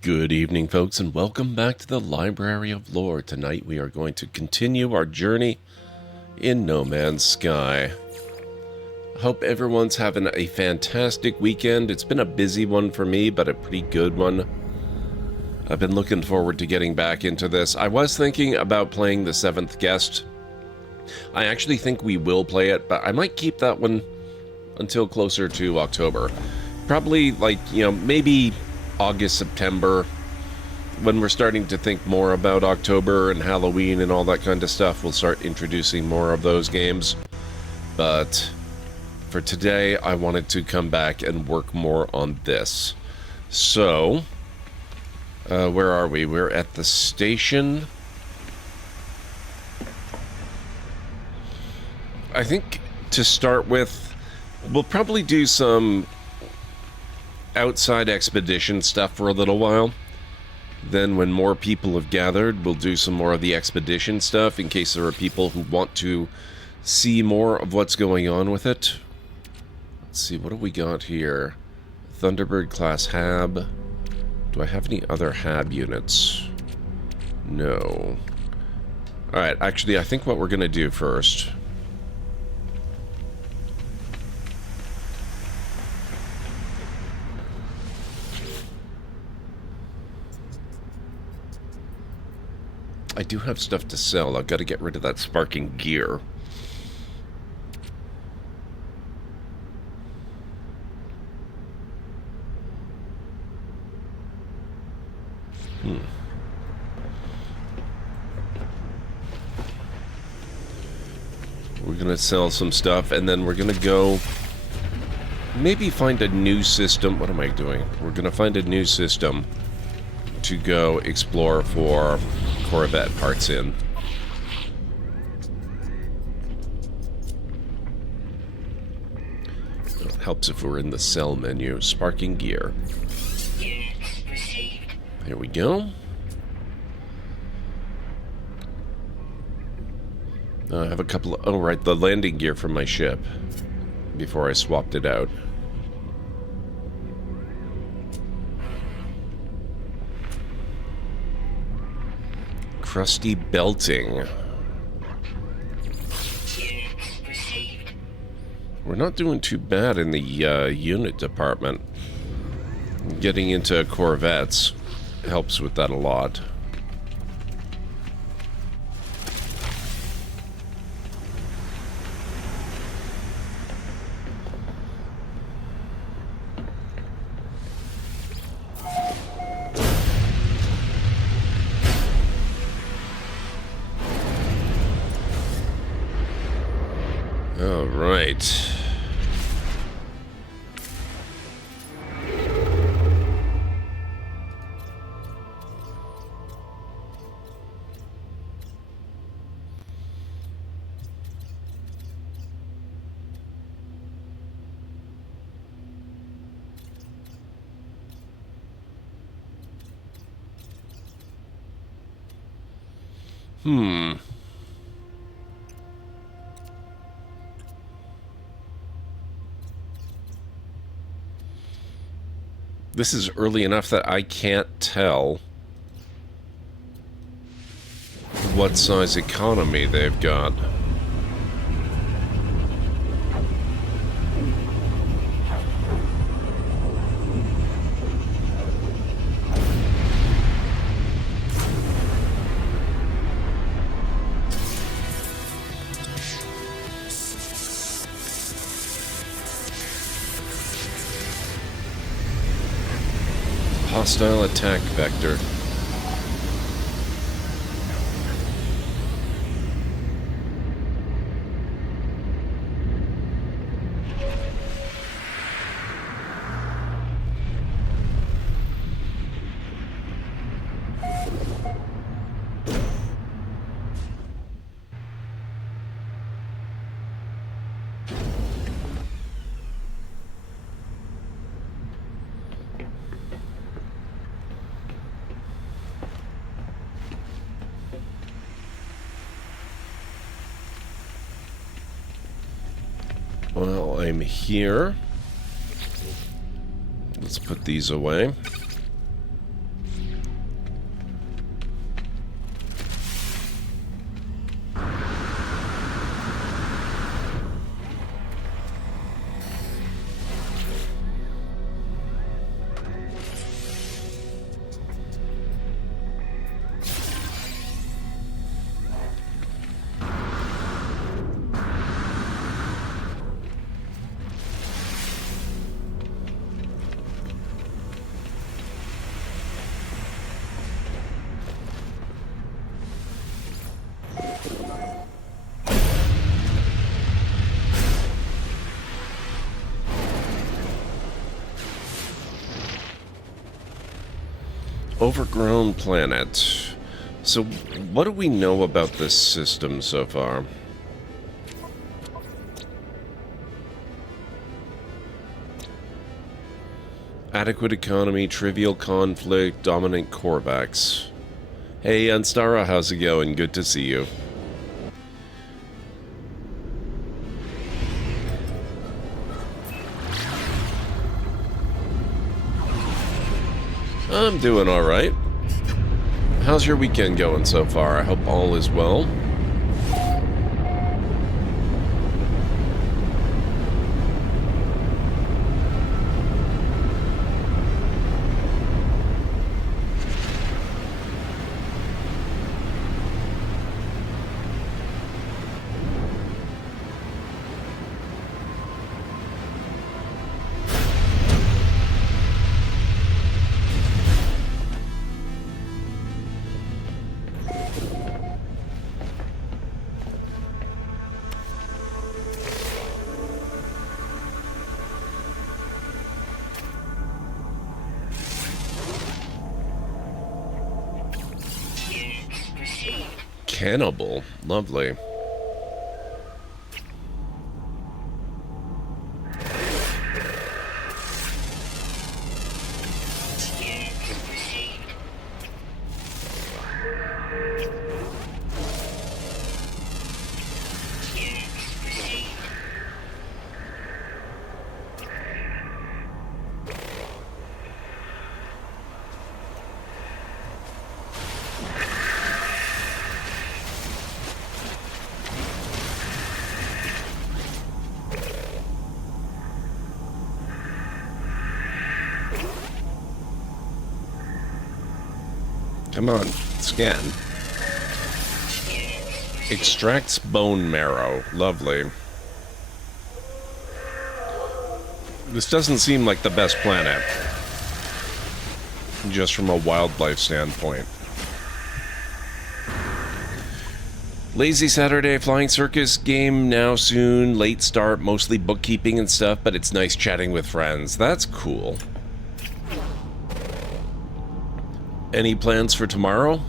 Good evening, folks, and welcome back to the Library of Lore. Tonight we are going to continue our journey in No Man's Sky. I hope everyone's having a fantastic weekend. It's been a busy one for me, but a pretty good one. I've been looking forward to getting back into this. I was thinking about playing the Seventh Guest. I actually think we will play it, but I might keep that one until closer to October. Probably, maybe August, September, when we're starting to think more about October and Halloween and all that kind of stuff, we'll start introducing more of those games. But for today, I wanted to come back and work more on this. So, where are we? We're at the station. I think to start with, we'll probably do some outside expedition stuff for a little while. Then when more people have gathered, we'll do some more of the expedition stuff in case there are people who want to see more of what's going on with it. Let's see, what do we got here? Thunderbird class HAB. Do I have any other HAB units? No. Alright, actually I think what we're gonna do first, I do have stuff to sell. I've got to get rid of that sparking gear. We're going to sell some stuff, and then we're going to go maybe find a new system. What am I doing? We're going to find a new system to go explore for Corvette parts in. It helps if we're in the sell menu. Sparking gear. There we go. I have a couple of... Oh, right, the landing gear from my ship before I swapped it out. Crusty belting. We're not doing too bad in the unit department. Getting into Corvettes helps with that a lot. All right. This is early enough that I can't tell what size economy they've got. Hostile attack vector. Well, I'm here. Let's put these away. overgrown planet. So, what do we know about this system so far? Adequate economy, trivial conflict, dominant Korvax. Hey, Anstara, how's it going? Good to see you. I'm doing alright. How's your weekend going so far? I hope all is well. Cannibal. Lovely. Come on, scan. Extracts bone marrow. Lovely. This doesn't seem like the best planet. Just from a wildlife standpoint. Lazy Saturday Flying Circus game now soon. Late start, mostly bookkeeping and stuff, but it's nice chatting with friends. That's cool. Any plans for tomorrow?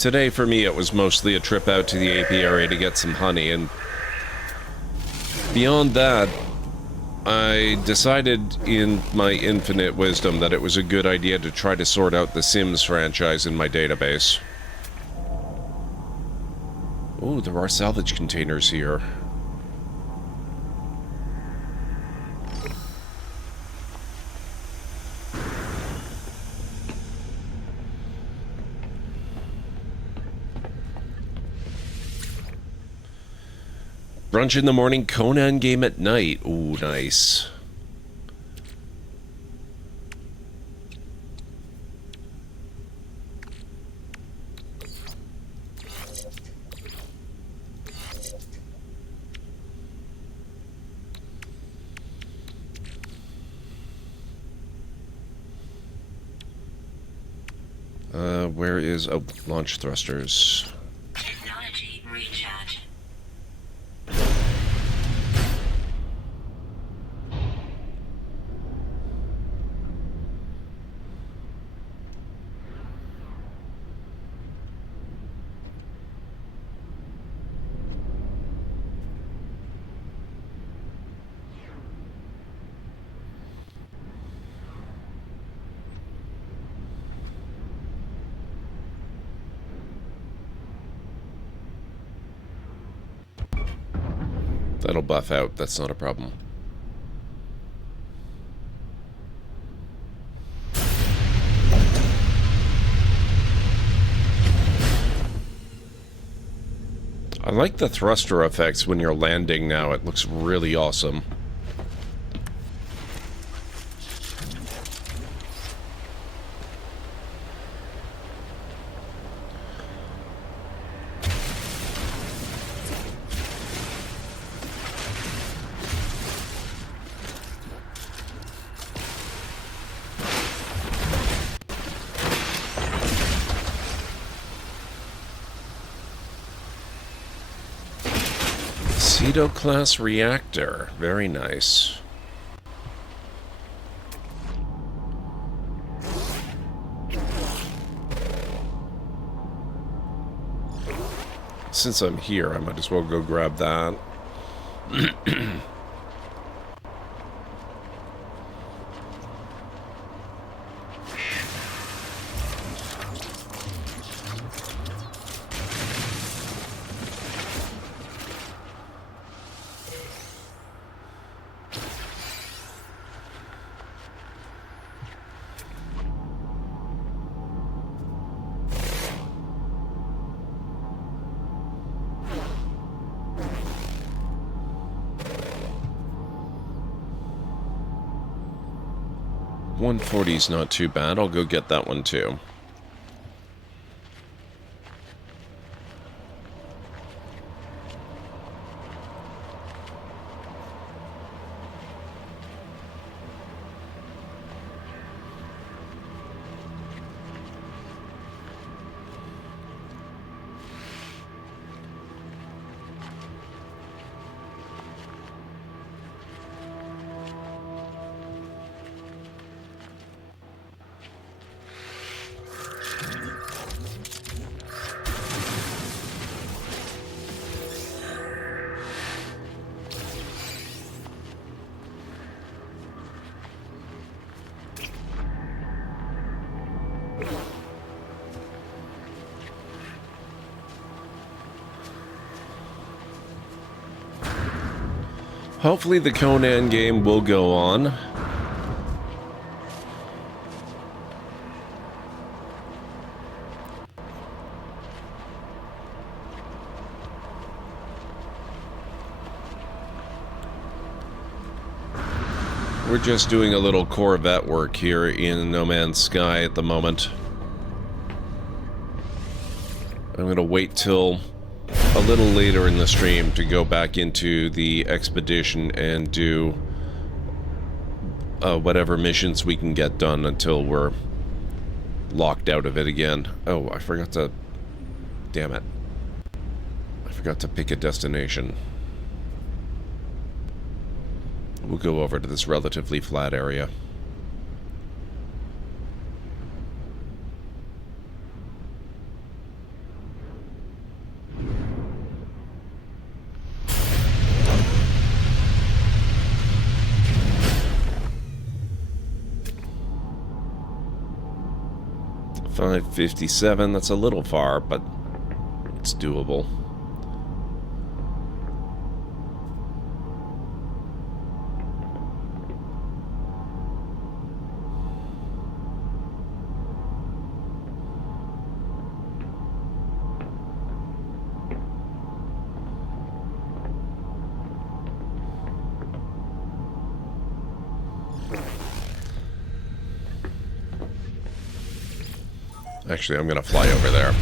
Today, for me, it was mostly a trip out to the apiary to get some honey, and beyond that, I decided in my infinite wisdom that it was a good idea to try to sort out the Sims franchise in my database. Oh, there are salvage containers here. Brunch in the morning, Conan game at night. Ooh, nice. Where is... Oh, launch thrusters. Technology recharge. That'll buff out, that's not a problem. I like the thruster effects when you're landing now, it looks really awesome. Class reactor. Very nice. Since I'm here, I might as well go grab that. 140's not too bad. I'll go get that one too. Hopefully the Conan game will go on. We're just doing a little Corvette work here in No Man's Sky at the moment. I'm going to wait till a little later in the stream to go back into the expedition and do whatever missions we can get done until we're locked out of it again. Oh, I forgot to... Damn it. I forgot to pick a destination. We'll go over to this relatively flat area. $557, that's a little far, but it's doable. Actually, I'm going to fly over there.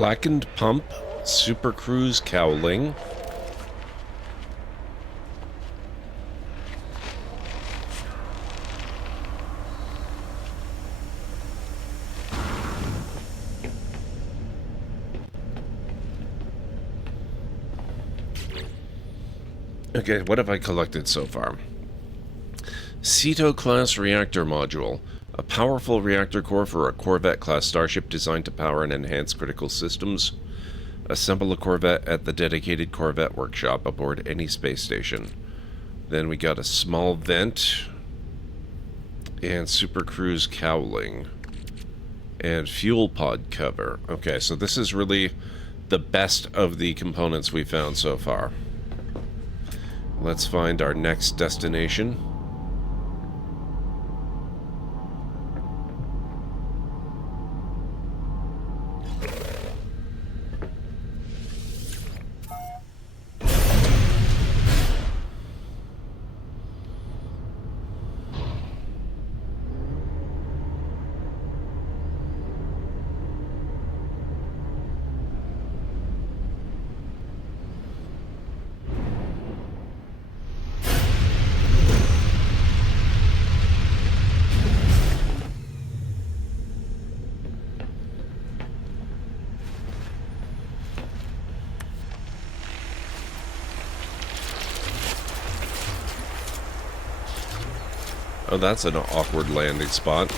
Blackened Pump, Super Cruise Cowling. Okay, what have I collected so far? Ceto-class reactor module. A powerful reactor core for a Corvette-class starship designed to power and enhance critical systems. Assemble a Corvette at the dedicated Corvette workshop aboard any space station. Then we got a small vent. And Super Cruise Cowling. And fuel pod cover. Okay, so this is really the best of the components we found so far. Let's find our next destination. Oh, that's an awkward landing spot.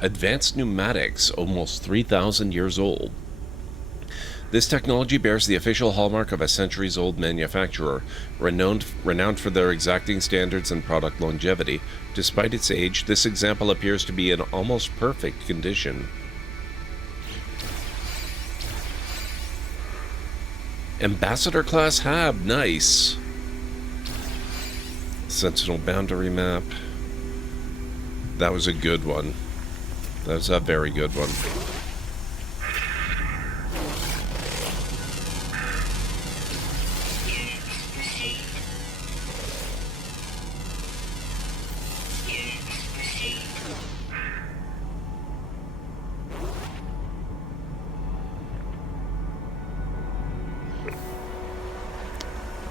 Advanced pneumatics, almost 3,000 years old. This technology bears the official hallmark of a centuries-old manufacturer, renowned for their exacting standards and product longevity. Despite its age, this example appears to be in almost perfect condition. Ambassador-class hab, nice. Sentinel boundary map. That was a good one. That was a very good one.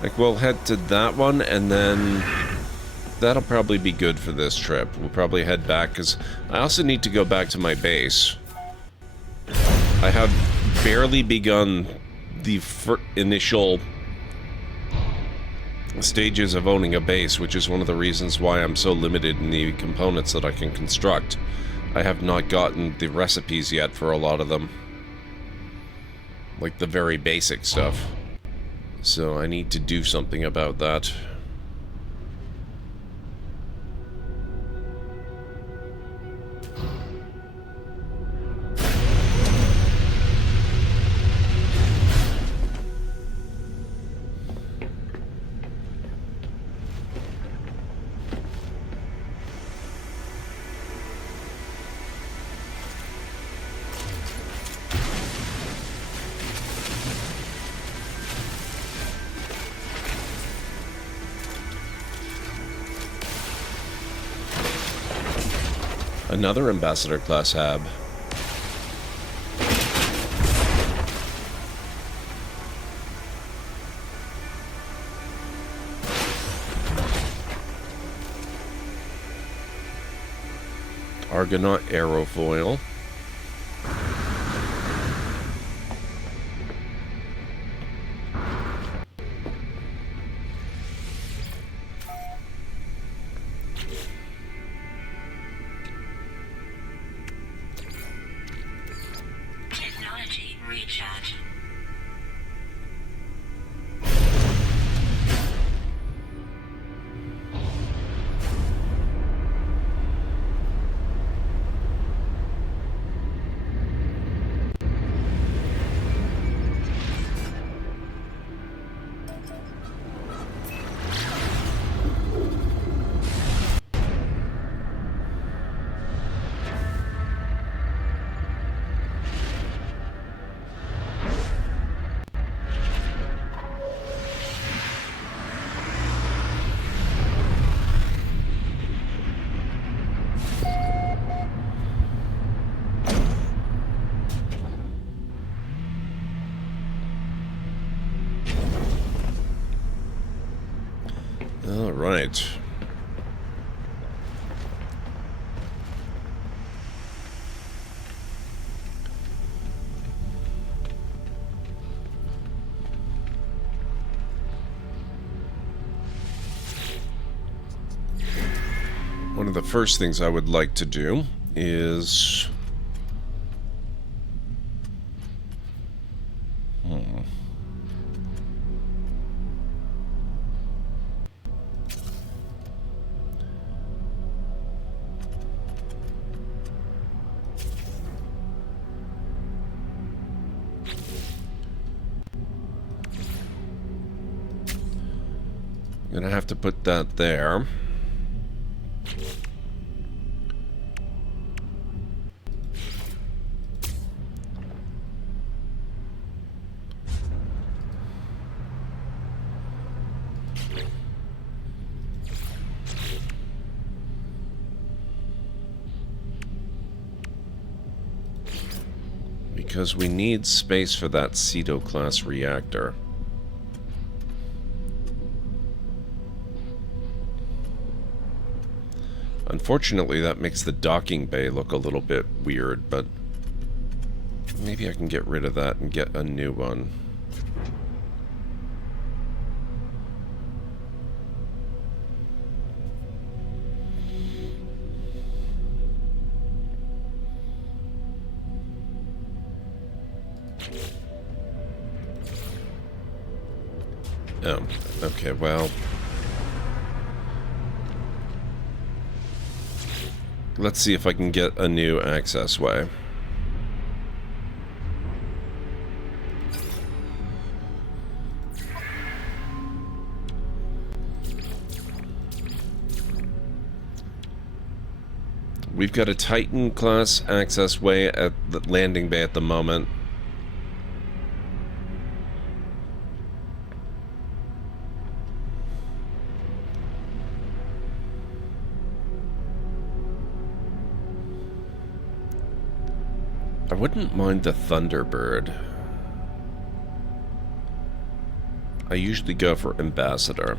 Like, we'll head to that one, and then that'll probably be good for this trip. We'll probably head back, because I also need to go back to my base. I have barely begun the initial stages of owning a base, which is one of the reasons why I'm so limited in the components that I can construct. I have not gotten the recipes yet for a lot of them. Like the very basic stuff. So I need to do something about that. Another Ambassador class hab. Argonaut aerofoil. Technology recharge. right. One of the first things I would like to do is... I'm gonna have to put that there. Because we need space for that Ceto-class reactor. Unfortunately, that makes the docking bay look a little bit weird, but maybe I can get rid of that and get a new one. Oh, okay, well... let's see if I can get a new access way. We've got a Titan-class access way at the landing bay at the moment. I wouldn't mind the Thunderbird. I usually go for Ambassador.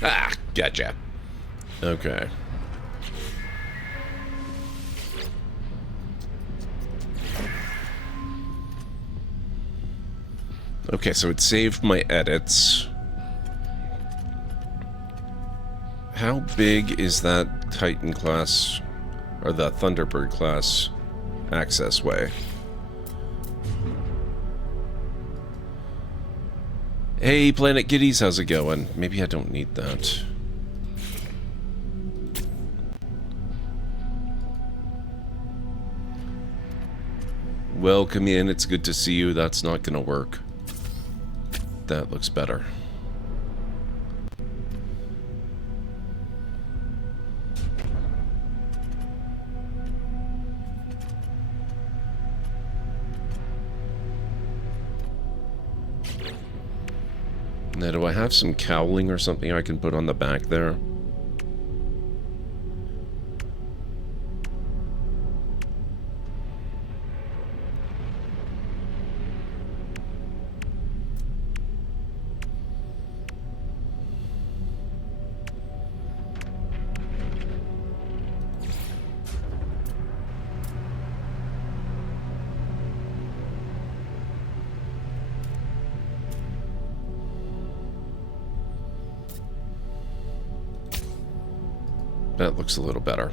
Ah, gotcha. Okay. Okay, so it saved my edits. How big is that Titan class, or the Thunderbird class, access way? Hey, Planet Giddies, how's it going? Maybe I don't need that. Welcome in, it's good to see you. That's not gonna work. That looks better. Now, do I have some cowling or something I can put on the back there? That looks a little better.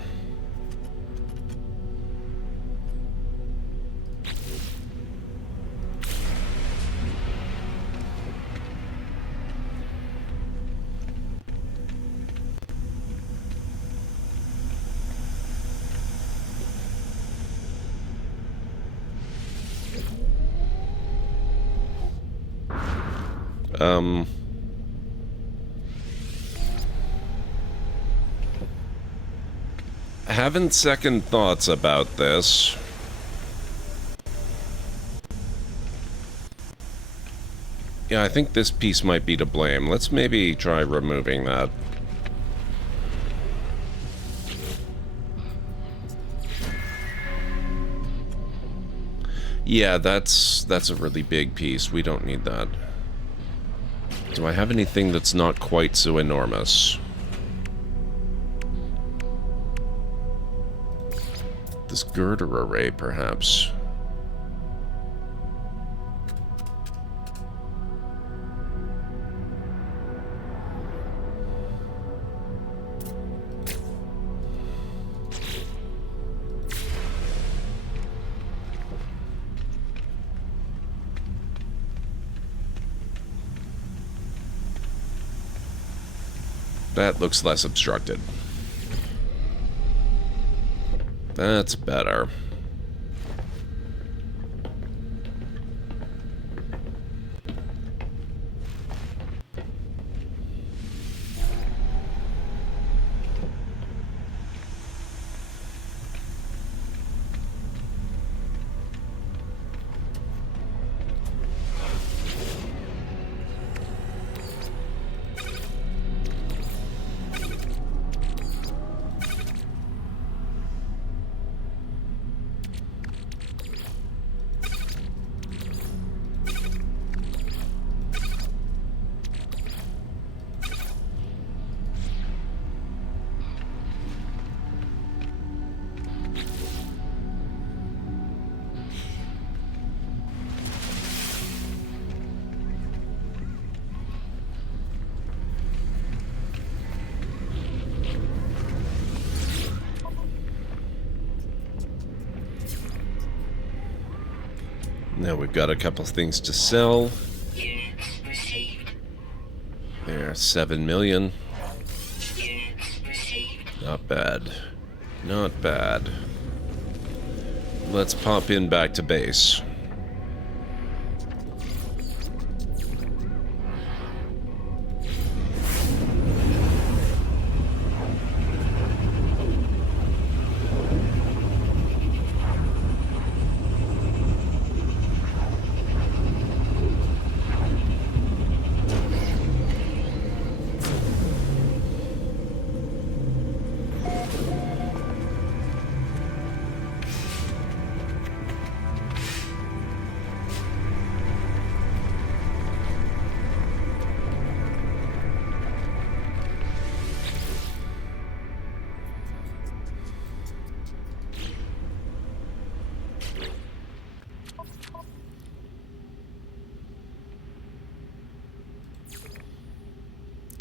Having second thoughts about this. Yeah, I think this piece might be to blame. Let's maybe try removing that. Yeah, that's a really big piece. We don't need that. Do I have anything that's not quite so enormous? This girder array, perhaps. That looks less obstructed. That's better. Now we've got a couple things to sell. Units received. There, 7 million. Units received. Not bad. Not bad. Let's pop in back to base.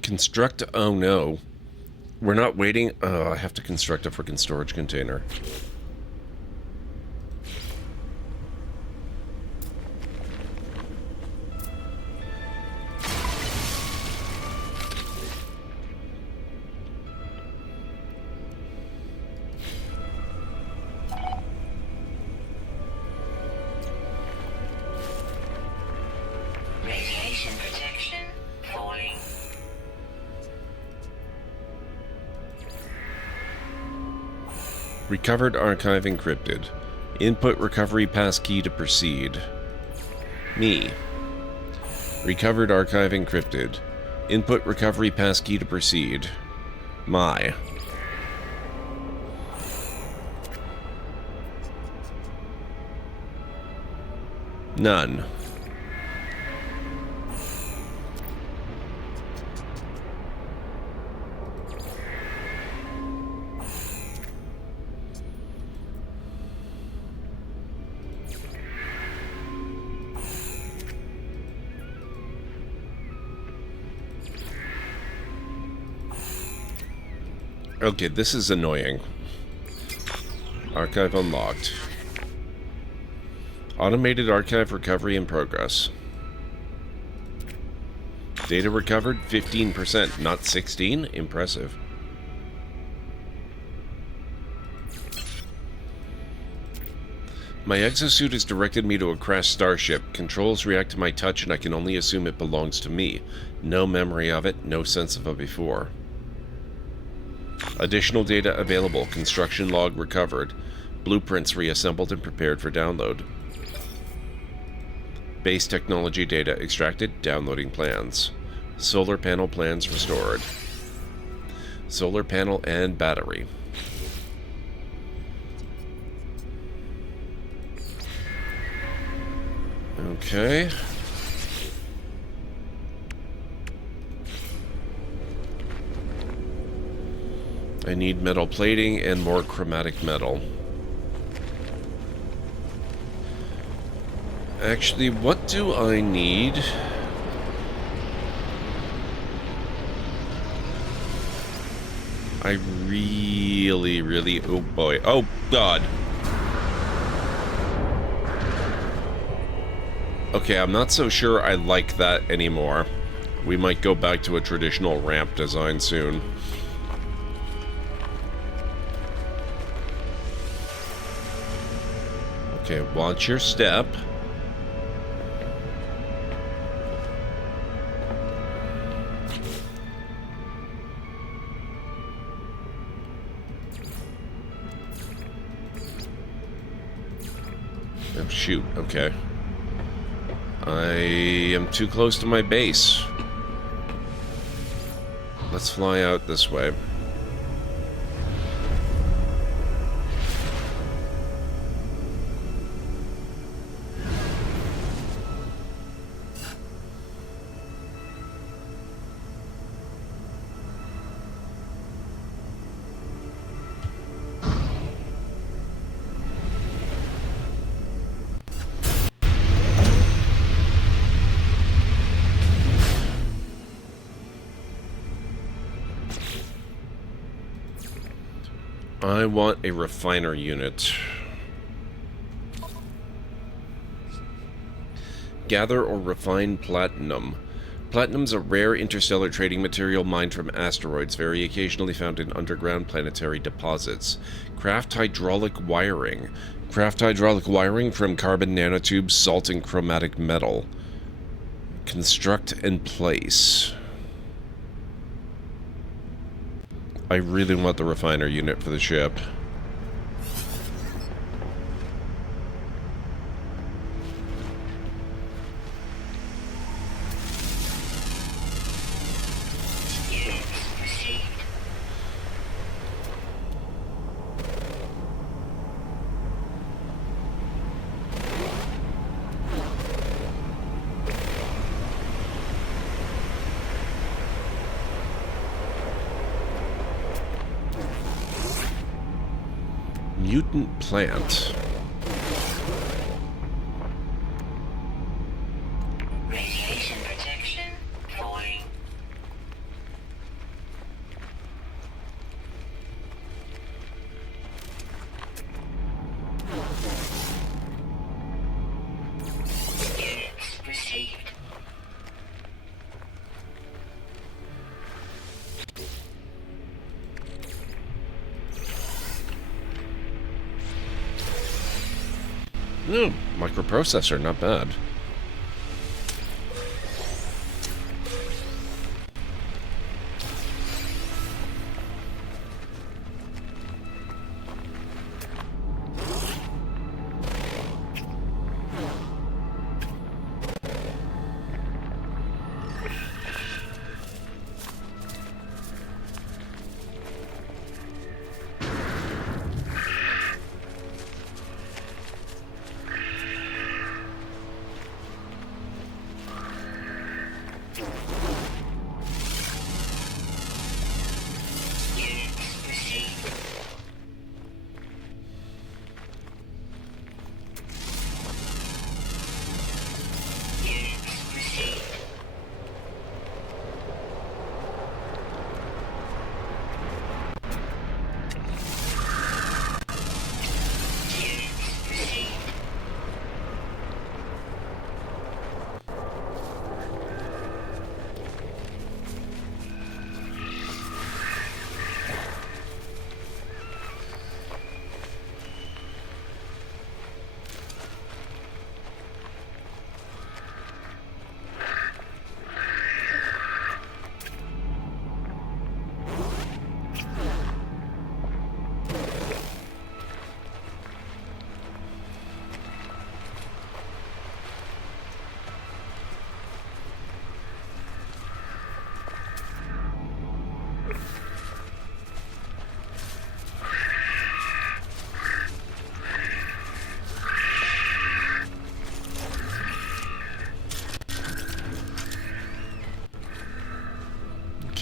Construct... Oh, no. We're not waiting... Oh, I have to construct a freaking storage container. Radiation protection falling. Recovered archive encrypted. Input recovery passkey to proceed. Me. Recovered archive encrypted. Input recovery passkey to proceed. My. None. Okay, this is annoying. Archive unlocked. Automated archive recovery in progress. Data recovered 15%, not 16. Impressive. My exosuit has directed me to a crashed starship. Controls react to my touch and I can only assume it belongs to me. No memory of it, no sense of a before. Additional data available. Construction log recovered. Blueprints reassembled and prepared for download. Base technology data extracted. Downloading plans. Solar panel plans restored. Solar panel and battery. Okay. I need metal plating and more chromatic metal. Actually, what do I need? I really... Oh boy. Oh god. Okay, I'm not so sure I like that anymore. We might go back to a traditional ramp design soon. Okay, watch your step. Oh, shoot. Okay. I am too close to my base. Let's fly out this way. I want a refiner unit. Gather or refine platinum. Platinum is a rare interstellar trading material mined from asteroids, very occasionally found in underground planetary deposits. Craft hydraulic wiring. Craft hydraulic wiring from carbon nanotubes, salt, and chromatic metal. Construct and place. I really want the refiner unit for the ship. Units received. Mutant plant. Radiation protection falling. Units received. Microprocessor, not bad.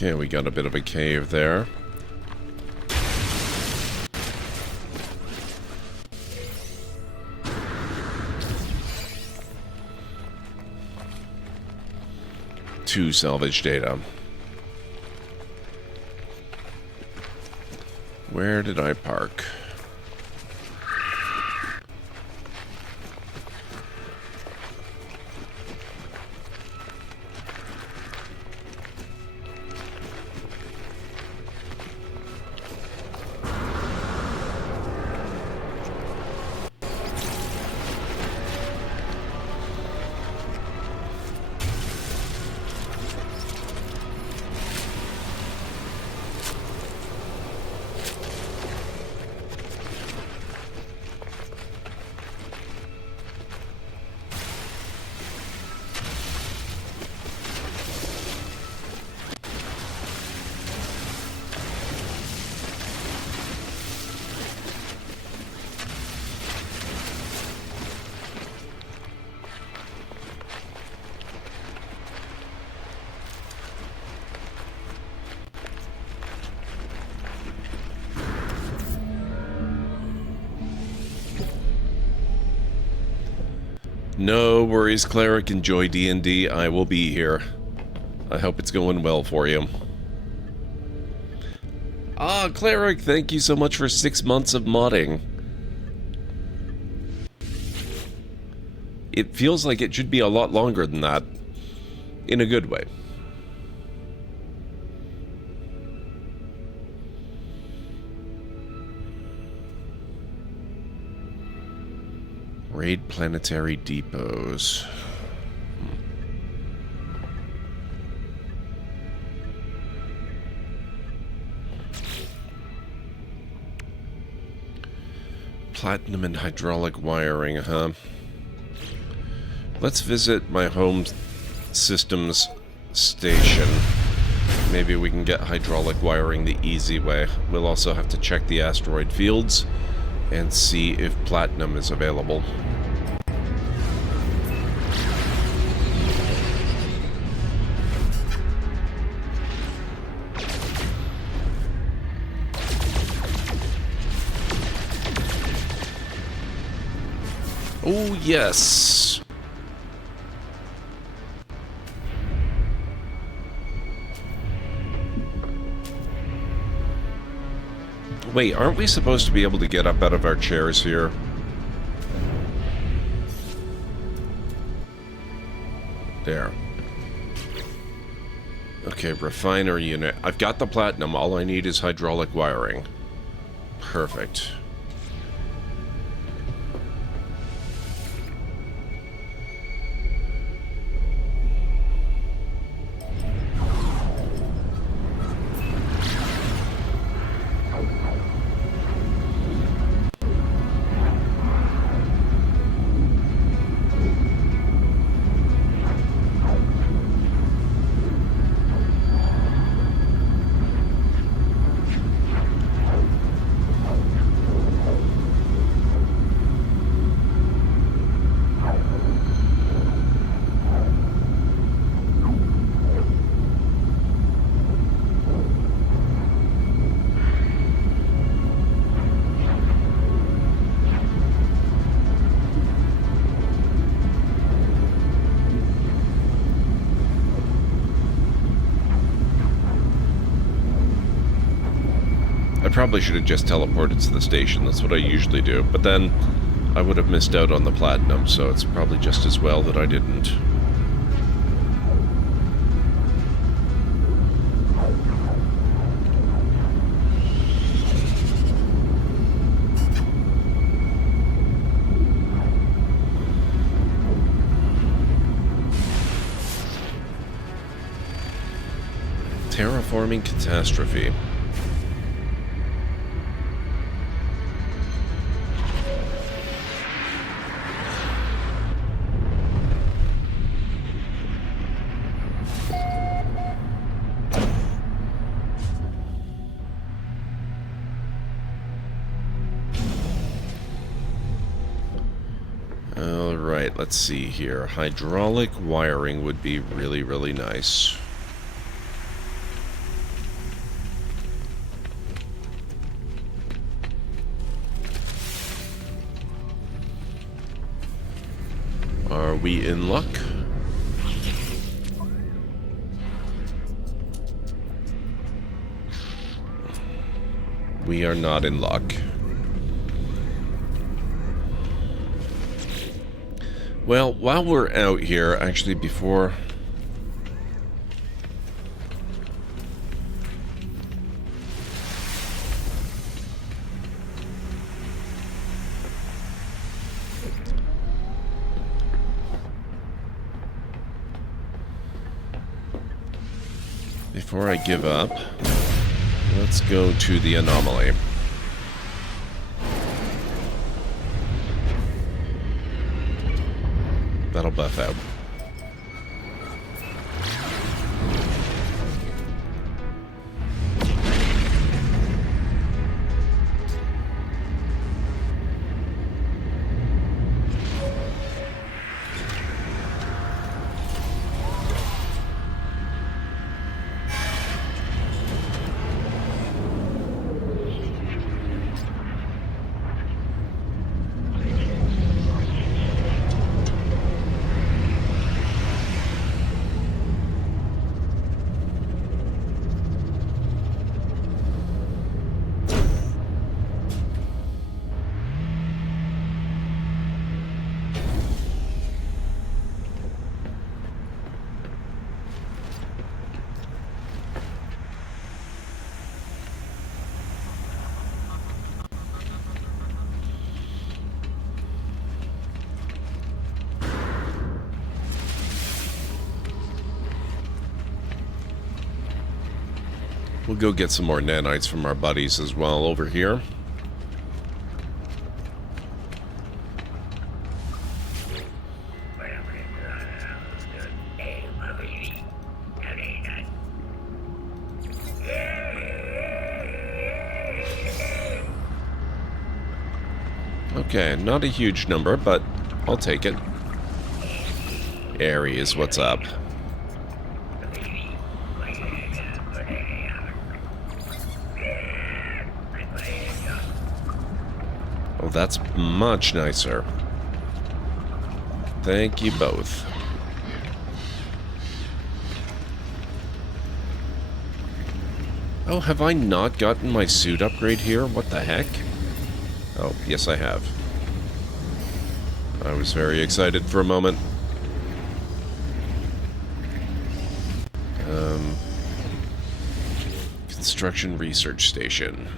Okay, we got a bit of a cave there. Two salvage data. Where did I park? No worries, Cleric. Enjoy D&D. I will be here. I hope it's going well for you. Ah, Cleric, thank you so much for 6 months of modding. It feels like it should be a lot longer than that. In a good way. Raid planetary depots. Platinum and hydraulic wiring, huh? Let's visit my home systems station. Maybe we can get hydraulic wiring the easy way. We'll also have to check the asteroid fields and see if platinum is available. Oh, yes. Wait, aren't we supposed to be able to get up out of our chairs here? There. Okay, refiner unit. I've got the platinum. All I need is hydraulic wiring. Perfect. Probably should have just teleported to the station. That's what I usually do. But then I would have missed out on the platinum, so it's probably just as well that I didn't. Terraforming catastrophe. Alright, let's see here. Hydraulic wiring would be really, really nice. Are we in luck? We are not in luck. Well, while we're out here, actually before... Before I give up, let's go to the anomaly. That'll buff out. We'll go get some more nanites from our buddies as well over here. Okay, not a huge number, but I'll take it. Aries, what's up? Oh, that's much nicer. Thank you both. Oh, have I not gotten my suit upgrade here? What the heck? Oh, yes I have. I was very excited for a moment. Construction Research Station.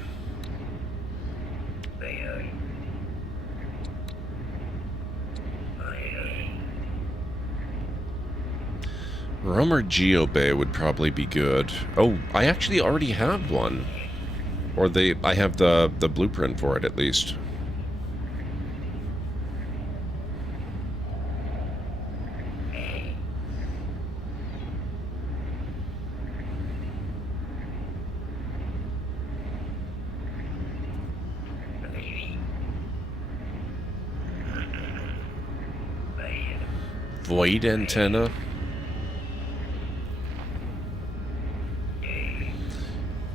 Romer Geobay would probably be good. Oh, I actually already have one. Or I have the blueprint for it, at least. Void antenna?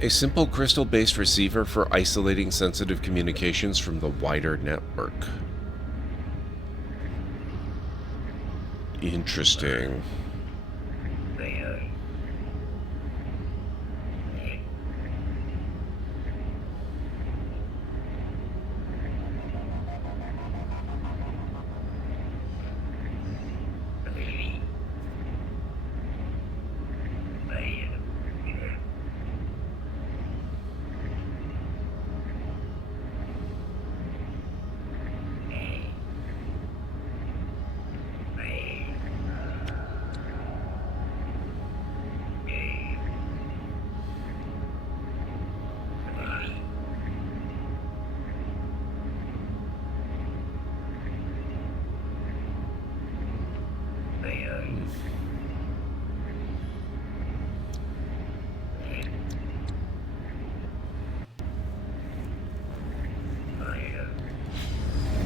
A simple crystal-based receiver for isolating sensitive communications from the wider network. Interesting.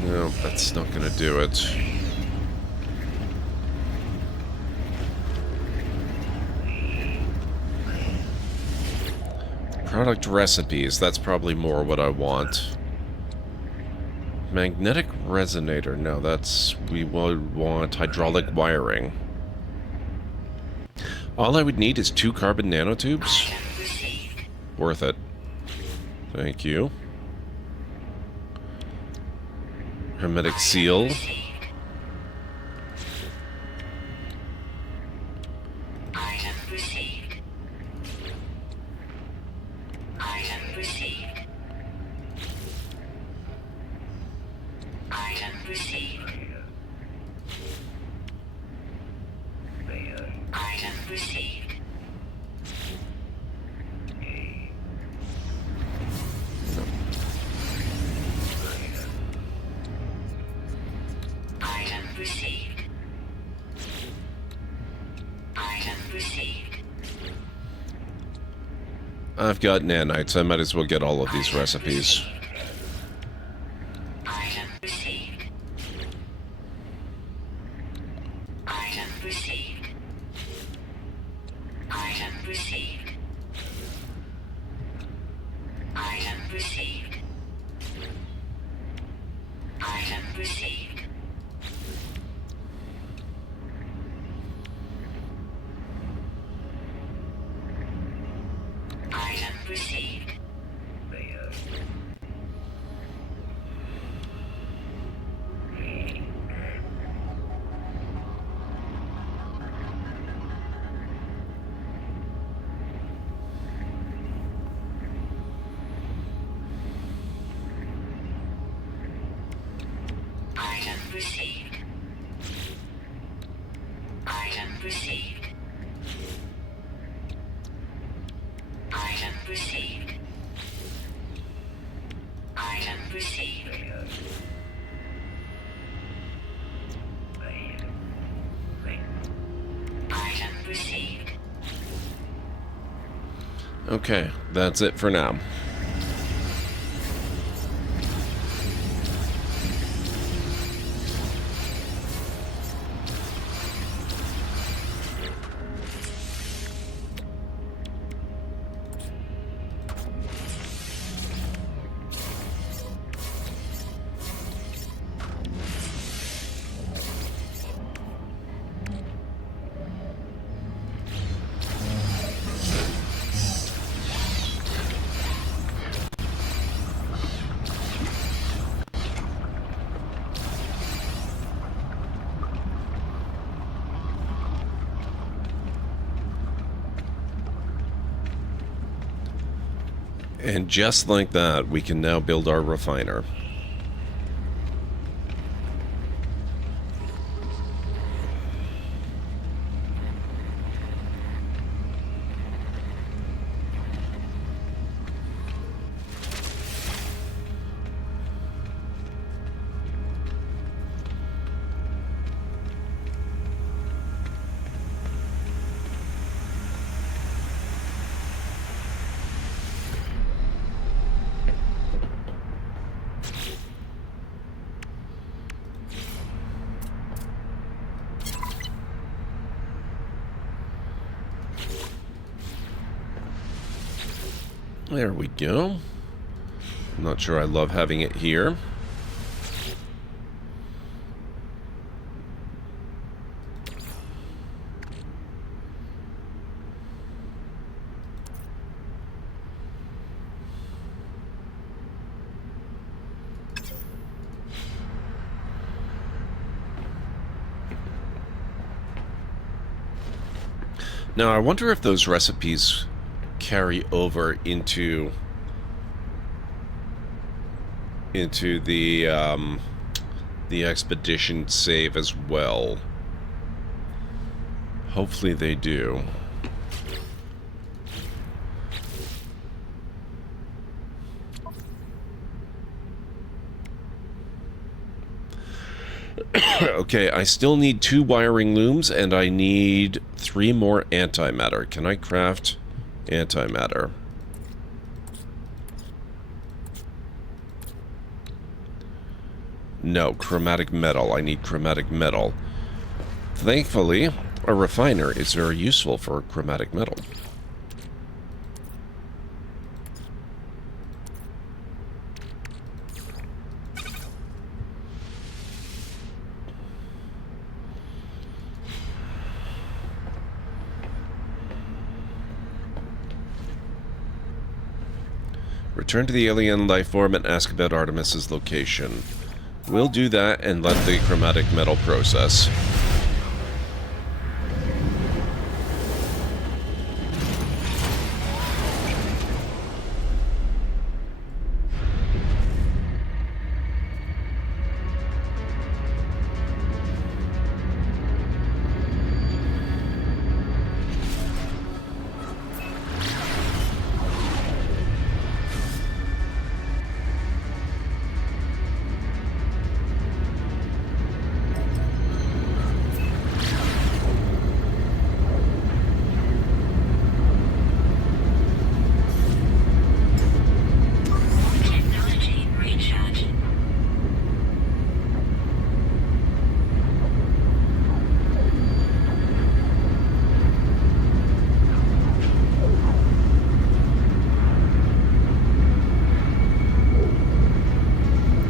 No, that's not gonna do it. Product recipes, that's probably more what I want. Magnetic resonator. No, that's... We would want hydraulic wiring. All I would need is 2 carbon nanotubes. Worth it. Thank you. Hermetic seal. Item received. Item received. Item received. Item received. Item received. Item received. I've got nanites. I might as well get all of these recipes. Item received. Item received. Item received. Item received. Item received. Item received. Item received. Item received. Item received. Item received. Item received. Okay, that's it for now. And just like that, we can now build our refiner. There we go. I'm not sure I love having it here. Now, I wonder if those recipes carry over into the expedition save as well. Hopefully they do. Okay, I still need 2 wiring looms, and I need 3 more antimatter. Can I craft antimatter? No, chromatic metal. I need chromatic metal. Thankfully, a refiner is very useful for chromatic metal. Return to the alien life form and ask about Artemis's location. We'll do that and let the chromatic metal process. Technology recharge.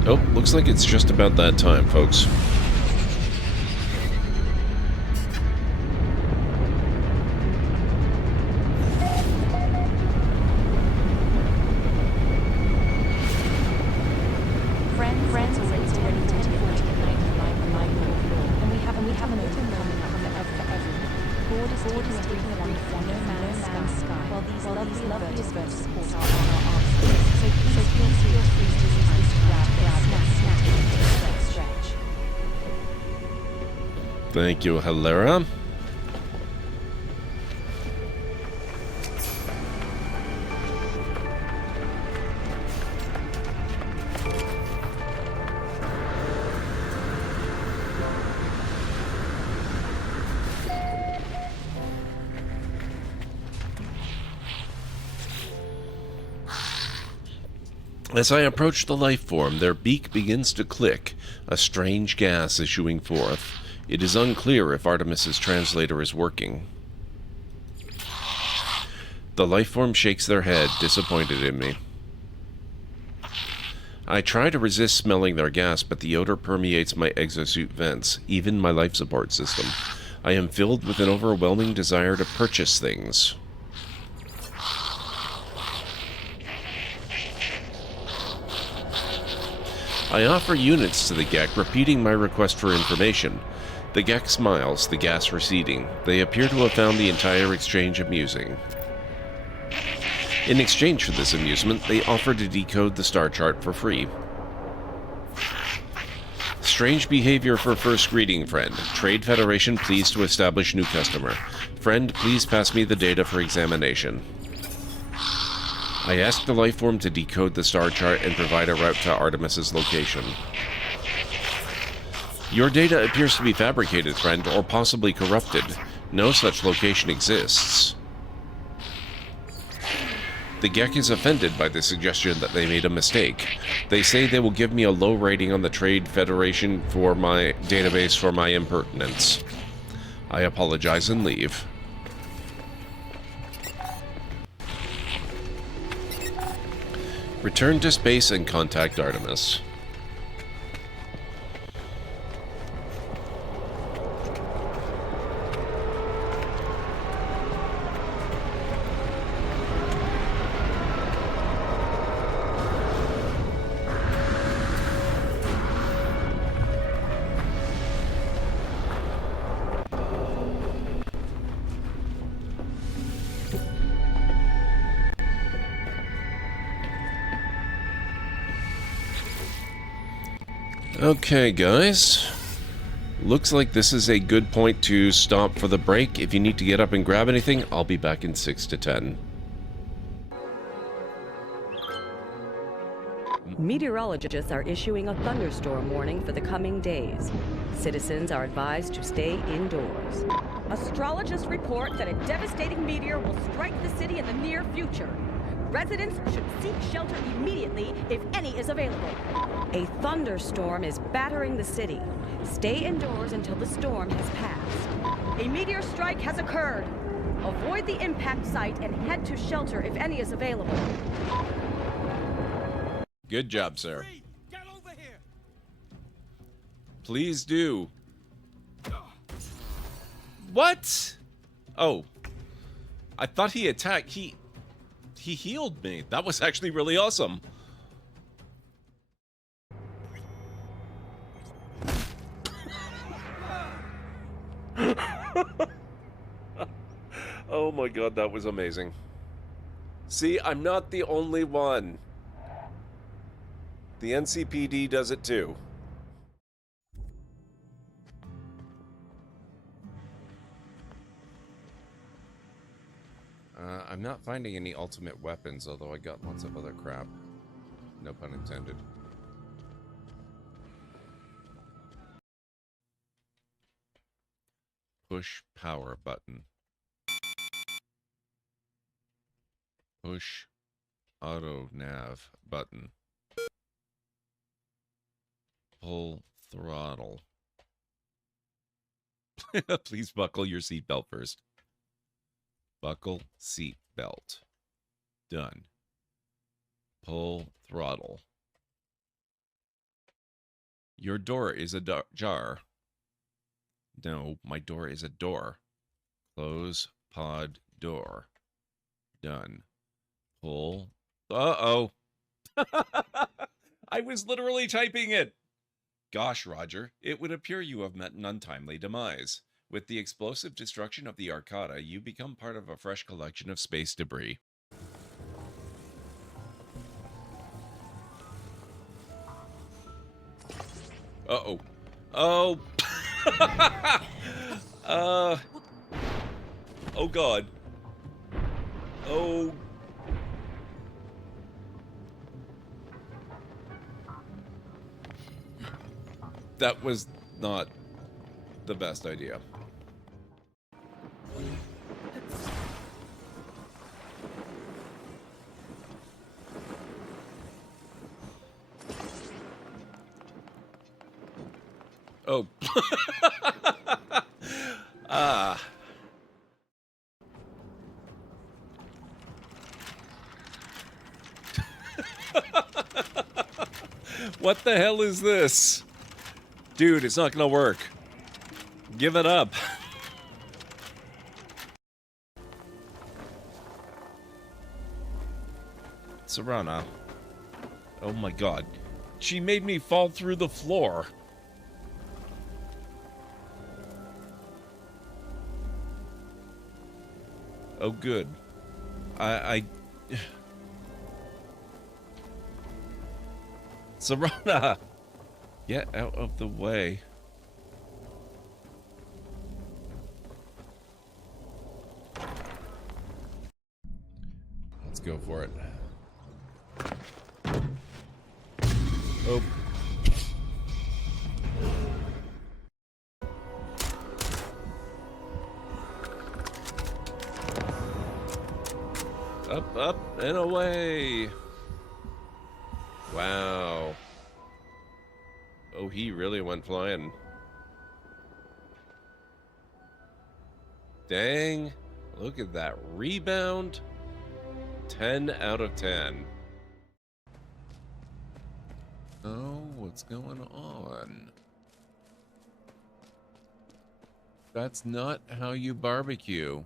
Oh, looks like it's just about that time, folks. Friends are ready to 10:40 at night and we have a meeting coming up for everyone. Board is taking one No Man's Sky, while these lovely verticals are on our arms. So please feel free to use this to grab stretch. Thank you, Hilera. As I approach the life form, their beak begins to click, a strange gas issuing forth. It is unclear if Artemis's translator is working. The life form shakes their head, disappointed in me. I try to resist smelling their gas, but the odor permeates my exosuit vents, even my life support system. I am filled with an overwhelming desire to purchase things. I offer units to the Gek, repeating my request for information. The Gek smiles, the gas receding. They appear to have found the entire exchange amusing. In exchange for this amusement, they offer to decode the star chart for free. Strange behavior for first greeting, friend. Trade Federation pleased to establish new customer. Friend, please pass me the data for examination. I ask the lifeform to decode the star chart and provide a route to Artemis's location. Your data appears to be fabricated, friend, or possibly corrupted. No such location exists. The Gek is offended by the suggestion that they made a mistake. They say they will give me a low rating on the Trade Federation for my database for my impertinence. I apologize and leave. Return to space and contact Artemis. Okay, guys. Looks like this is a good point to stop for the break. If you need to get up and grab anything, I'll be back in 6 to 10. Meteorologists are issuing a thunderstorm warning for the coming days. Citizens are advised to stay indoors. Astrologists report that a devastating meteor will strike the city in the near future. Residents should seek shelter immediately if any is available. A thunderstorm is battering the city. Stay indoors until the storm has passed. A meteor strike has occurred. Avoid the impact site and head to shelter if any is available. Good job, sir. Get over here. Please do. What? Oh. I thought he attacked. he healed me. That was actually really awesome. Oh my god, that was amazing. See, I'm not the only one. The NCPD does it too. I'm not finding any ultimate weapons, although I got lots of other crap. No pun intended. Push power button. Push auto nav button. Pull throttle. Please buckle your seatbelt first. Buckle seat belt. Done. Pull throttle. Your door is ajar. No, my door is a door. Close pod door. Done. Pull. Uh-oh. I was literally typing it. Gosh, Roger, it would appear you have met an untimely demise. With the explosive destruction of the Arcata, you become part of a fresh collection of space debris. Uh-oh. Oh. Oh god. Oh. That was not the best idea. Oh. Ah. What the hell is this? Dude, it's not gonna work. Give it up. Serana. Oh my god. She made me fall through the floor. Oh, good. Serana! Get out of the way. Let's go for it. Oh. Up, up, and away. Wow. Oh, he really went flying. Dang. Look at that rebound. 10 out of 10. Oh, what's going on? That's not how you barbecue.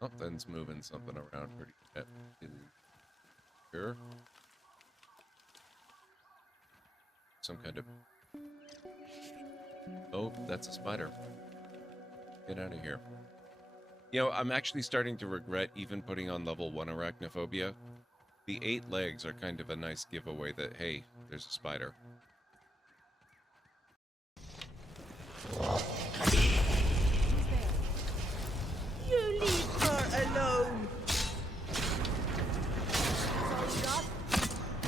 Something's moving something around pretty good. Sure. Some kind of... Oh, that's a spider. Get out of here. You know, I'm actually starting to regret even putting on level 1 arachnophobia. The 8 legs are kind of a nice giveaway that, hey, there's a spider. You leave her alone.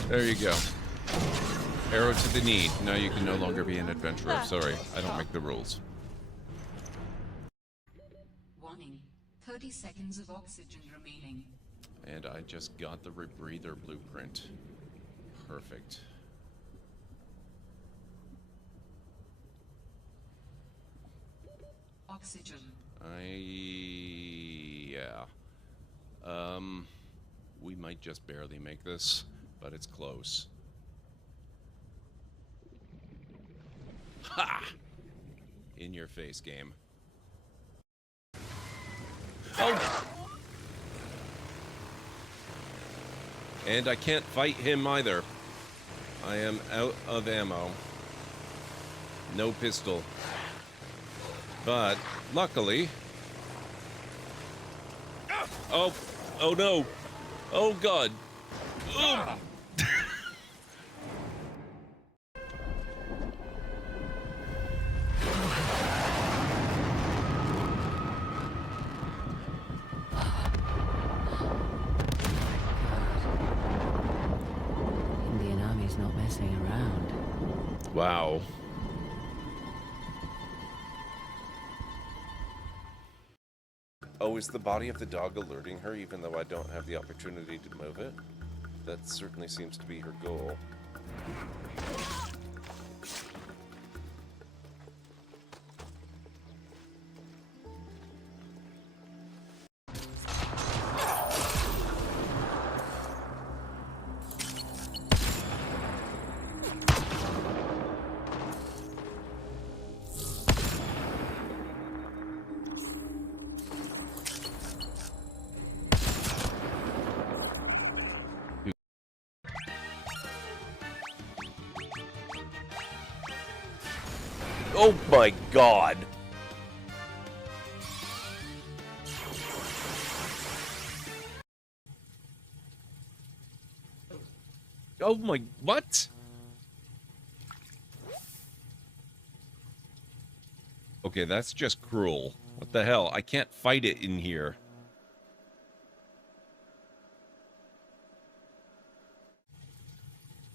There you go. Arrow to the knee. Now you can no longer be an adventurer. Sorry, I don't make the rules. Warning. 30 seconds of oxygen remaining. And I just got the rebreather blueprint. Perfect. Oxygen. Yeah. We might just barely make this, but it's close. Ha! In your face, game. Oh! And I can't fight him either. I am out of ammo. No pistol. But, luckily... Oh! Oh no! Oh god! Ugh. Indian Army's not messing around. Wow. Oh, is the body of the dog alerting her even though I don't have the opportunity to move it? That certainly seems to be her goal. Oh my god! Oh my... what? Okay, that's just cruel. What the hell? I can't fight it in here.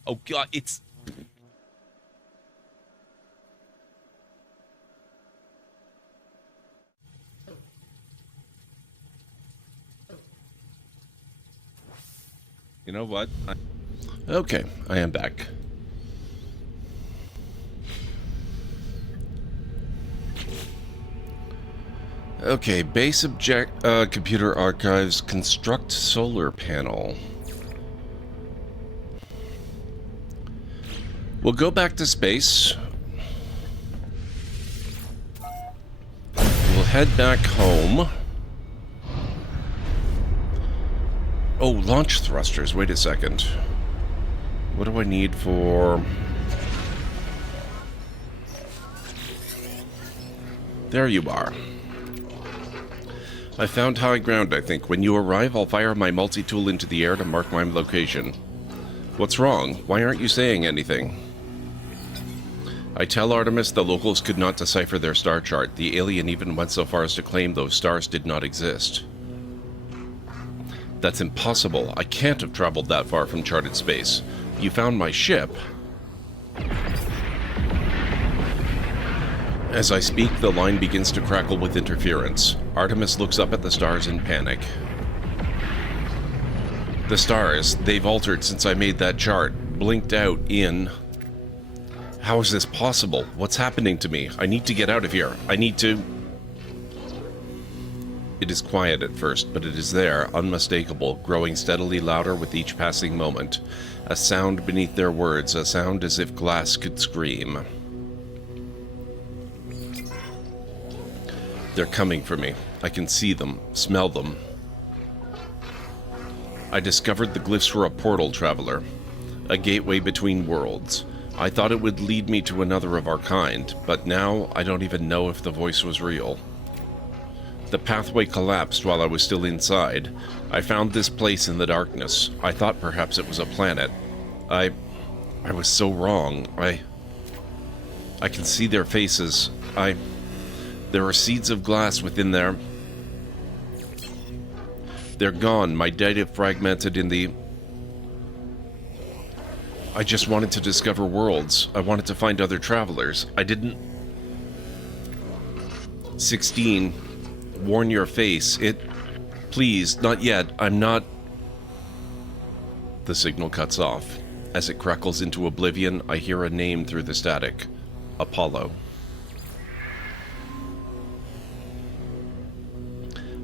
Oh god, it's... You know what? Okay, I am back. Okay, base object, computer archives, construct solar panel. We'll go back to space. We'll head back home. Oh, launch thrusters. Wait a second. What do I need for... There you are. I found high ground, I think. When you arrive, I'll fire my multi-tool into the air to mark my location. What's wrong? Why aren't you saying anything? I tell Artemis the locals could not decipher their star chart. The alien even went so far as to claim those stars did not exist. That's impossible. I can't have traveled that far from charted space. You found my ship. As I speak, the line begins to crackle with interference. Artemis looks up at the stars in panic. The stars, they've altered since I made that chart. Blinked out in... How is this possible? What's happening to me? I need to get out of here. I need to... It is quiet at first, but it is there, unmistakable, growing steadily louder with each passing moment. A sound beneath their words, a sound as if glass could scream. They're coming for me. I can see them, smell them. I discovered the glyphs were a portal, traveler. A gateway between worlds. I thought it would lead me to another of our kind, but now I don't even know if the voice was real. The pathway collapsed while I was still inside. I found this place in the darkness. I thought perhaps it was a planet. I was so wrong. I can see their faces. There are seeds of glass within there. They're gone. My data fragmented in the... I just wanted to discover worlds. I wanted to find other travelers. I didn't... 16. Warn your face. Please, not yet. I'm not... The signal cuts off. As it crackles into oblivion, I hear a name through the static. Apollo.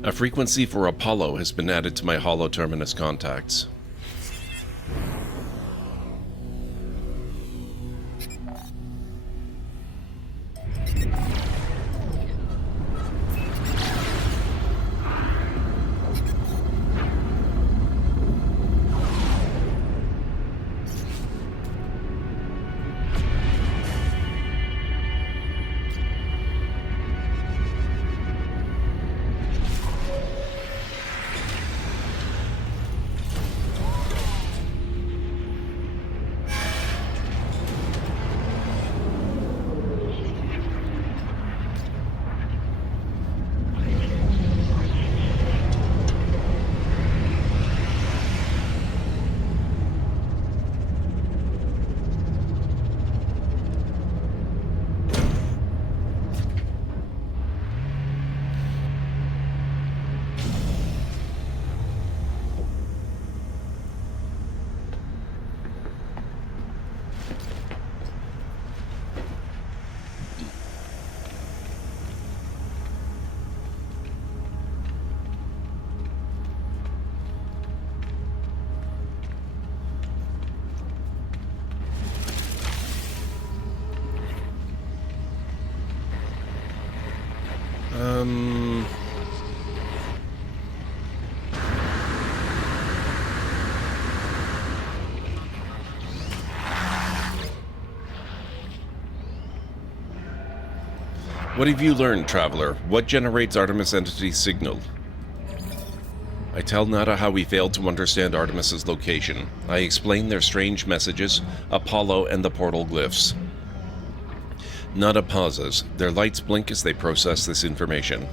A frequency for Apollo has been added to my Holo Terminus contacts. What have you learned, Traveler? What generates Artemis Entity's signal? I tell Nada how we failed to understand Artemis's location. I explain their strange messages, Apollo, and the portal glyphs. Nada pauses. Their lights blink as they process this information.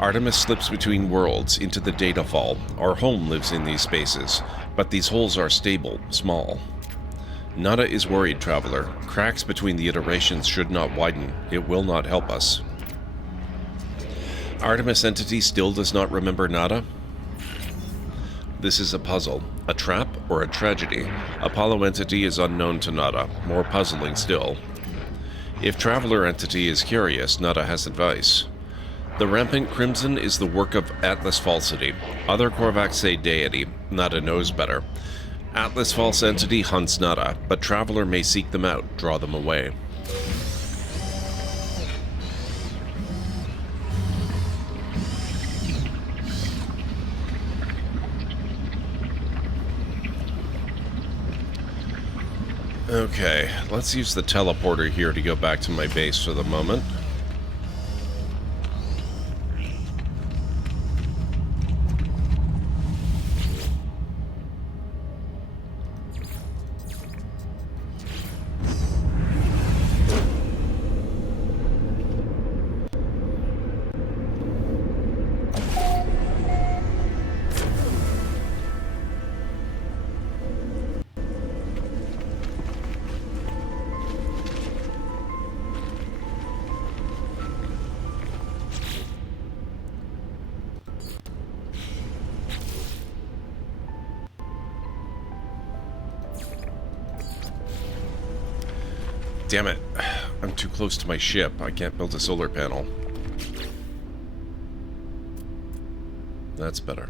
Artemis slips between worlds into the data fall. Our home lives in these spaces, but these holes are stable, small. Nada is worried, Traveler. Cracks between the iterations should not widen. It will not help us. Artemis Entity still does not remember Nada? This is a puzzle. A trap or a tragedy? Apollo Entity is unknown to Nada. More puzzling still. If Traveler Entity is curious, Nada has advice. The rampant crimson is the work of Atlas Falsity. Other Korvax say deity. Nada knows better. Atlas False Entity hunts Nada, but Traveler may seek them out, draw them away. Okay, let's use the teleporter here to go back to my base for the moment. Damn it. I'm too close to my ship. I can't build a solar panel. That's better.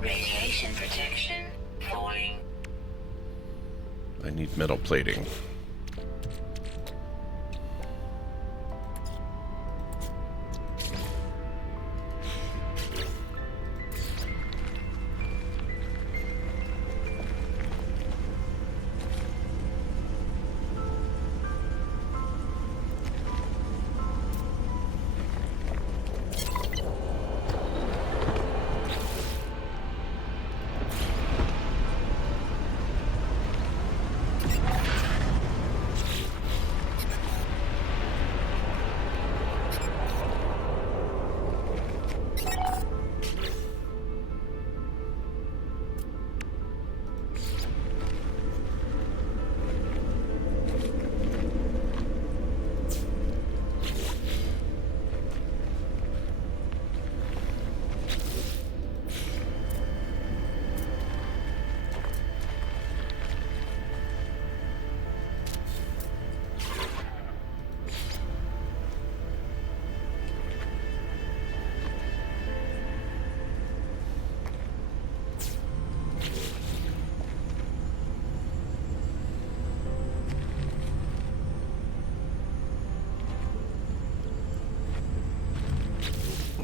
Radiation protection falling. I need metal plating.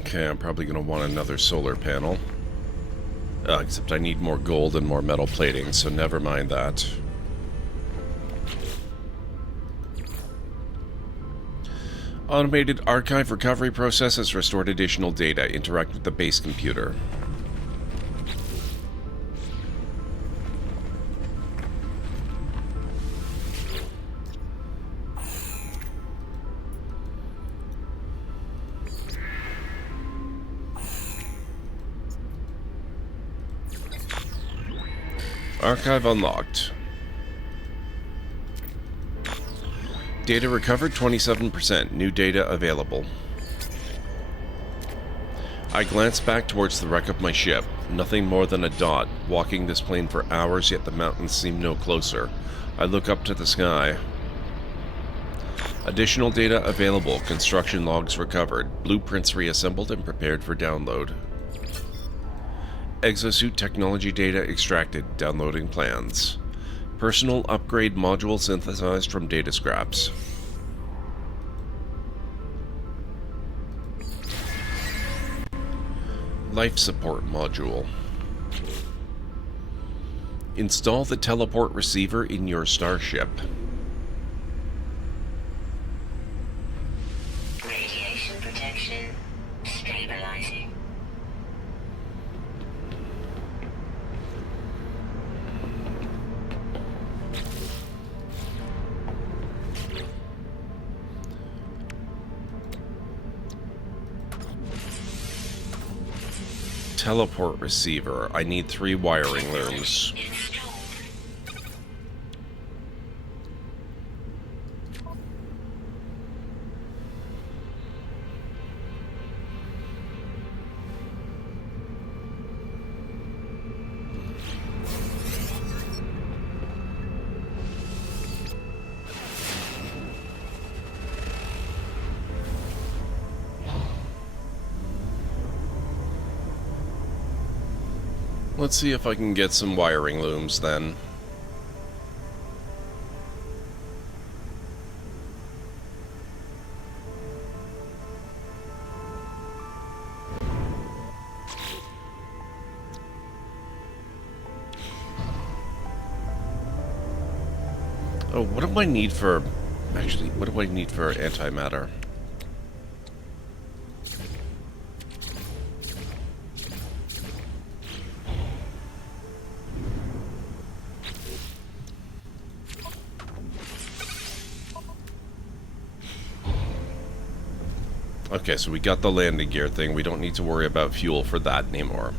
Okay, I'm probably going to want another solar panel. Except I need more gold and more metal plating, so never mind that. Automated archive recovery process has restored additional data. Interact with the base computer. Archive unlocked. Data recovered 27%. New data available. I glanced back towards the wreck of my ship. Nothing more than a dot. Walking this plane for hours, yet the mountains seem no closer. I look up to the sky. Additional data available. Construction logs recovered. Blueprints reassembled and prepared for download. Exosuit technology data extracted. Downloading plans. Personal upgrade module synthesized from data scraps. Life support module. Install the teleport receiver in your starship. Radiation protection stabilizing. Teleport receiver. I need 3 wiring looms. Let's see if I can get some wiring looms then. Oh, what do I need for... Actually, what do I need for antimatter? Okay, so we got the landing gear thing. We don't need to worry about fuel for that anymore.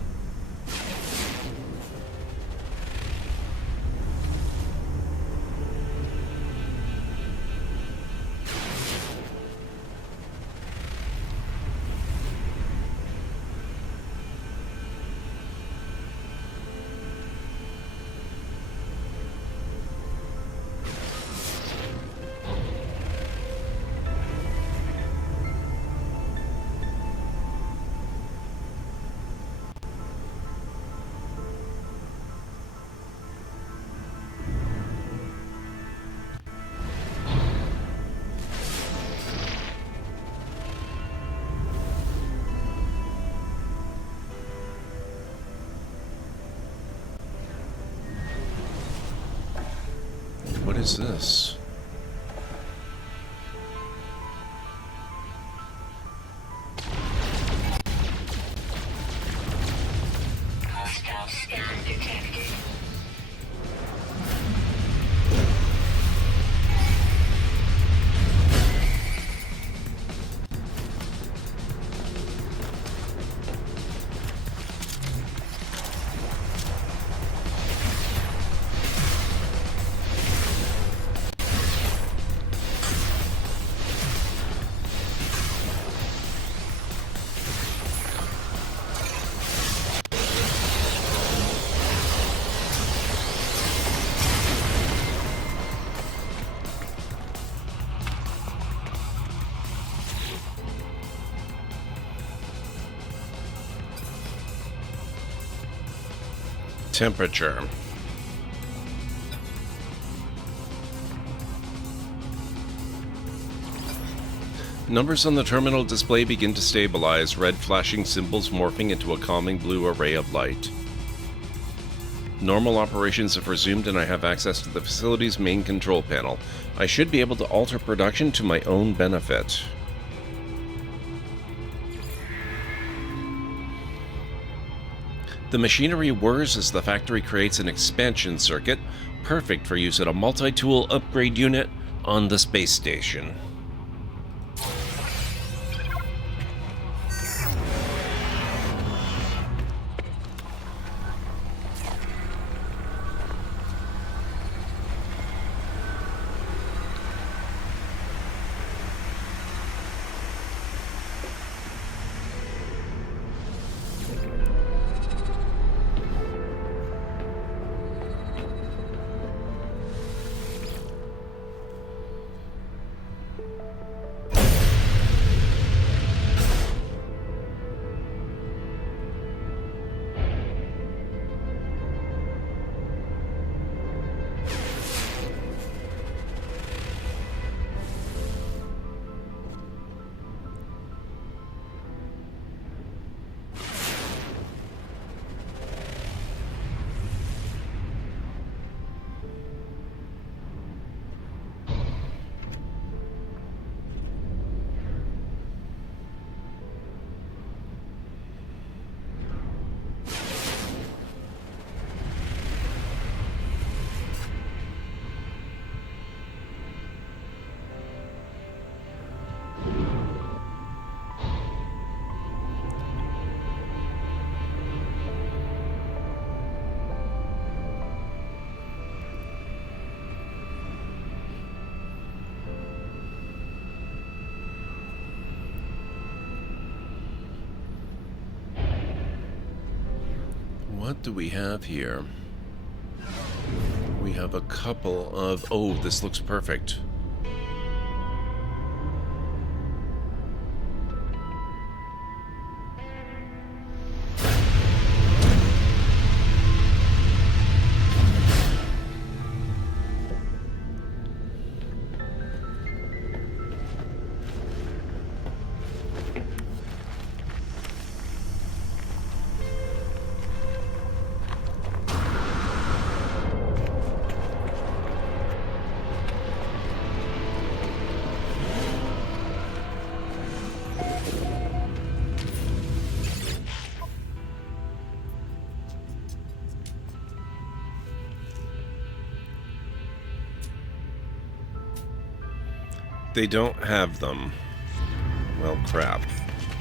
What is this? Hostile scan detected. Temperature. Numbers on the terminal display begin to stabilize, red flashing symbols morphing into a calming blue array of light. Normal operations have resumed and I have access to the facility's main control panel. I should be able to alter production to my own benefit. The machinery whirs as the factory creates an expansion circuit, perfect for use at a multi-tool upgrade unit on the space station. What do we have here? We have a couple of... Oh, this looks perfect. They don't have them. Well, crap.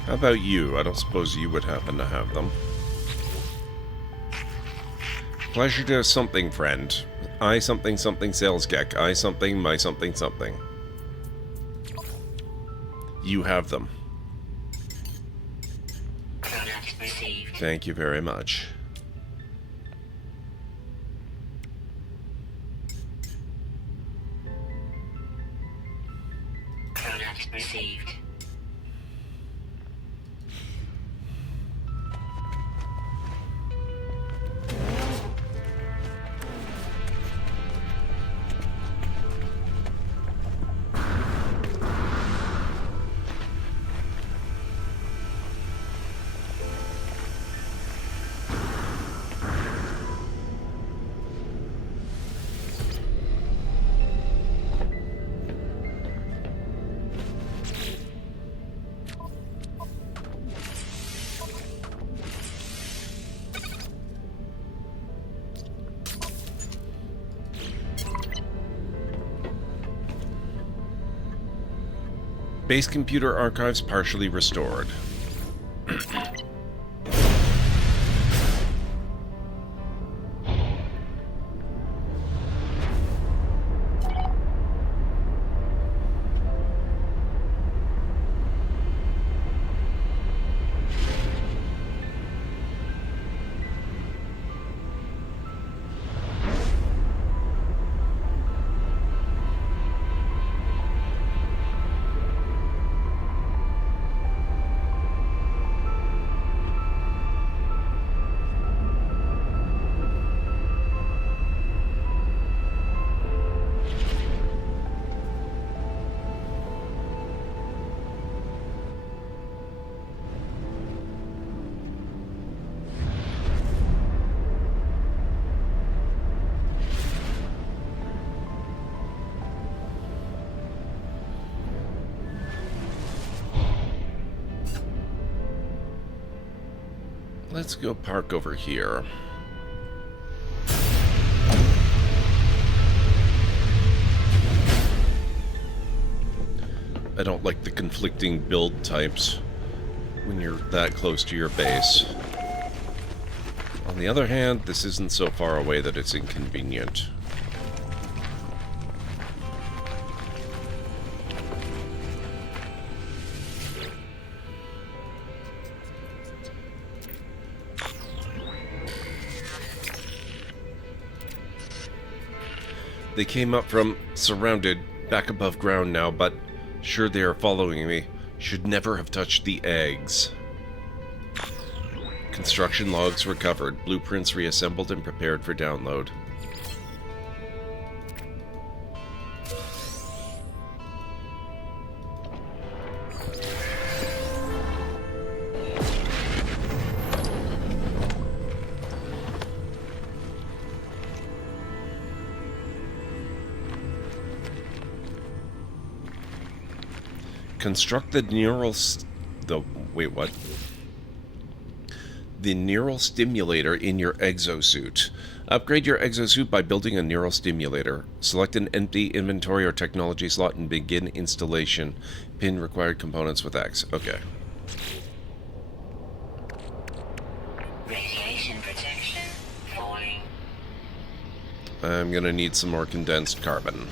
How about you? I don't suppose you would happen to have them. Pleasure to something, friend. I something something sales geck. I something my something something. You have them. Product received. Thank you very much. Product received. Base computer archives partially restored. Let's go park over here. I don't like the conflicting build types when you're that close to your base. On the other hand, this isn't so far away that it's inconvenient. They came up from surrounded, back above ground now, but sure they are following me. Should never have touched the eggs. Construction logs recovered, blueprints reassembled and prepared for download. Construct the neural... Wait, what? The neural stimulator in your exosuit. Upgrade your exosuit by building a neural stimulator. Select an empty inventory or technology slot and begin installation. Pin required components with X. Okay. Radiation protection falling. I'm gonna need some more condensed carbon.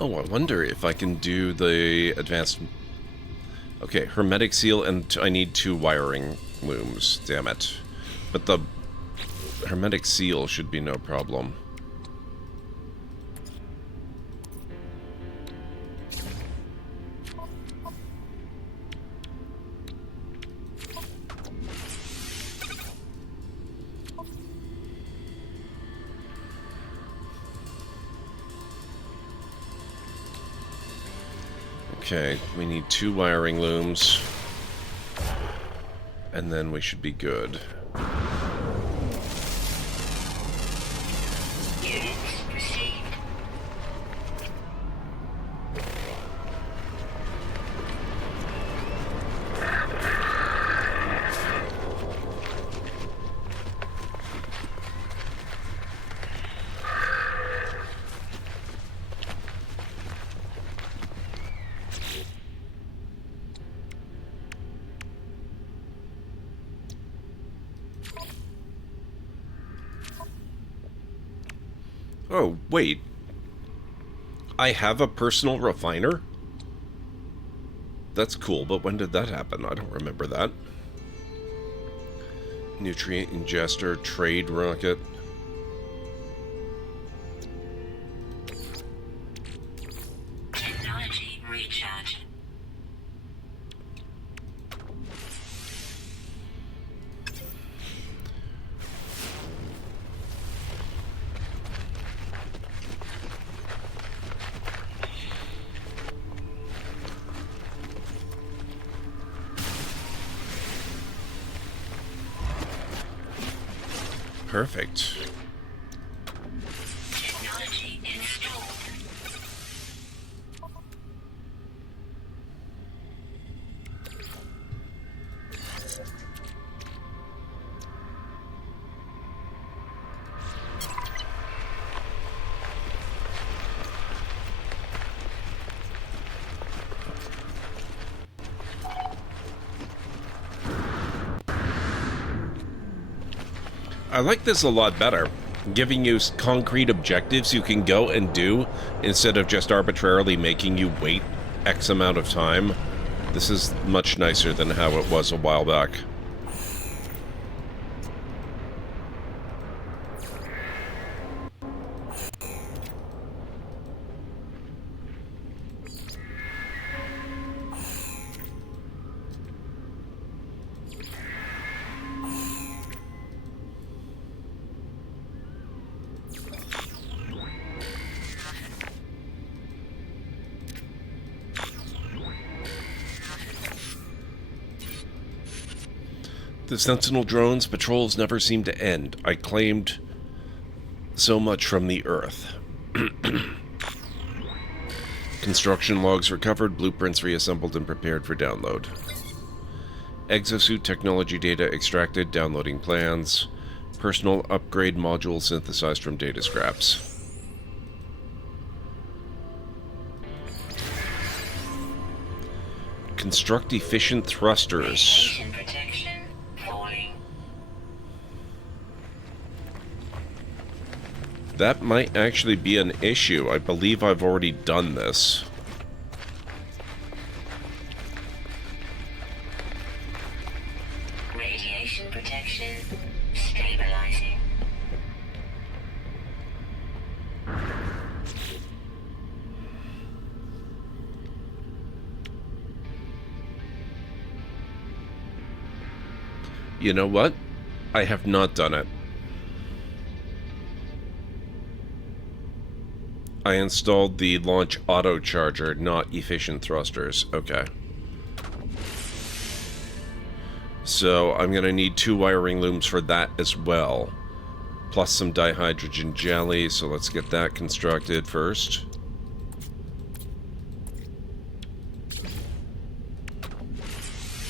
Oh, I wonder if I can do the advanced... Okay, hermetic seal, and I need 2 wiring looms. Damn it. But the hermetic seal should be no problem. Okay, we need 2 wiring looms, and then we should be good. Units received. Oh, wait. I have a personal refiner? That's cool, but when did that happen? I don't remember that. Nutrient ingester, trade rocket. Technology recharge. Perfect. Technology installed. I like this a lot better. Giving you concrete objectives you can go and do, instead of just arbitrarily making you wait X amount of time. This is much nicer than how it was a while back. The Sentinel drones' patrols never seem to end. I claimed so much from the Earth. Construction logs recovered, blueprints reassembled and prepared for download. Exosuit technology data extracted, downloading plans. Personal upgrade module synthesized from data scraps. Construct efficient thrusters. Radiation protection falling. That might actually be an issue. I believe I've already done this. Radiation protection stabilizing. You know what? I have not done it. I installed the launch auto charger, not efficient thrusters. Okay. So I'm going to need 2 wiring looms for that as well. Plus some dihydrogen jelly, so let's get that constructed first.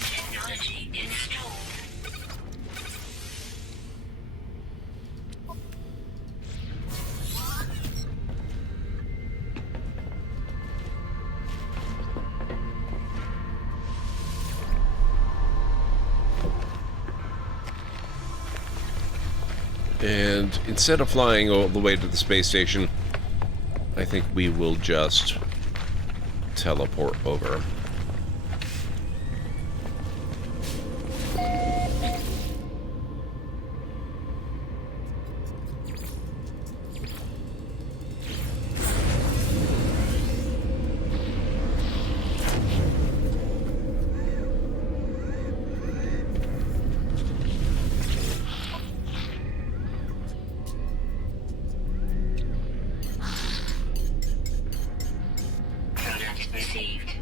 Technology installed. And instead of flying all the way to the space station, I think we will just teleport over. Product received.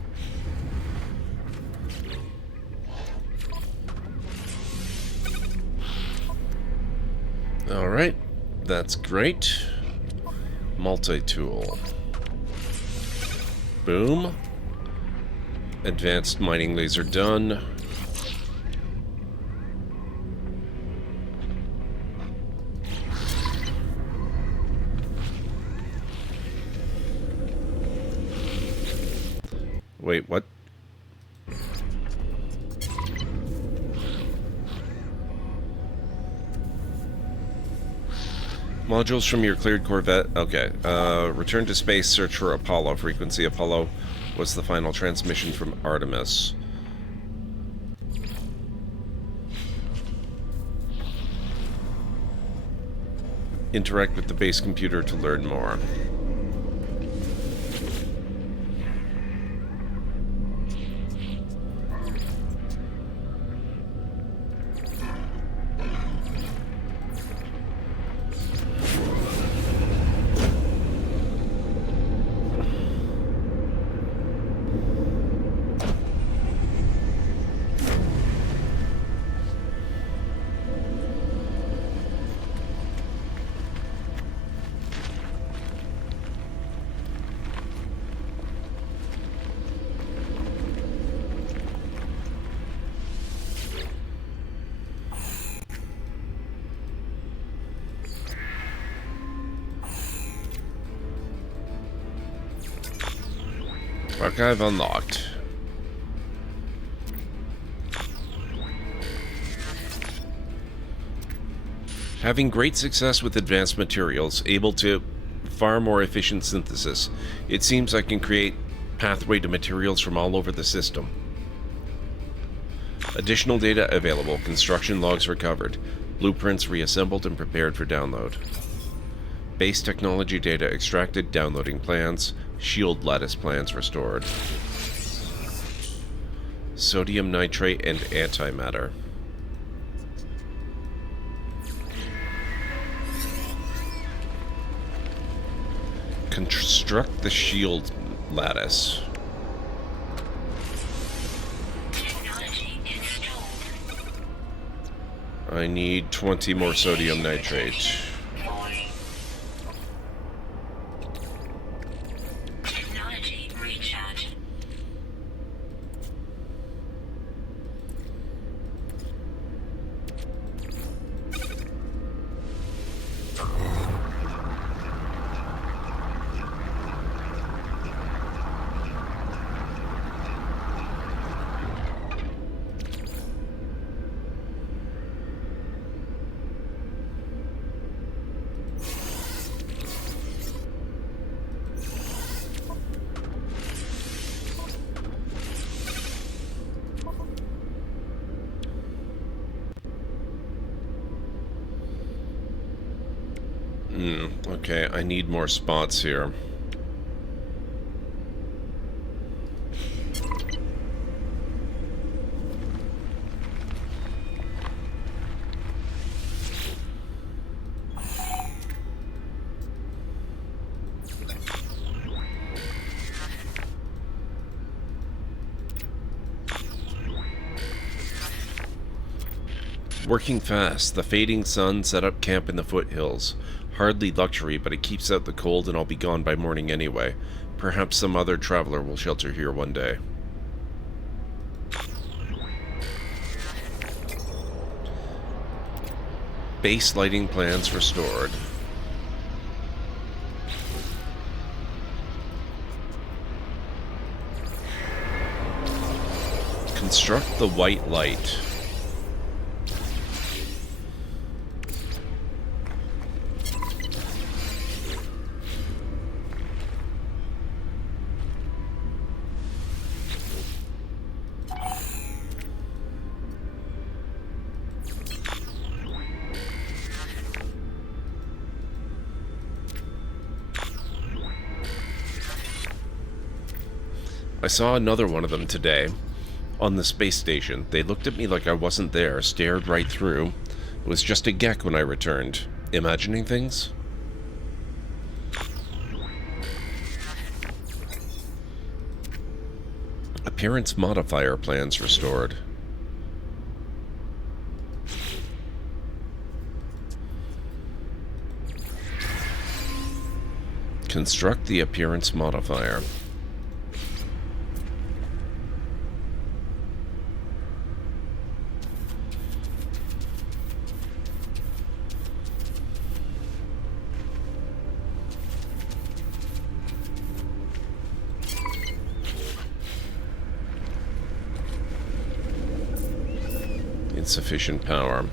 Alright, that's great. Multi-tool. Boom. Advanced mining laser done. Wait, what? Modules from your cleared Corvette. Okay. Return to space, search for Apollo. Frequency Apollo was the final transmission from Artemis. Interact with the base computer to learn more. Archive unlocked. Having great success with advanced materials, able to far more efficient synthesis. It seems I can create pathway to materials from all over the system. Additional data available. Construction logs recovered. Blueprints reassembled and prepared for download. Base technology data extracted. Downloading plans. Shield lattice plans restored. Sodium nitrate and antimatter. Construct the shield lattice. Technology installed. I need 20 more sodium nitrate. Falling. Technology recharge. Okay, I need more spots here. Working fast, the fading sun set up camp in the foothills. Hardly luxury, but it keeps out the cold and I'll be gone by morning anyway. Perhaps some other traveler will shelter here one day. Base lighting plans restored. Construct the white light. I saw another one of them today on the space station. They looked at me like I wasn't there, stared right through. It was just a gek when I returned. Imagining things? Appearance modifier plans restored. Construct the appearance modifier. Insufficient power.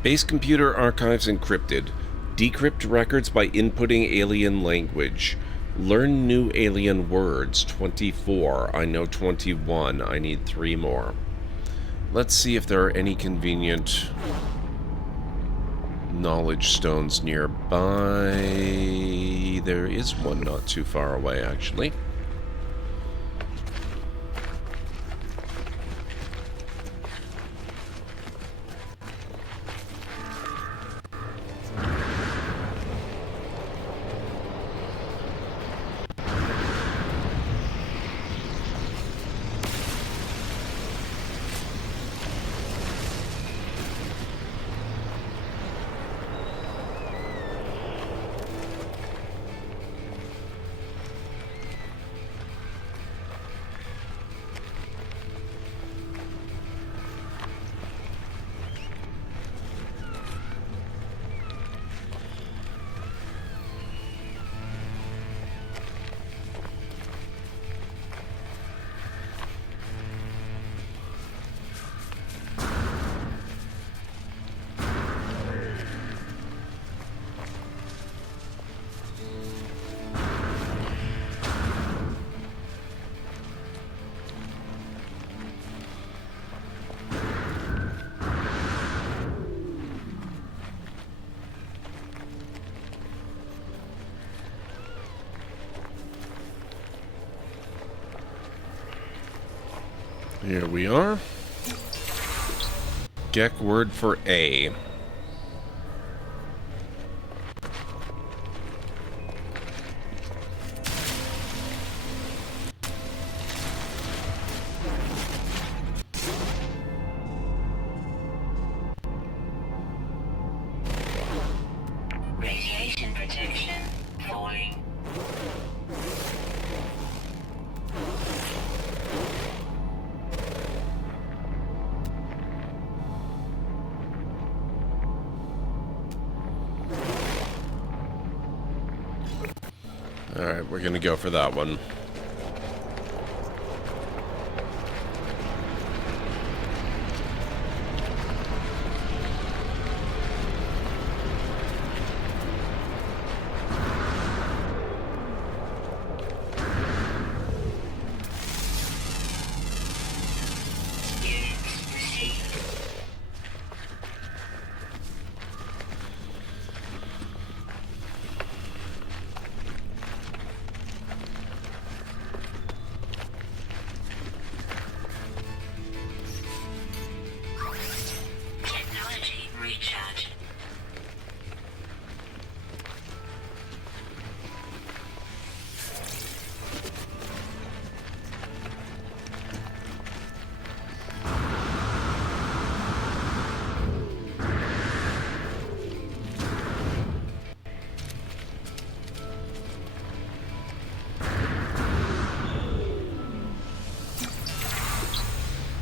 Base computer archives encrypted. Decrypt records by inputting alien language. Learn new alien words. 24. I know 21. I need 3 more. Let's see if there are any convenient knowledge stones nearby. There is one not too far away, actually. Here we are. Gek word for A. Radiation protection falling. Alright, we're gonna go for that one. Units received. Technology recharge.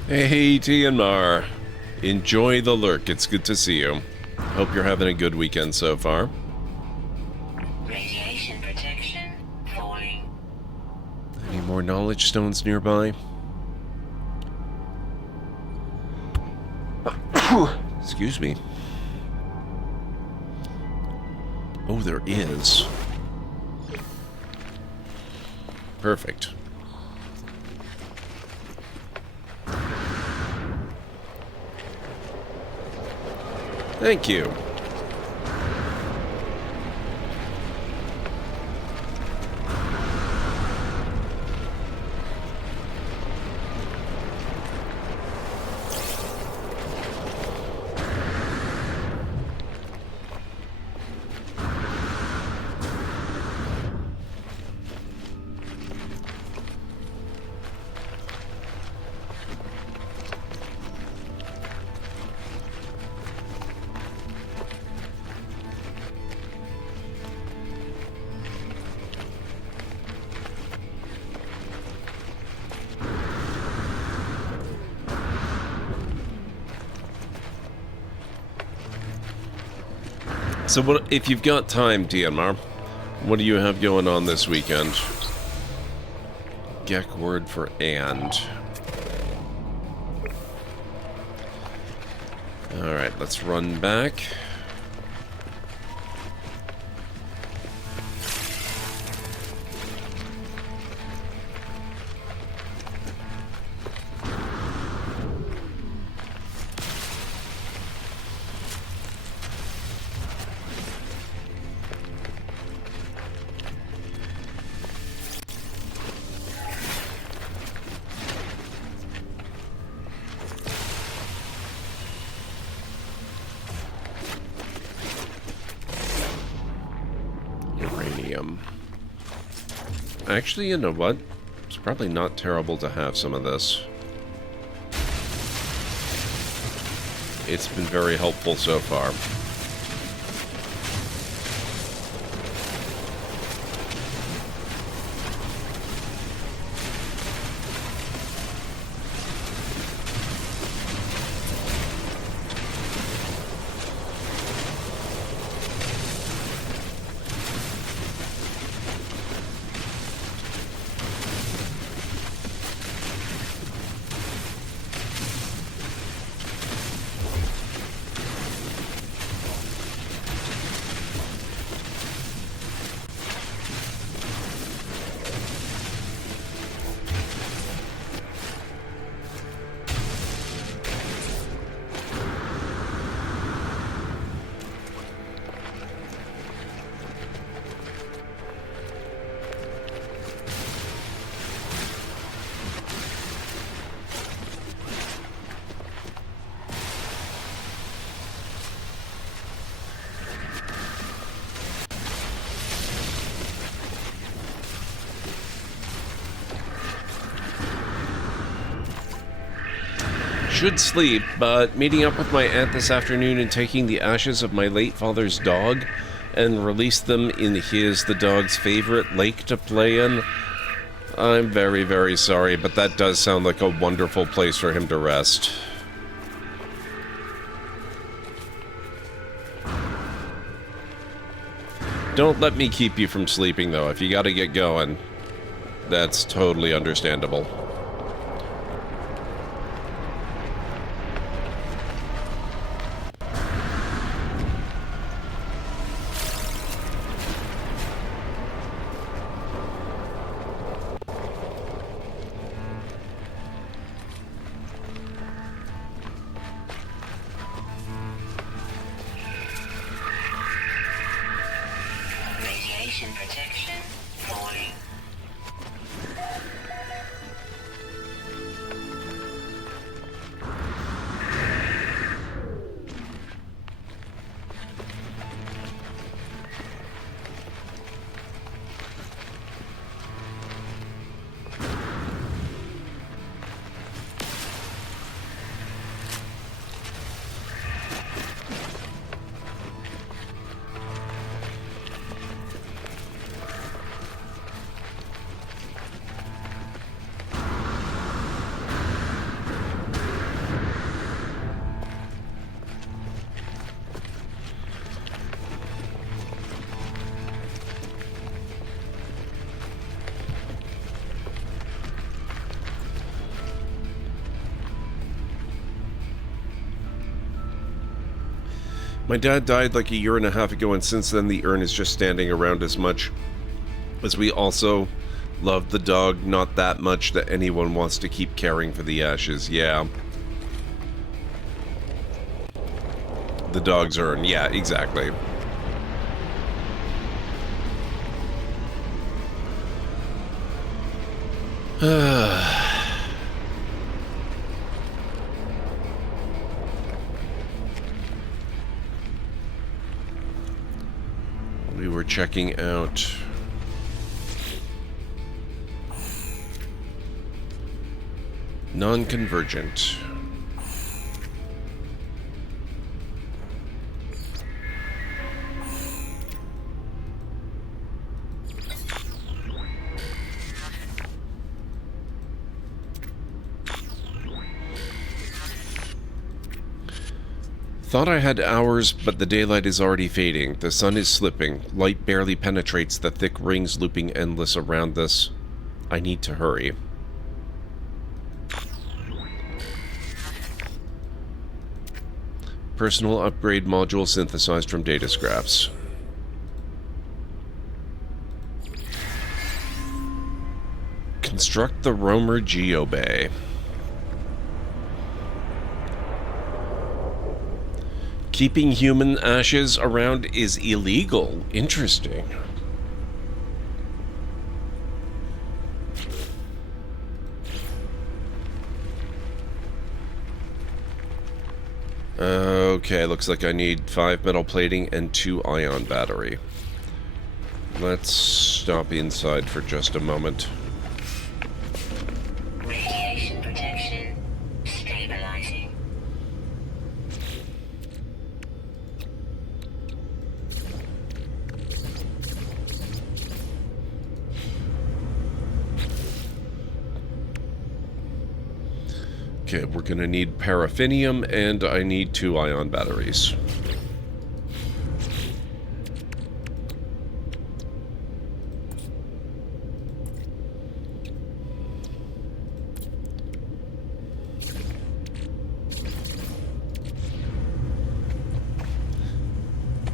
Hey, Tianmar. Enjoy the lurk. It's good to see you. Hope you're having a good weekend so far. Radiation protection falling. Any more knowledge stones nearby? Excuse me. Oh, there is. Perfect. Thank you. So what, if you've got time, DNR, what do you have going on this weekend? Gek word for and. Alright, let's run back. uranium. Actually, you know what? It's probably not terrible to have some of this. It's been very helpful so far. Should sleep, but meeting up with my aunt this afternoon and taking the ashes of my late father's dog and release them in the dog's favorite lake to play in. I'm very, very sorry, but that does sound like a wonderful place for him to rest. Don't let me keep you from sleeping, though. If you gotta get going, that's totally understandable. Radiation protection falling. My dad died like a year and a half ago, and since then the urn is just standing around as much as we also loved the dog, not that much that anyone wants to keep caring for the ashes. Yeah. The dog's urn. Yeah, exactly. We were checking out non-convergent. Thought I had hours, but the daylight is already fading. The sun is slipping. Light barely penetrates the thick rings looping endless around us. I need to hurry. Personal upgrade module synthesized from data scraps. Construct the Roamer Geobay. Keeping human ashes around is illegal. Interesting. Okay, looks like I need 5 metal plating and 2 ion battery. Let's stop inside for just a moment. Radiation protection stabilizing. Okay, we're gonna need paraffinium, and I need 2 ion batteries.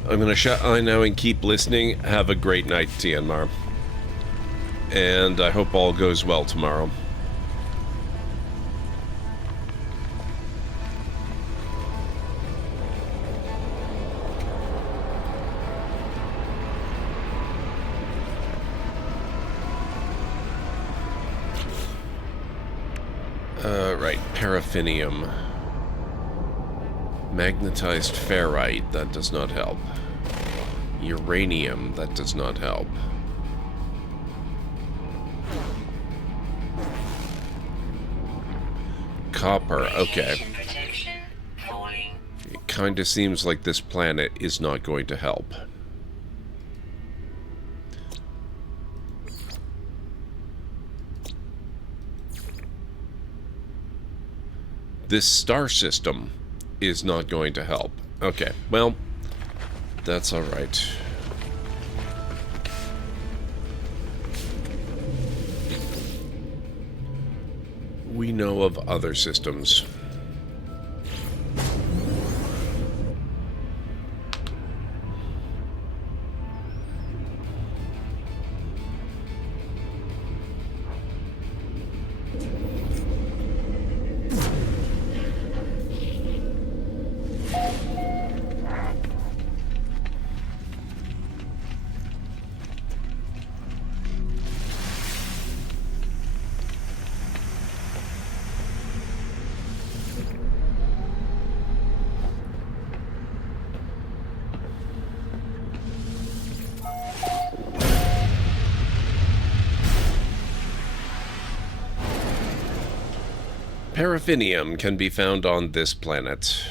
I'm gonna shut eye now and keep listening. Have a great night, Tianmar. And I hope all goes well tomorrow. Right, paraffinium. Magnetized ferrite, that does not help. Uranium, that does not help. Copper, okay. Radiation protection falling. It kind of seems like this planet is not going to help. This star system is not going to help. Okay, well, that's alright. We know of other systems. Paraffinium can be found on this planet.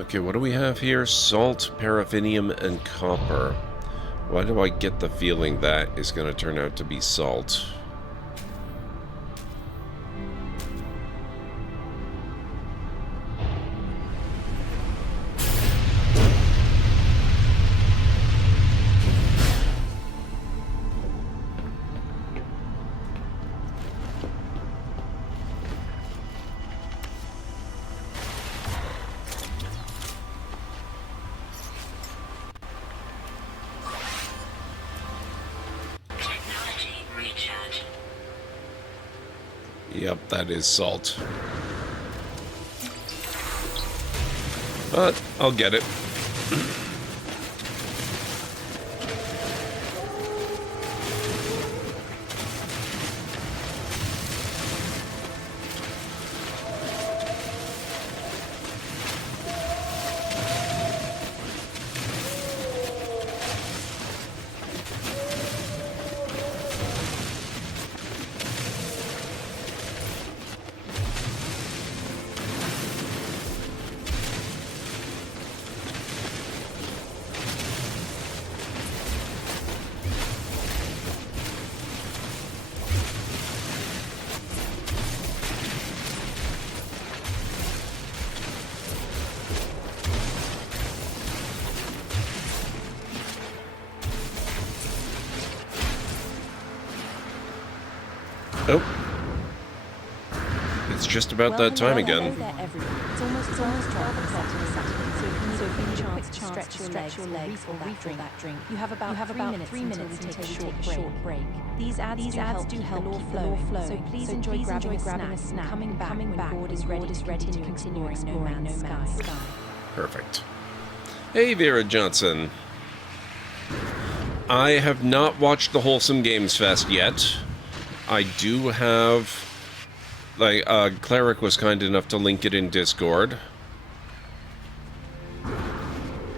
Okay, what do we have here? Salt, paraffinium, and copper. Why do I get the feeling that is going to turn out to be salt? Yep, that is salt. But I'll get it. Oh. It's just about that time again. Hello there, everyone. It's almost 12 o'clock on a Saturday, so if you need a quick chance to stretch your legs or refill that drink, you have about 3 minutes until we take a short break. These ads do help keep the law flowing, so please enjoy grabbing a snack, coming back when Gord is ready to continue exploring No Man's Sky. Perfect. Hey, Vera Johnson. I have not watched the Wholesome Games Fest yet. I do have... Like, Cleric was kind enough to link it in Discord.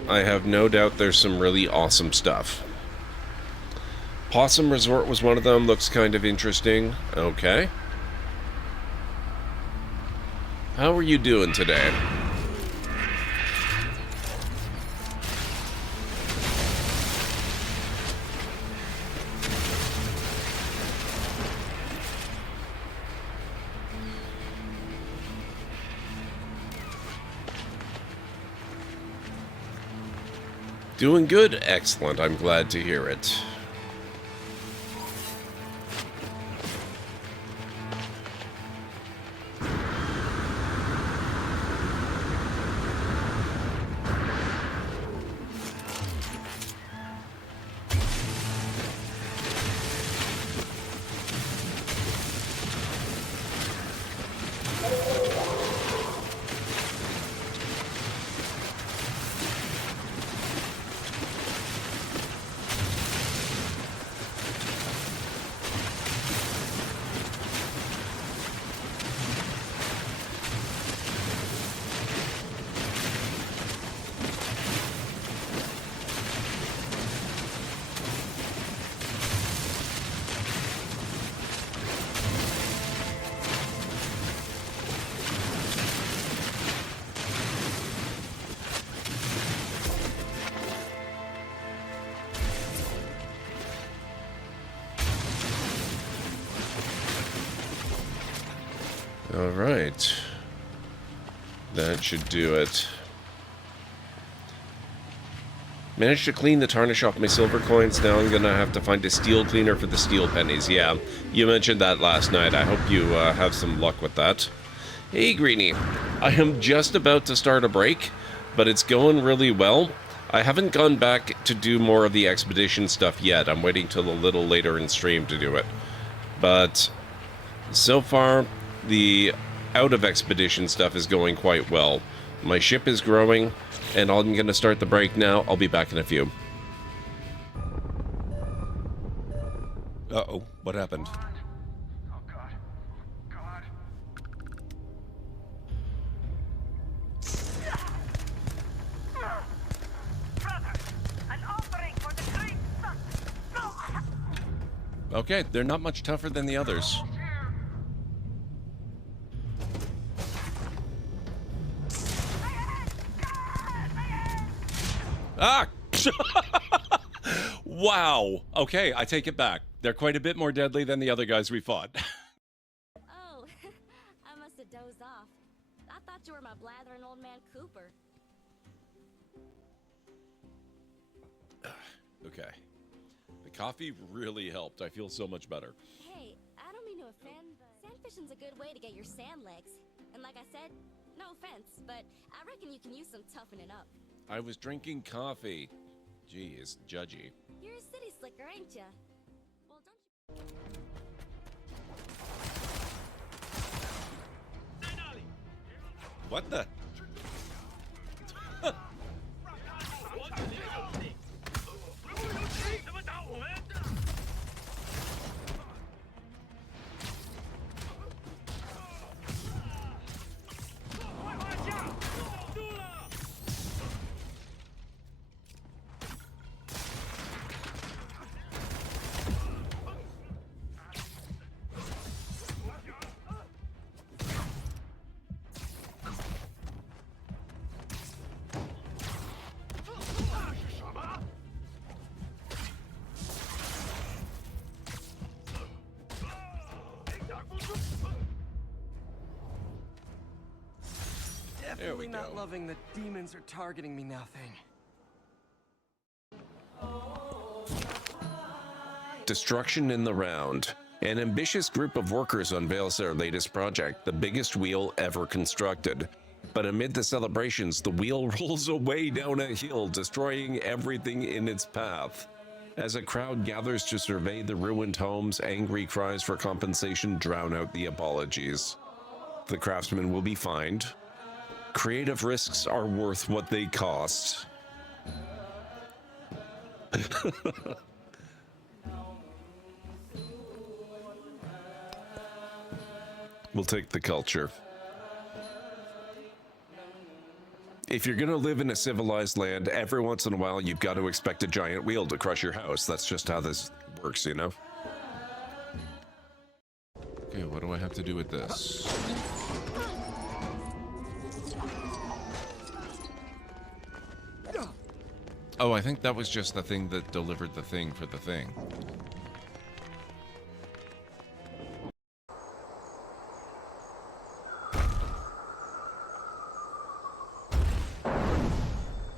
I have no doubt there's some really awesome stuff. Possum Resort was one of them. Looks kind of interesting. Okay. How are you doing today? Doing good. Excellent. I'm glad to hear it. Alright. That should do it. Managed to clean the tarnish off my silver coins. Now I'm gonna have to find a steel cleaner for the steel pennies. Yeah, you mentioned that last night. I hope you have some luck with that. Hey, Greenie. I am just about to start a break, but it's going really well. I haven't gone back to do more of the expedition stuff yet. I'm waiting till a little later in stream to do it. But so far, the out-of-expedition stuff is going quite well. My ship is growing, and I'm going to start the break now. I'll be back in a few. Uh-oh, what happened? Oh, God. God. Brother, an offering for the great sun. No. Okay, they're not much tougher than the others. Ah! Wow. Okay, I take it back. They're quite a bit more deadly than the other guys we fought. Oh, I must have dozed off. I thought you were my blathering old man Cooper. Okay. The coffee really helped. I feel so much better. Hey, I don't mean to offend, but sand fishing's a good way to get your sand legs. And like I said, no offense, but I reckon you can use some toughening up. I was drinking coffee. Jeez, judgy. You're a city slicker, ain't ya? Well, don't you... What the? Definitely not loving the demons are targeting me now thing. Destruction in the round. An ambitious group of workers unveils their latest project, the biggest wheel ever constructed. But amid the celebrations, the wheel rolls away down a hill, destroying everything in its path. As a crowd gathers to survey the ruined homes, angry cries for compensation drown out the apologies. The craftsman will be fined. Creative risks are worth what they cost. We'll take the culture. If you're gonna live in a civilized land, every once in a while you've got to expect a giant wheel to crush your house. That's just how this works, you know? Okay, what do I have to do with this? Oh, I think that was just the thing that delivered the thing for the thing.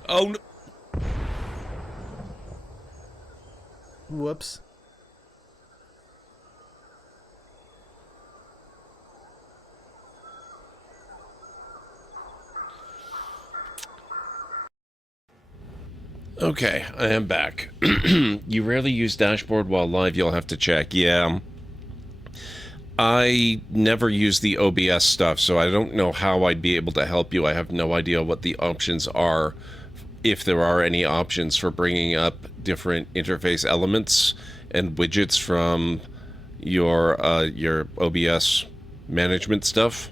Oh, no. Whoops. Okay, I am back. You rarely use dashboard while live, you'll have to check. Yeah. I never use the OBS stuff, so I don't know how I'd be able to help you. I have no idea what the options are, if there are any options for bringing up different interface elements and widgets from your OBS management stuff.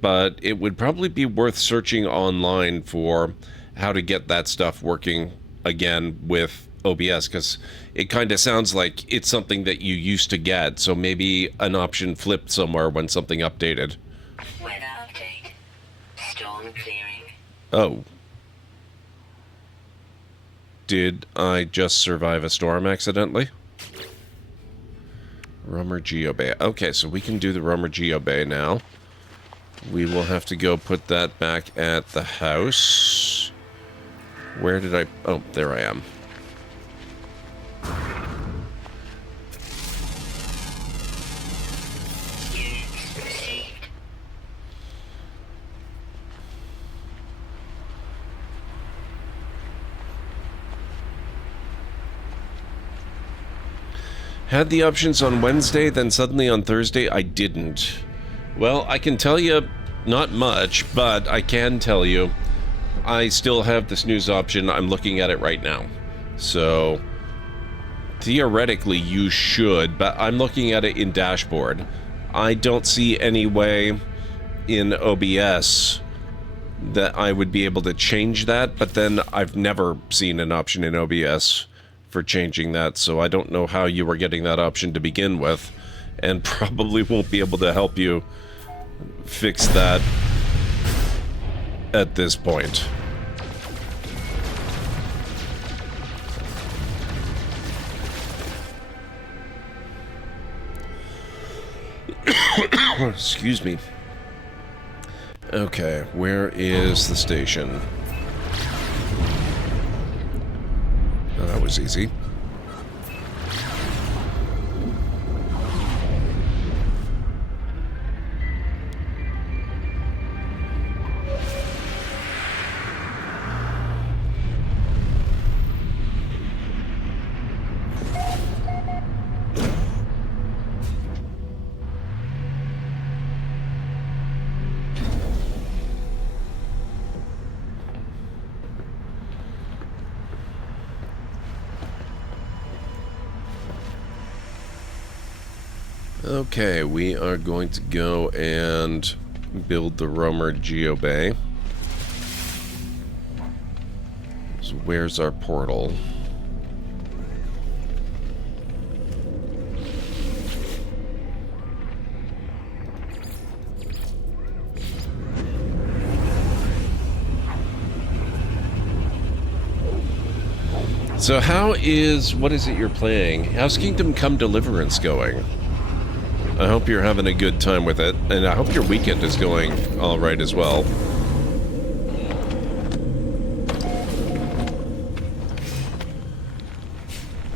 But it would probably be worth searching online for how to get that stuff working again with OBS, because it kind of sounds like it's something that you used to get, so maybe an option flipped somewhere when something updated. Weather update. Storm clearing. Oh. Did I just survive a storm accidentally? Rumor Geobay. Okay, so we can do the Rumor Geobay now. We will have to go put that back at the house. Where did I... Oh, there I am. Units received. Had the options on Wednesday, then suddenly on Thursday I didn't. Well, I can tell you not much, but I can tell you I still have the snooze option. I'm looking at it right now. So theoretically you should, but I'm looking at it in dashboard. I don't see any way in OBS that I would be able to change that, but then I've never seen an option in OBS for changing that, so I don't know how you were getting that option to begin with, and probably won't be able to help you fix that at this point. Excuse me. Okay, where is the station? Oh, that was easy. Okay, we are going to go and build the Romer Geobay. So where's our portal? So what is it you're playing? How's Kingdom Come Deliverance going? I hope you're having a good time with it, and I hope your weekend is going all right as well.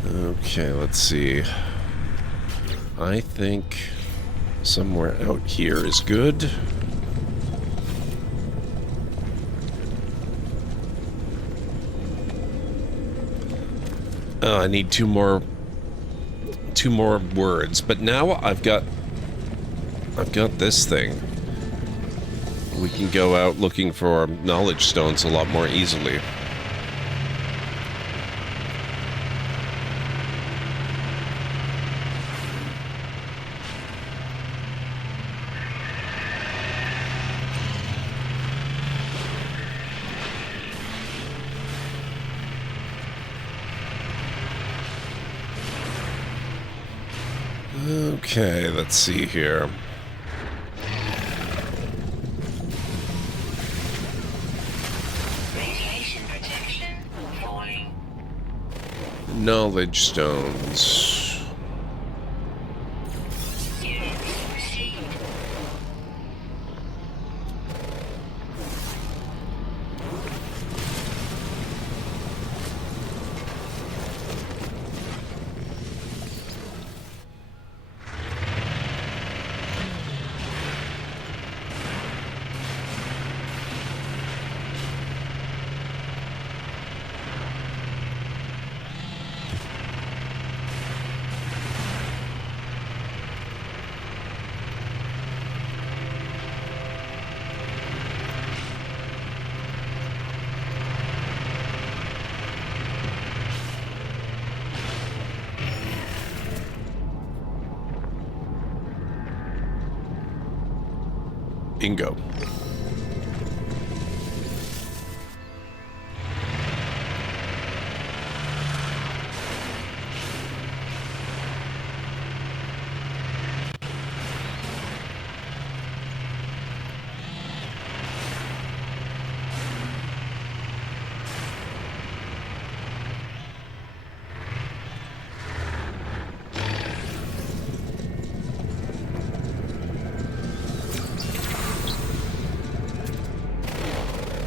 Okay, let's see. I think somewhere out here is good. I need two more words, but now I've got this thing. We can go out looking for knowledge stones a lot more easily. Okay, let's see here. Radiation protection falling. Knowledge stones. Units received. Bingo.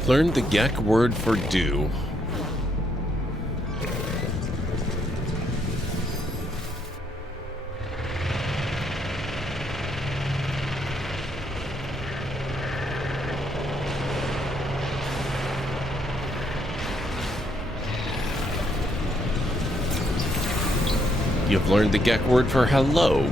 Learn the Gek word for do. You've learned the Gek word for hello.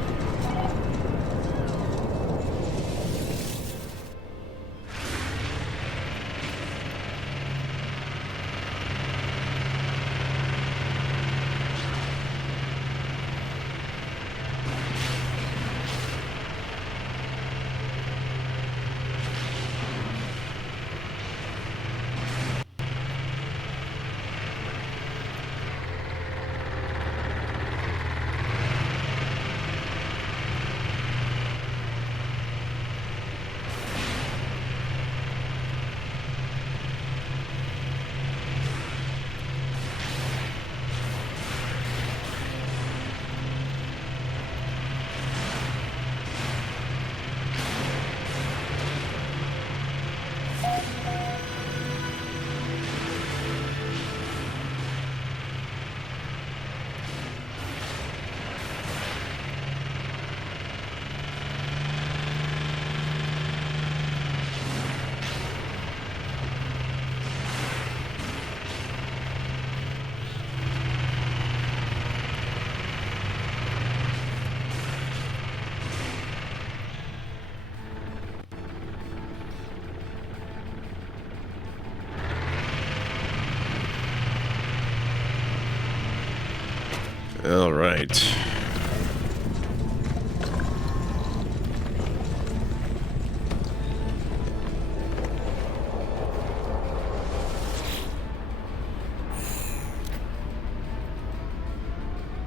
All right.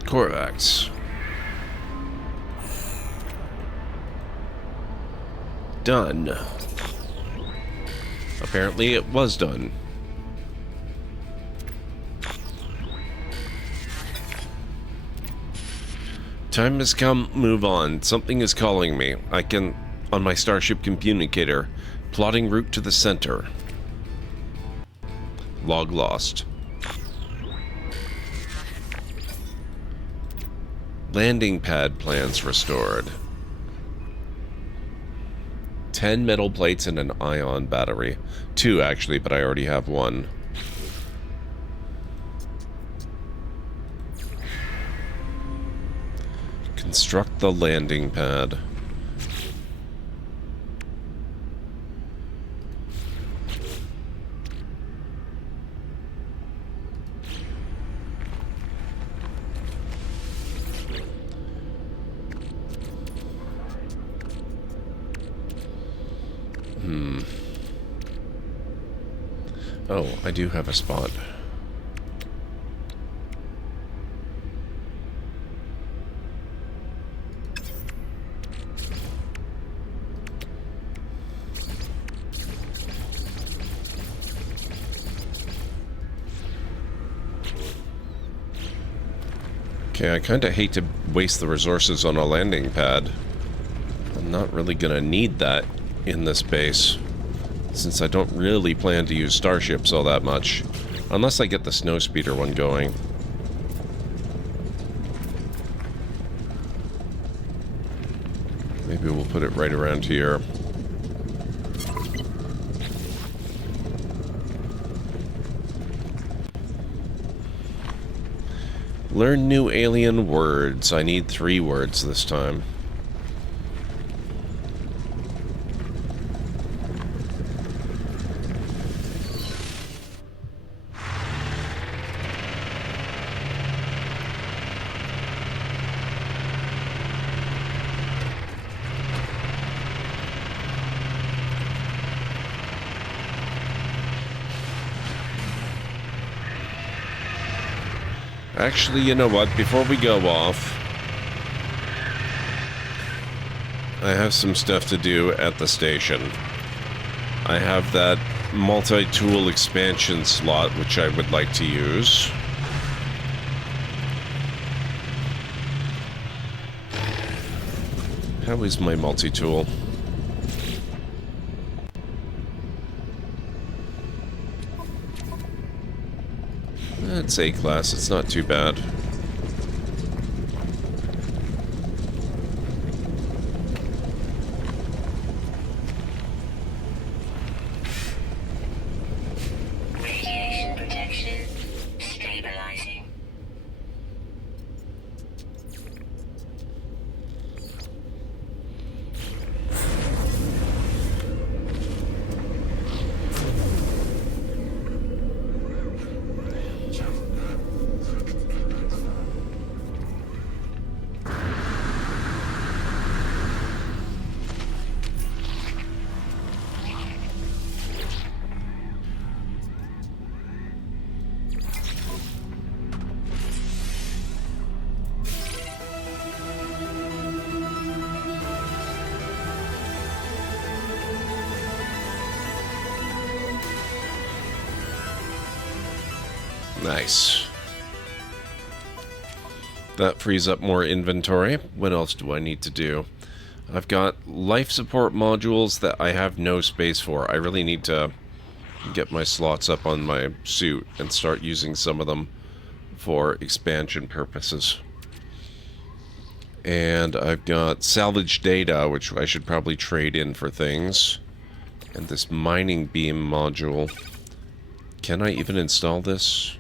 Corvax. Done. Apparently it was done. Time has come, move on. Something is calling me. I can, on my starship communicator, plotting route to the center. Log lost. Landing pad plans restored. 10 metal plates and an ion battery. 2 actually, but I already have 1. Construct the landing pad. Oh, I do have a spot. Okay, I kind of hate to waste the resources on a landing pad. I'm not really gonna need that in this base, since I don't really plan to use starships all that much, unless I get the snowspeeder one going. Maybe we'll put it right around here. Learn new alien words. I need 3 words this time. Actually, you know what? Before we go off, I have some stuff to do at the station. I have that multi-tool expansion slot, which I would like to use. How is my multi-tool? It's A-class, it's not too bad. Radiation protection stabilizing. Nice. That frees up more inventory. What else do I need to do? I've got life support modules that I have no space for. I really need to get my slots up on my suit and start using some of them for expansion purposes. And I've got salvage data, which I should probably trade in for things. And this mining beam module. Can I even install this?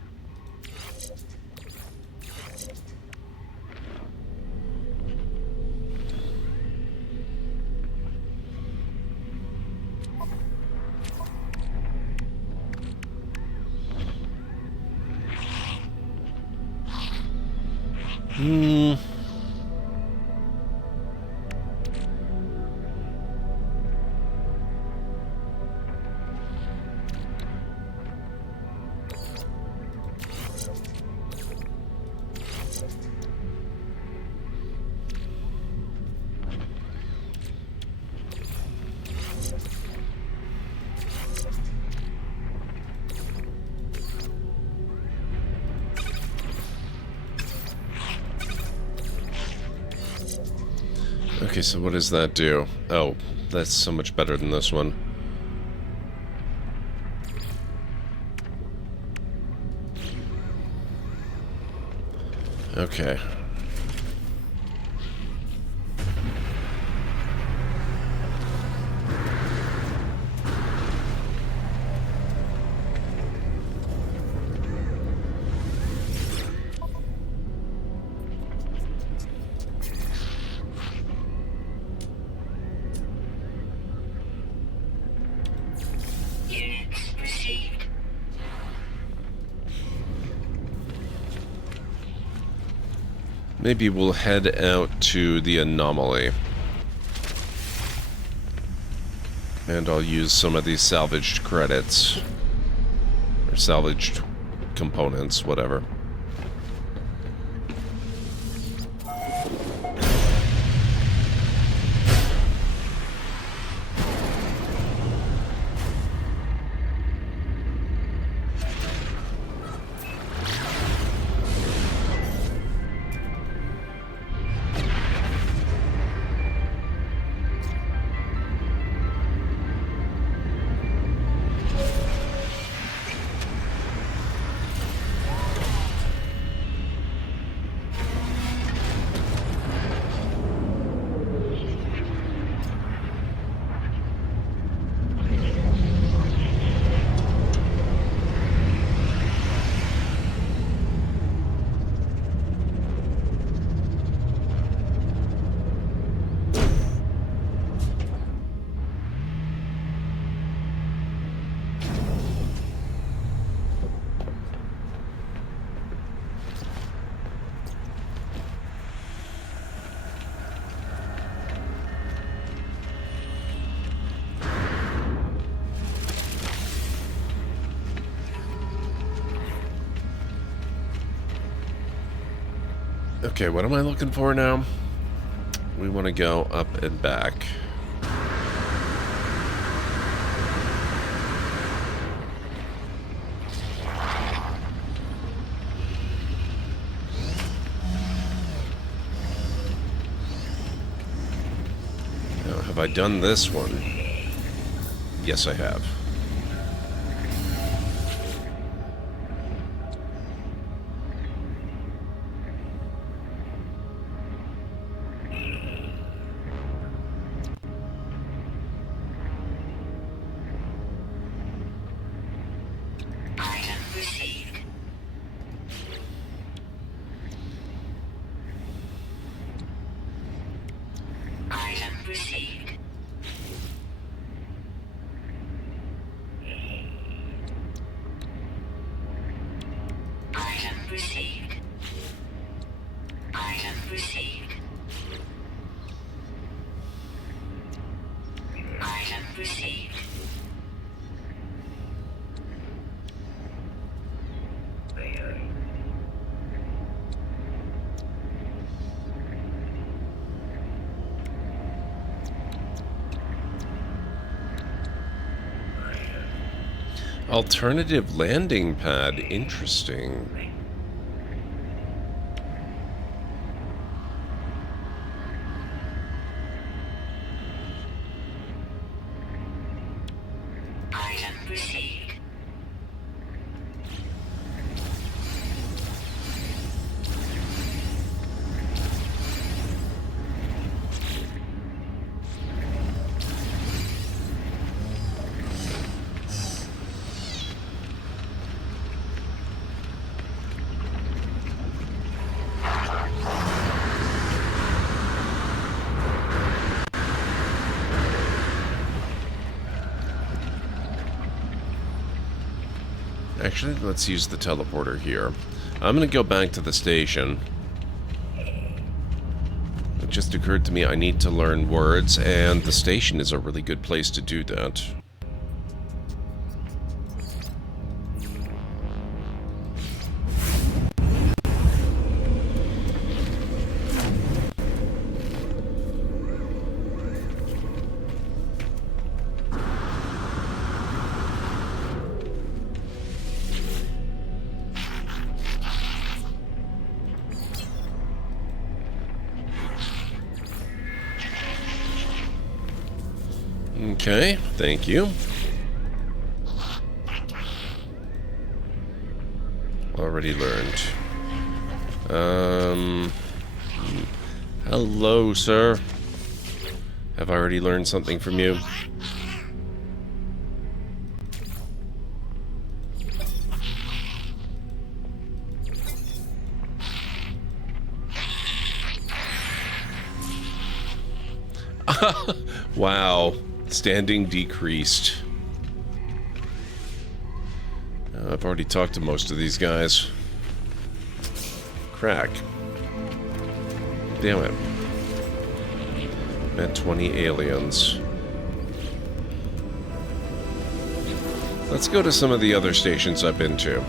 Okay, so what does that do? Oh, that's so much better than this one. Okay. Maybe we'll head out to the anomaly. And I'll use some of these salvaged credits. Or salvaged components, whatever. Okay, what am I looking for now? We want to go up and back. Now, have I done this one? Yes, I have. Alternative landing pad, interesting. Actually, let's use the teleporter here. I'm going to go back to the station. It just occurred to me I need to learn words, and the station is a really good place to do that. Okay, thank you. Already learned. Hello, sir. Have I already learned something from you? Wow. Standing decreased. I've already talked to most of these guys. Crack. Damn it. Met 20 aliens. Let's go to some of the other stations I've been to.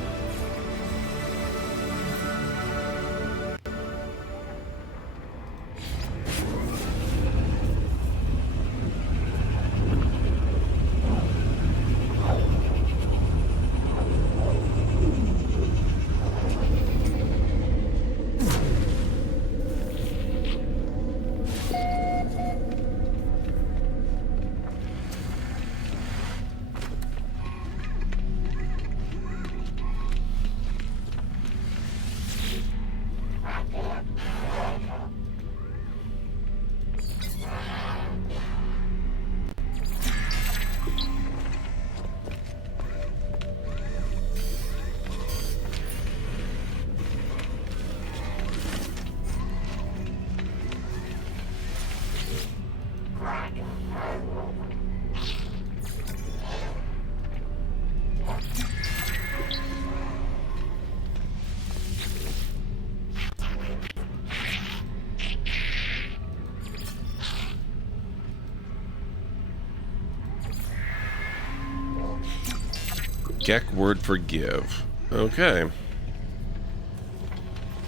Gek word for give. Okay.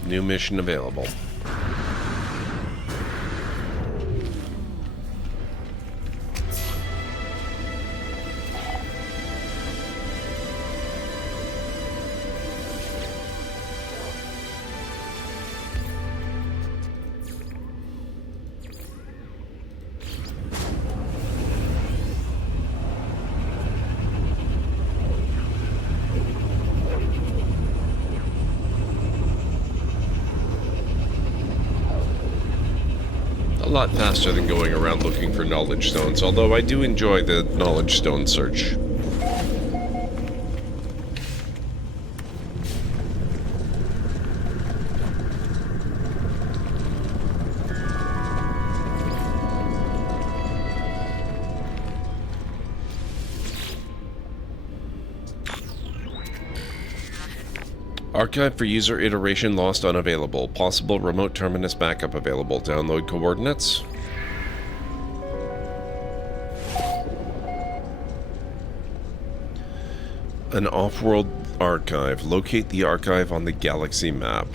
New mission available. A lot faster than going around looking for knowledge stones, although I do enjoy the knowledge stone search. Archive for user iteration lost unavailable. Possible remote terminus backup available. Download coordinates. An off-world archive. Locate the archive on the galaxy map.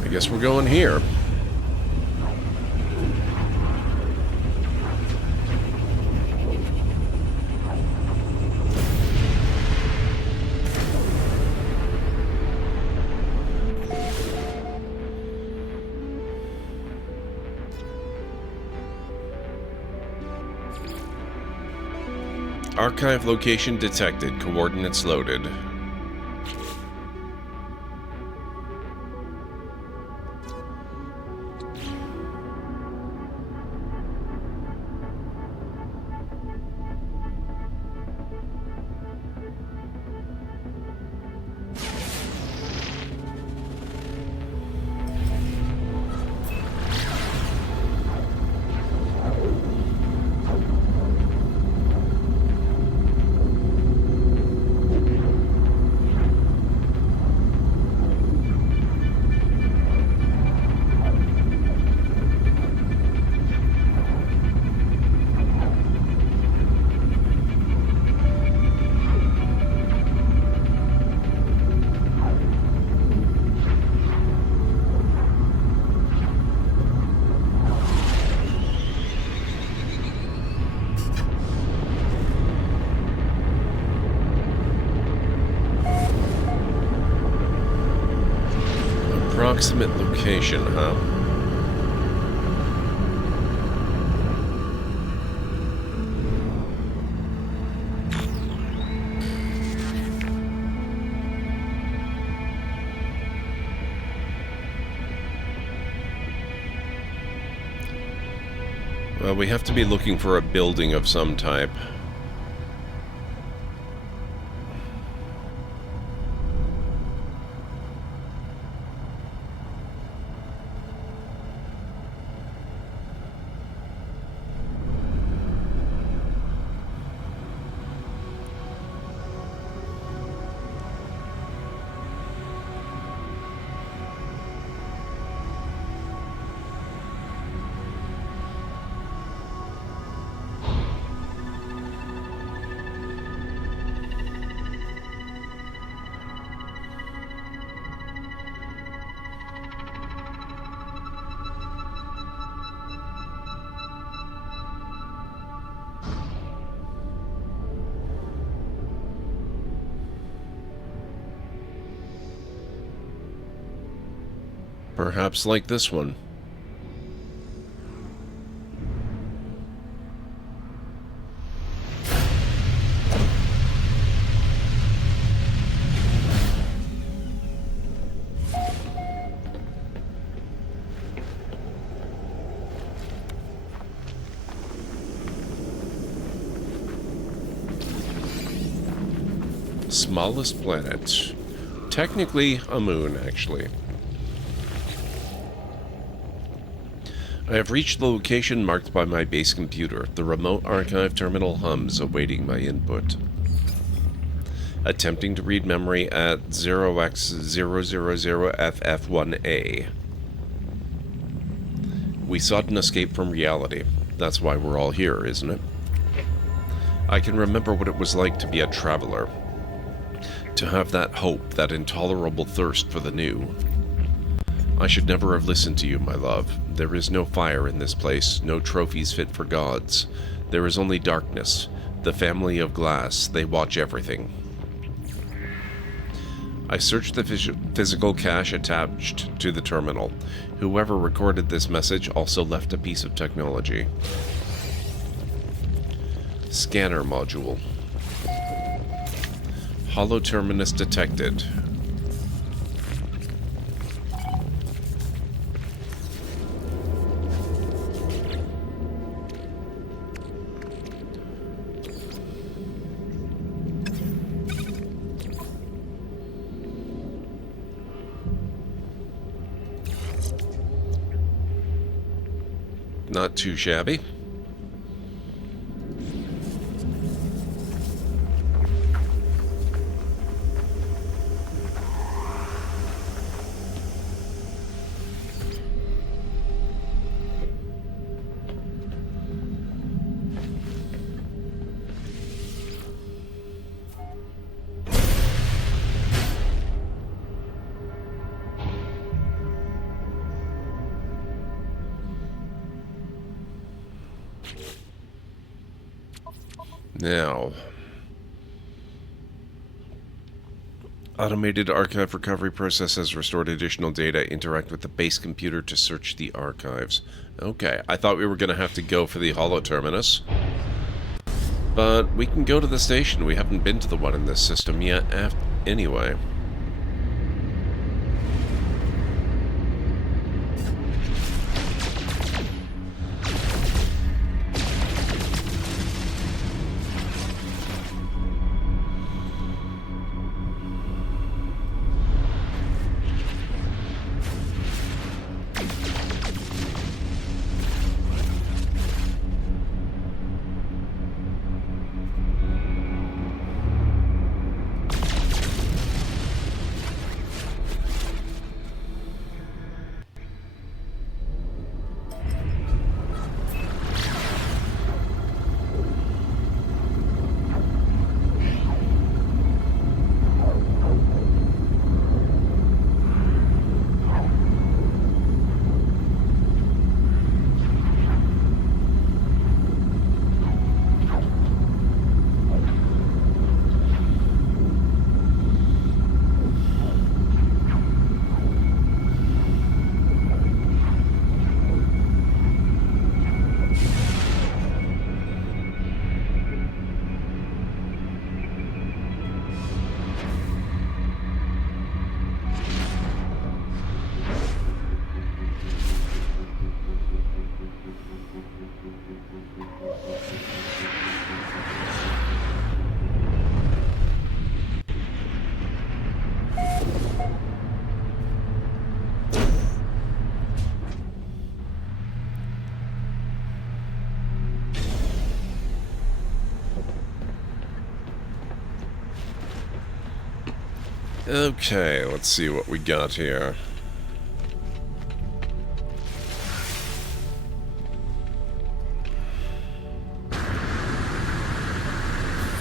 I guess we're going here. Archive location detected. Coordinates loaded. Approximate location, huh? Well, we have to be looking for a building of some type. Perhaps like this one. Smallest planet. Technically a moon, actually. I have reached the location marked by my base computer. The remote archive terminal hums, awaiting my input. Attempting to read memory at 0x000FF1A. We sought an escape from reality. That's why we're all here, isn't it? I can remember what it was like to be a traveler. To have that hope, that intolerable thirst for the new. I should never have listened to you, my love. There is no fire in this place, no trophies fit for gods. There is only darkness. The family of glass, they watch everything. I searched the physical cache attached to the terminal. Whoever recorded this message also left a piece of technology. Scanner module. Hollow terminus detected. Not too shabby. Now, automated archive recovery process has restored additional data. Interact with the base computer to search the archives. Okay, I thought we were going to have to go for the hollow terminus. But we can go to the station. We haven't been to the one in this system yet anyway. Okay, let's see what we got here.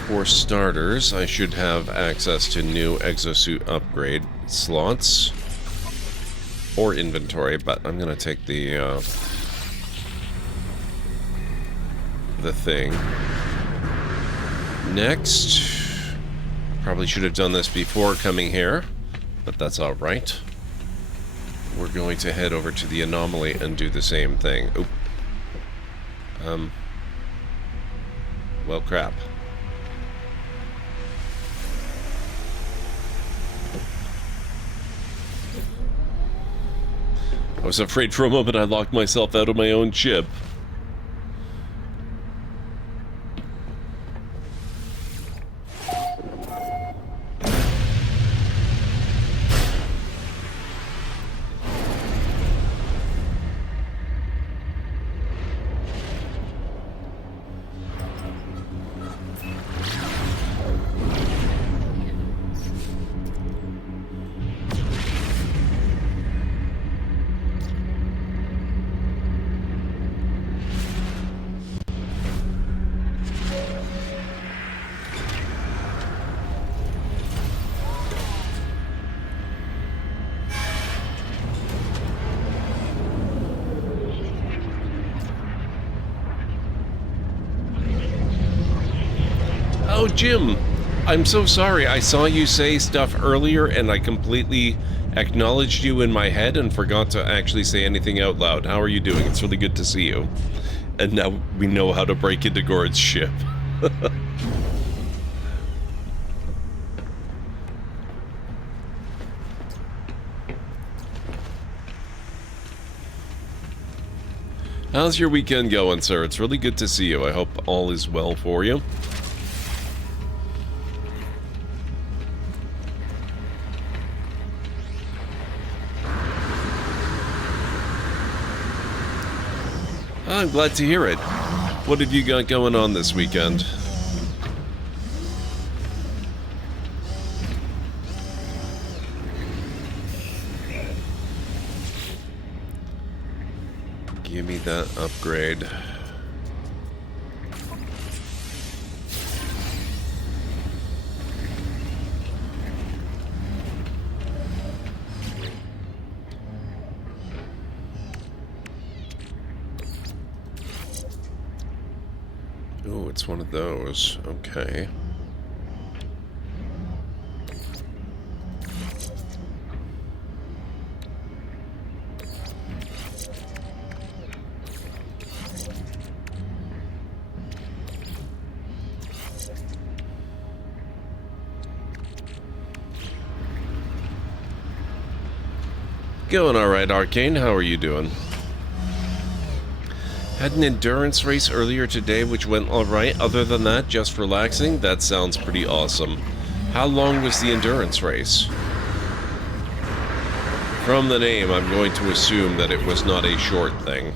For starters, I should have access to new exosuit upgrade slots or inventory, but I'm gonna take the thing. Next, probably should have done this before coming here, but that's alright. We're going to head over to the anomaly and do the same thing. Oop. Well, crap. I was afraid for a moment I locked myself out of my own ship. Oh, Jim, I'm so sorry. I saw you say stuff earlier and I completely acknowledged you in my head and forgot to actually say anything out loud. How are you doing? It's really good to see you. And now we know how to break into Gord's ship. How's your weekend going, sir? It's really good to see you. I hope all is well for you. I'm glad to hear it. What have you got going on this weekend? Give me that upgrade. Oh, it's one of those. Okay. Going alright, Arcane. How are you doing? Had an endurance race earlier today which went alright. Other than that, just relaxing. That sounds pretty awesome. How long was the endurance race? From the name, I'm going to assume that it was not a short thing.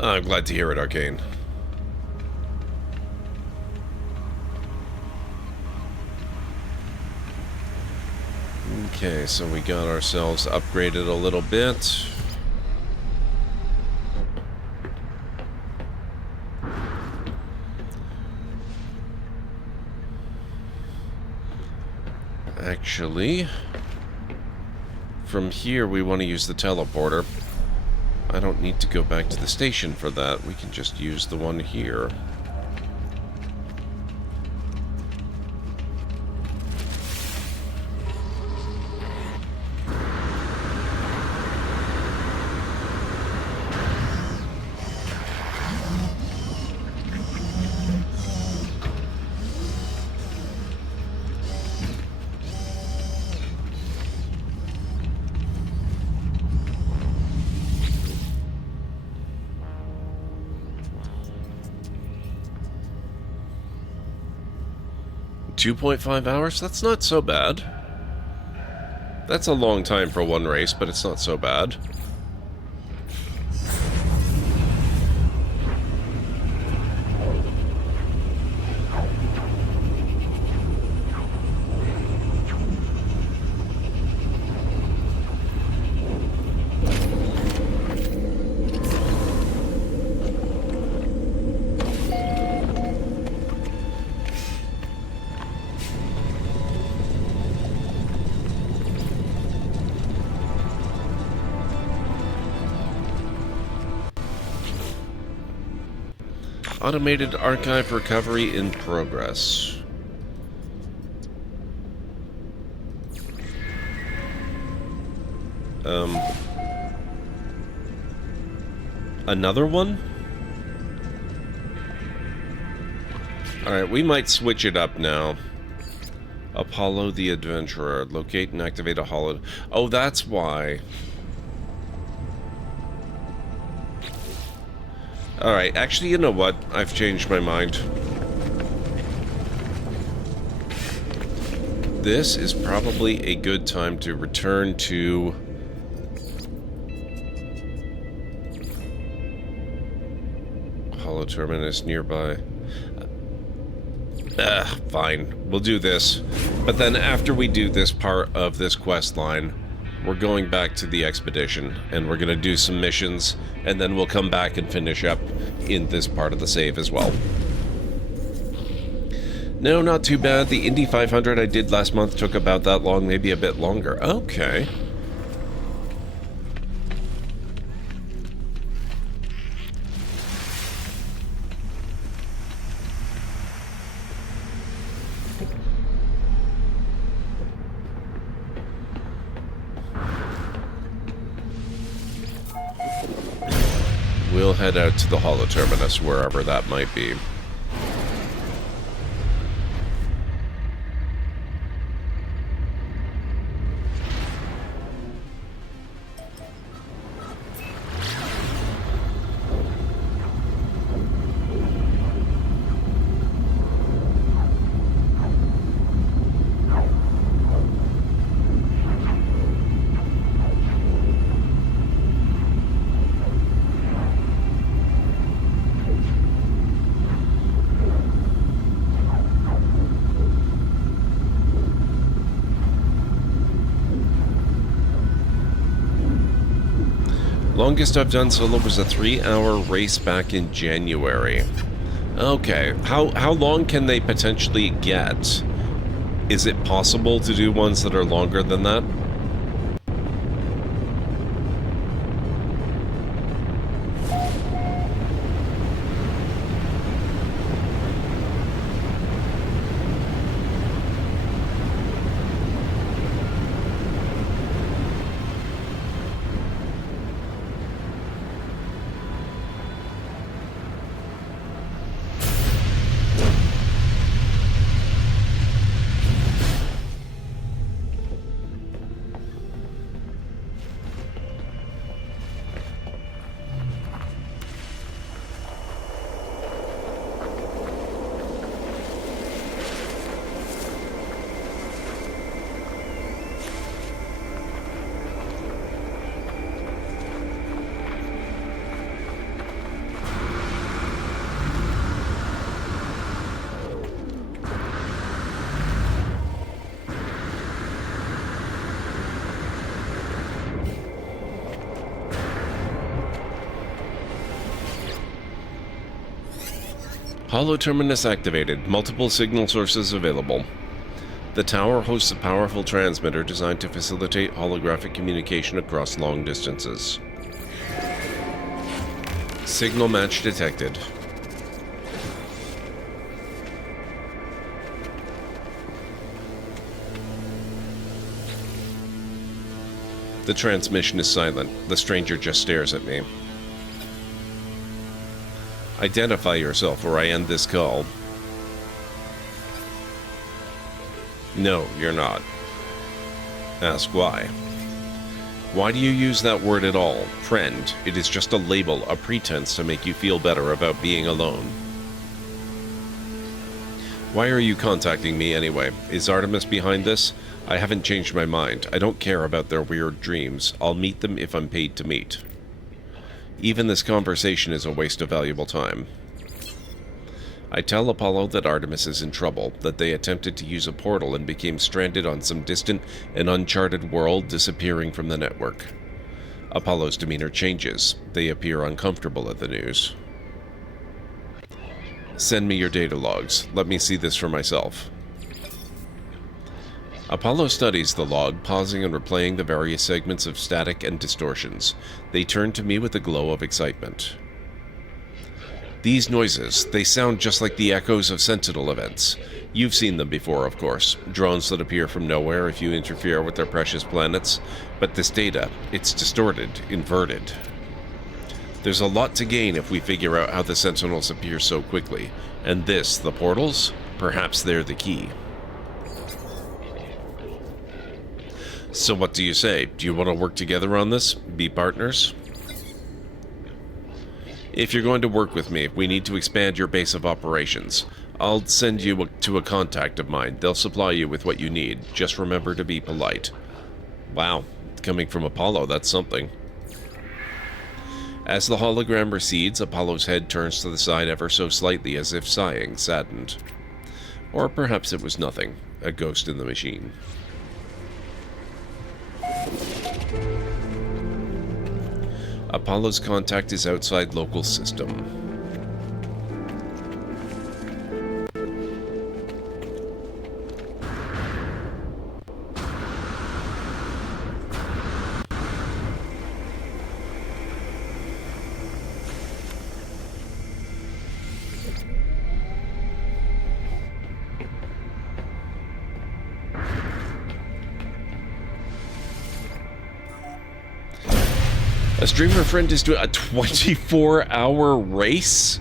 I'm glad to hear it, Arcane. Okay, so we got ourselves upgraded a little bit. Actually, from here we want to use the teleporter. I don't need to go back to the station for that. We can just use the one here. .5 hours? That's not so bad. That's a long time for one race, but it's not so bad. Automated archive recovery in progress. Another one? Alright, we might switch it up now. Apollo the Adventurer. Locate and activate a holo... Oh, that's why. Alright, actually, you know what? I've changed my mind. This is probably a good time to return to... Holo Terminus nearby. Fine. We'll do this. But then after we do this part of this quest line, we're going back to the expedition, and we're going to do some missions, and then we'll come back and finish up in this part of the save as well. No, not too bad. The Indy 500 I did last month took about that long, maybe a bit longer. Okay. We'll head out to the Holo Terminus, wherever that might be. Longest I've done solo was a 3-hour race back in January. Okay, how long can they potentially get? Is it possible to do ones that are longer than that? Holo Terminus activated. Multiple signal sources available. The tower hosts a powerful transmitter designed to facilitate holographic communication across long distances. Signal match detected. The transmission is silent. The stranger just stares at me. Identify yourself or I end this call. No, you're not. Ask why. Why do you use that word at all? Friend. It is just a label, a pretense to make you feel better about being alone. Why are you contacting me anyway? Is Artemis behind this? I haven't changed my mind. I don't care about their weird dreams. I'll meet them if I'm paid to meet. Even this conversation is a waste of valuable time. I tell Apollo that Artemis is in trouble, that they attempted to use a portal and became stranded on some distant and uncharted world, disappearing from the network. Apollo's demeanor changes. They appear uncomfortable at the news. Send me your data logs. Let me see this for myself. Apollo studies the log, pausing and replaying the various segments of static and distortions. They turn to me with a glow of excitement. These noises, they sound just like the echoes of Sentinel events. You've seen them before, of course. Drones that appear from nowhere if you interfere with their precious planets. But this data, it's distorted, inverted. There's a lot to gain if we figure out how the Sentinels appear so quickly. And this, the portals, perhaps they're the key. So what do you say? Do you want to work together on this? Be partners? If you're going to work with me, we need to expand your base of operations. I'll send you to a contact of mine. They'll supply you with what you need. Just remember to be polite. Wow, coming from Apollo, that's something. As the hologram recedes, Apollo's head turns to the side ever so slightly as if sighing, saddened. Or perhaps it was nothing, a ghost in the machine. Apollo's contact is outside local system. A streamer friend is doing a 24-hour race?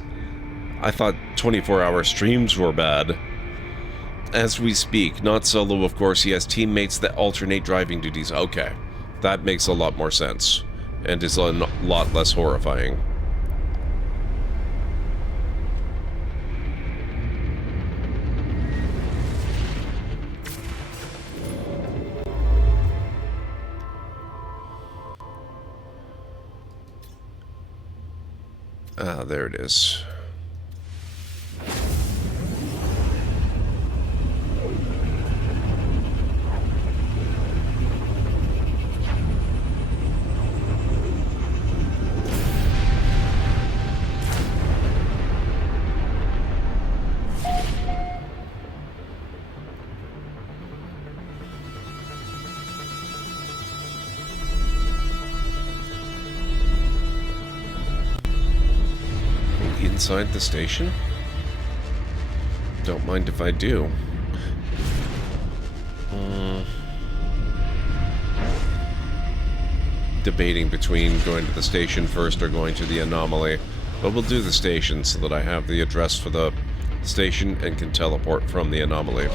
I thought 24-hour streams were bad. As we speak, not solo, of course, he has teammates that alternate driving duties. Okay, that makes a lot more sense, and is a lot less horrifying. Ah, there it is. Inside the station? Don't mind if I do. Debating between going to the station first or going to the anomaly, but we'll do the station so that I have the address for the station and can teleport from the anomaly.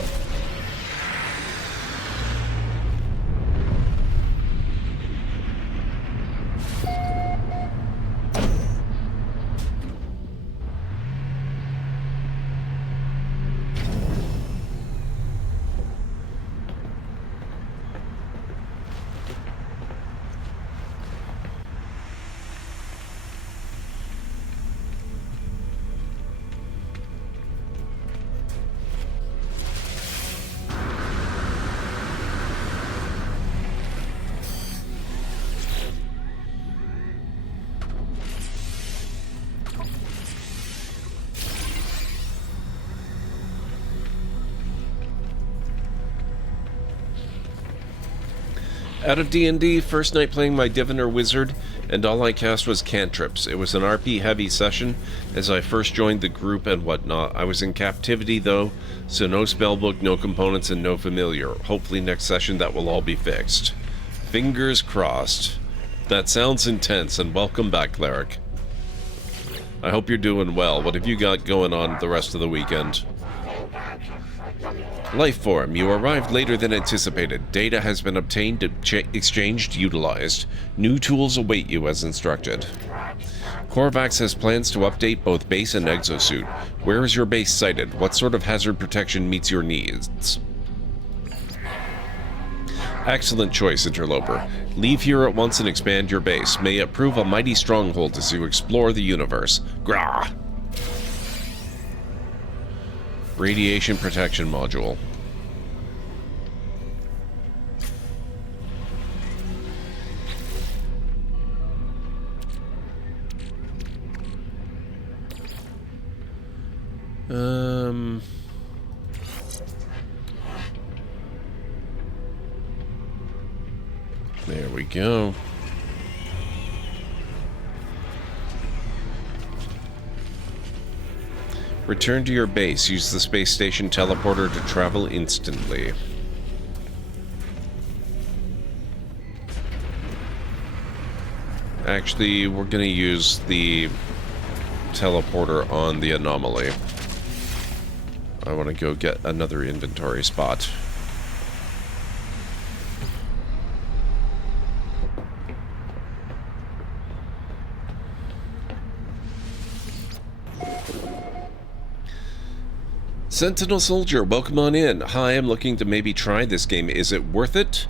Out of D&D, first night playing my Diviner Wizard, and all I cast was cantrips. It was an RP-heavy session, as I first joined the group and whatnot. I was in captivity, though, so no spellbook, no components, and no familiar. Hopefully next session that will all be fixed. Fingers crossed. That sounds intense, and welcome back, Cleric. I hope you're doing well. What have you got going on the rest of the weekend? Lifeform, you arrived later than anticipated. Data has been obtained, exchanged, utilized. New tools await you as instructed. Korvax has plans to update both base and exosuit. Where is your base sited? What sort of hazard protection meets your needs? Excellent choice, Interloper. Leave here at once and expand your base. May it prove a mighty stronghold as you explore the universe. Grah! Radiation protection module. There we go. Return to your base. Use the space station teleporter to travel instantly. Actually, we're going to use the teleporter on the anomaly. I want to go get another inventory spot. Sentinel Soldier, welcome on in. Hi, I'm looking to maybe try this game. Is it worth it?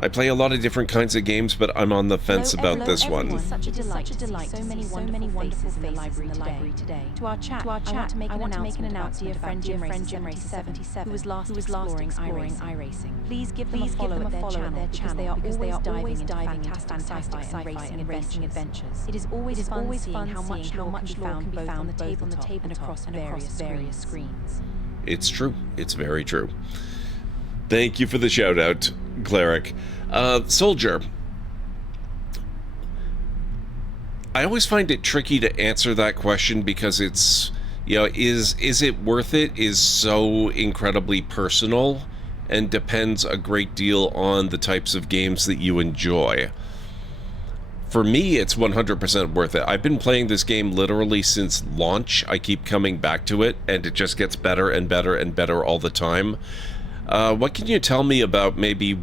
I play a lot of different kinds of games, but I'm on the fence about this one. Such a delight to see so many wonderful faces in the library today. To our chat, I want to make an announcement about dear friend Jim 77, who was last exploring iRacing. Please give them a follow at their channel because they are always diving into fantastic sci-fi and racing adventures. It is always fun seeing how much lore can be found both on the tabletop and across various screens. It's true. It's very true. Thank you for the shout out, Cleric. Soldier. I always find it tricky to answer that question because it's, you know, is it worth it is so incredibly personal and depends a great deal on the types of games that you enjoy. For me, it's 100% worth it. I've been playing this game literally since launch. I keep coming back to it, and it just gets better and better and better all the time. What can you tell me about maybe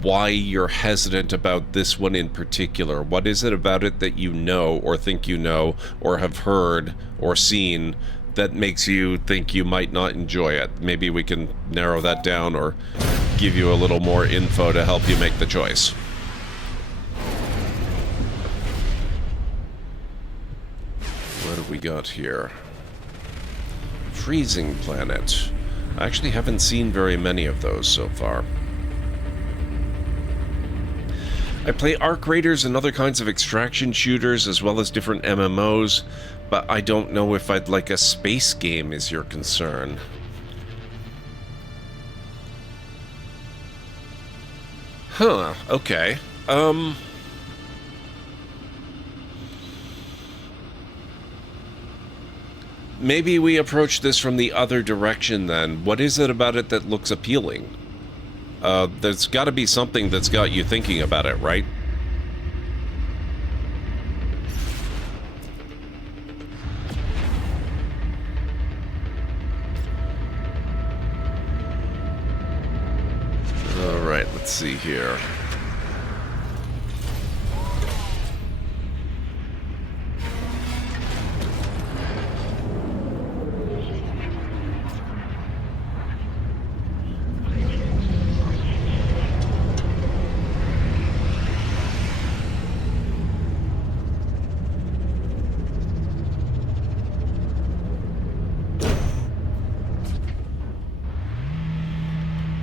why you're hesitant about this one in particular? What is it about it that you know, or think you know, or have heard, or seen that makes you think you might not enjoy it? Maybe we can narrow that down or give you a little more info to help you make the choice. What have we got here? Freezing planet. I actually haven't seen very many of those so far. I play Arc Raiders and other kinds of extraction shooters as well as different MMOs, but I don't know if I'd like a space game is your concern. Huh, okay. Maybe we approach this from the other direction then. What is it about it that looks appealing? There's got to be something that's got you thinking about it, right? Alright, let's see here.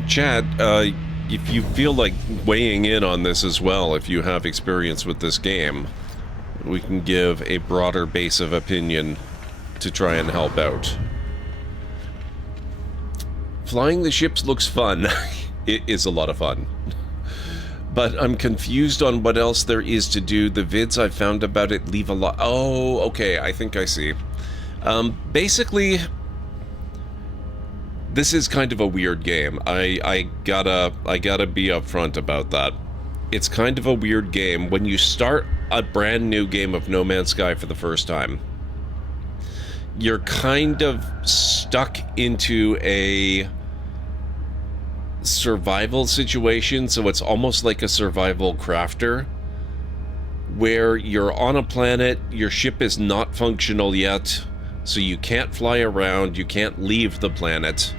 Chad, if you feel like weighing in on this as well, if you have experience with this game, we can give a broader base of opinion to try and help out. Flying the ships looks fun. It is a lot of fun. But I'm confused on what else there is to do. The vids I've found about it leave a lot... Oh, okay, I think I see. Basically... This is kind of a weird game. I gotta be upfront about that. It's kind of a weird game. When you start a brand new game of No Man's Sky for the first time, you're kind of stuck into a survival situation, so it's almost like a survival crafter, where you're on a planet, your ship is not functional yet, so you can't fly around, you can't leave the planet.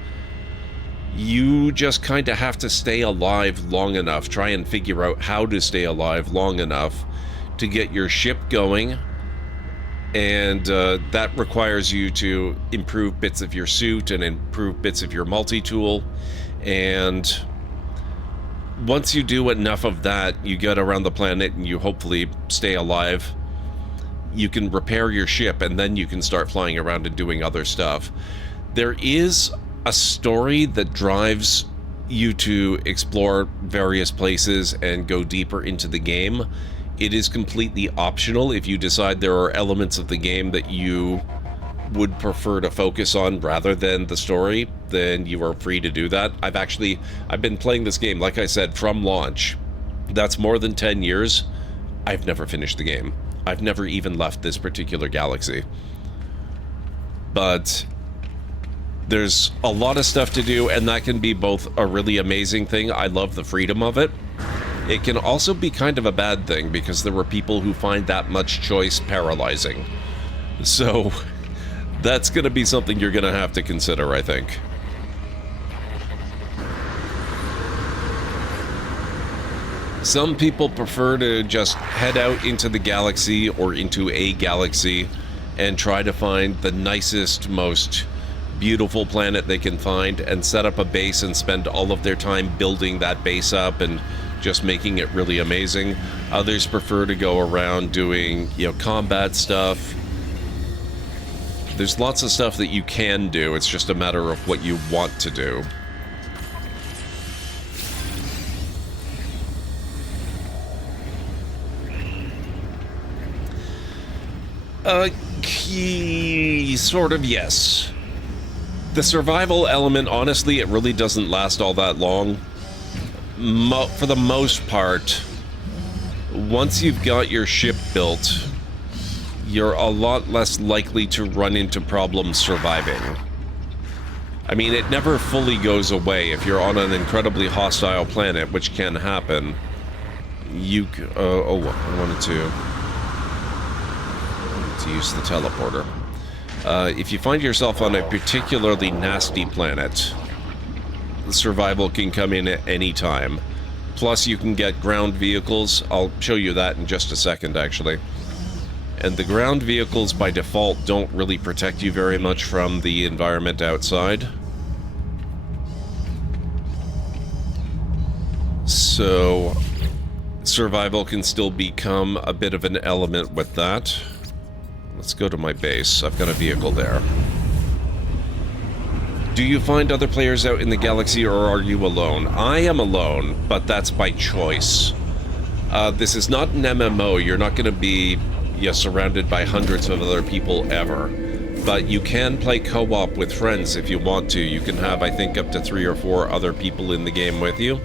You just kind of have to stay alive long enough, try and figure out how to stay alive long enough to get your ship going, and that requires you to improve bits of your suit and improve bits of your multi-tool, and once you do enough of that, you get around the planet and you hopefully stay alive, you can repair your ship, and then you can start flying around and doing other stuff. There is a story that drives you to explore various places and go deeper into the game. It is completely optional if you decide there are elements of the game that you would prefer to focus on rather than the story, then you are free to do that. I've been playing this game, like I said, from launch. That's more than 10 years. I've never finished the game. I've never even left this particular galaxy. But there's a lot of stuff to do, and that can be both a really amazing thing. I love the freedom of it. It can also be kind of a bad thing, because there were people who find that much choice paralyzing. So that's going to be something you're going to have to consider, I think. Some people prefer to just head out into the galaxy or into a galaxy and try to find the nicest, most beautiful planet they can find and set up a base and spend all of their time building that base up and just making it really amazing. Others prefer to go around doing, combat stuff. There's lots of stuff that you can do. It's just a matter of what you want to do. Sort of, yes. The survival element, honestly, it really doesn't last all that long. For the most part, once you've got your ship built, you're a lot less likely to run into problems surviving. I mean, it never fully goes away. If you're on an incredibly hostile planet, which can happen, I wanted to use the teleporter. If you find yourself on a particularly nasty planet, survival can come in at any time. Plus, you can get ground vehicles. I'll show you that in just a second, actually. And the ground vehicles, by default, don't really protect you very much from the environment outside. So, survival can still become a bit of an element with that. Let's go to my base. I've got a vehicle there. Do you find other players out in the galaxy, or are you alone? I am alone, but that's by choice. This is not an MMO. You're not going to be surrounded by hundreds of other people ever. But you can play co-op with friends if you want to. You can have, I think, up to 3 or 4 other people in the game with you.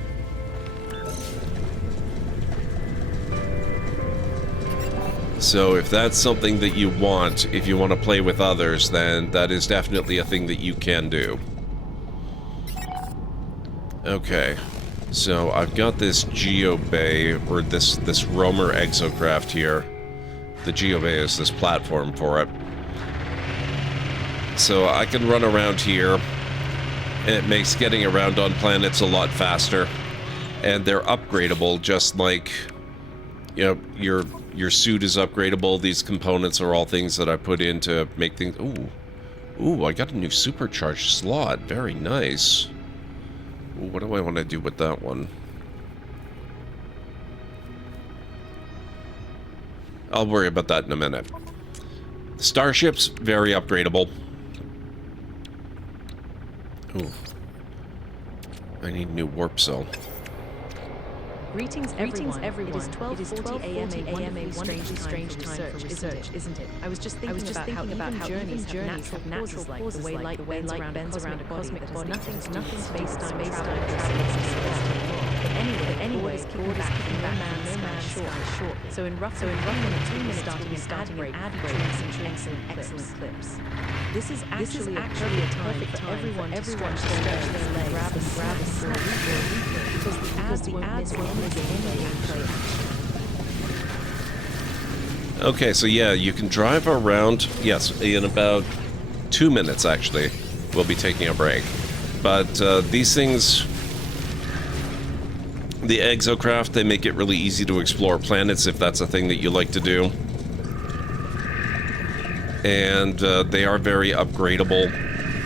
So if that's something that you want, if you want to play with others, then that is definitely a thing that you can do. Okay, so I've got this Geobay, or this roamer exocraft here. The Geobay is this platform for it. So I can run around here, and it makes getting around on planets a lot faster. And they're upgradable, just like, your suit is upgradable. These components are all things that I put in to make things... Ooh, I got a new supercharged slot. Very nice. Ooh, what do I want to do with that one? I'll worry about that in a minute. Starships, very upgradable. Ooh. I need a new warp cell. Greetings everyone. It is 12:40 a.m. a wonderfully strange time for research, isn't it? I was just thinking about how journeys have natural causes, the way light bends around a cosmic body. Nothing space-time travel. But anyway, God is keeping NoMan'sSky short. So in roughly 2 minutes, starting an ad break and excellent clips. This is actually a perfect time for everyone to stretch their legs, grab and snack, because the ads won't miss any gameplay action. Okay, so yeah, you can drive around. Yes, in about 2 minutes, actually, we'll be taking a break. But these things... The exocraft, they make it really easy to explore planets if that's a thing that you like to do. And they are very upgradable.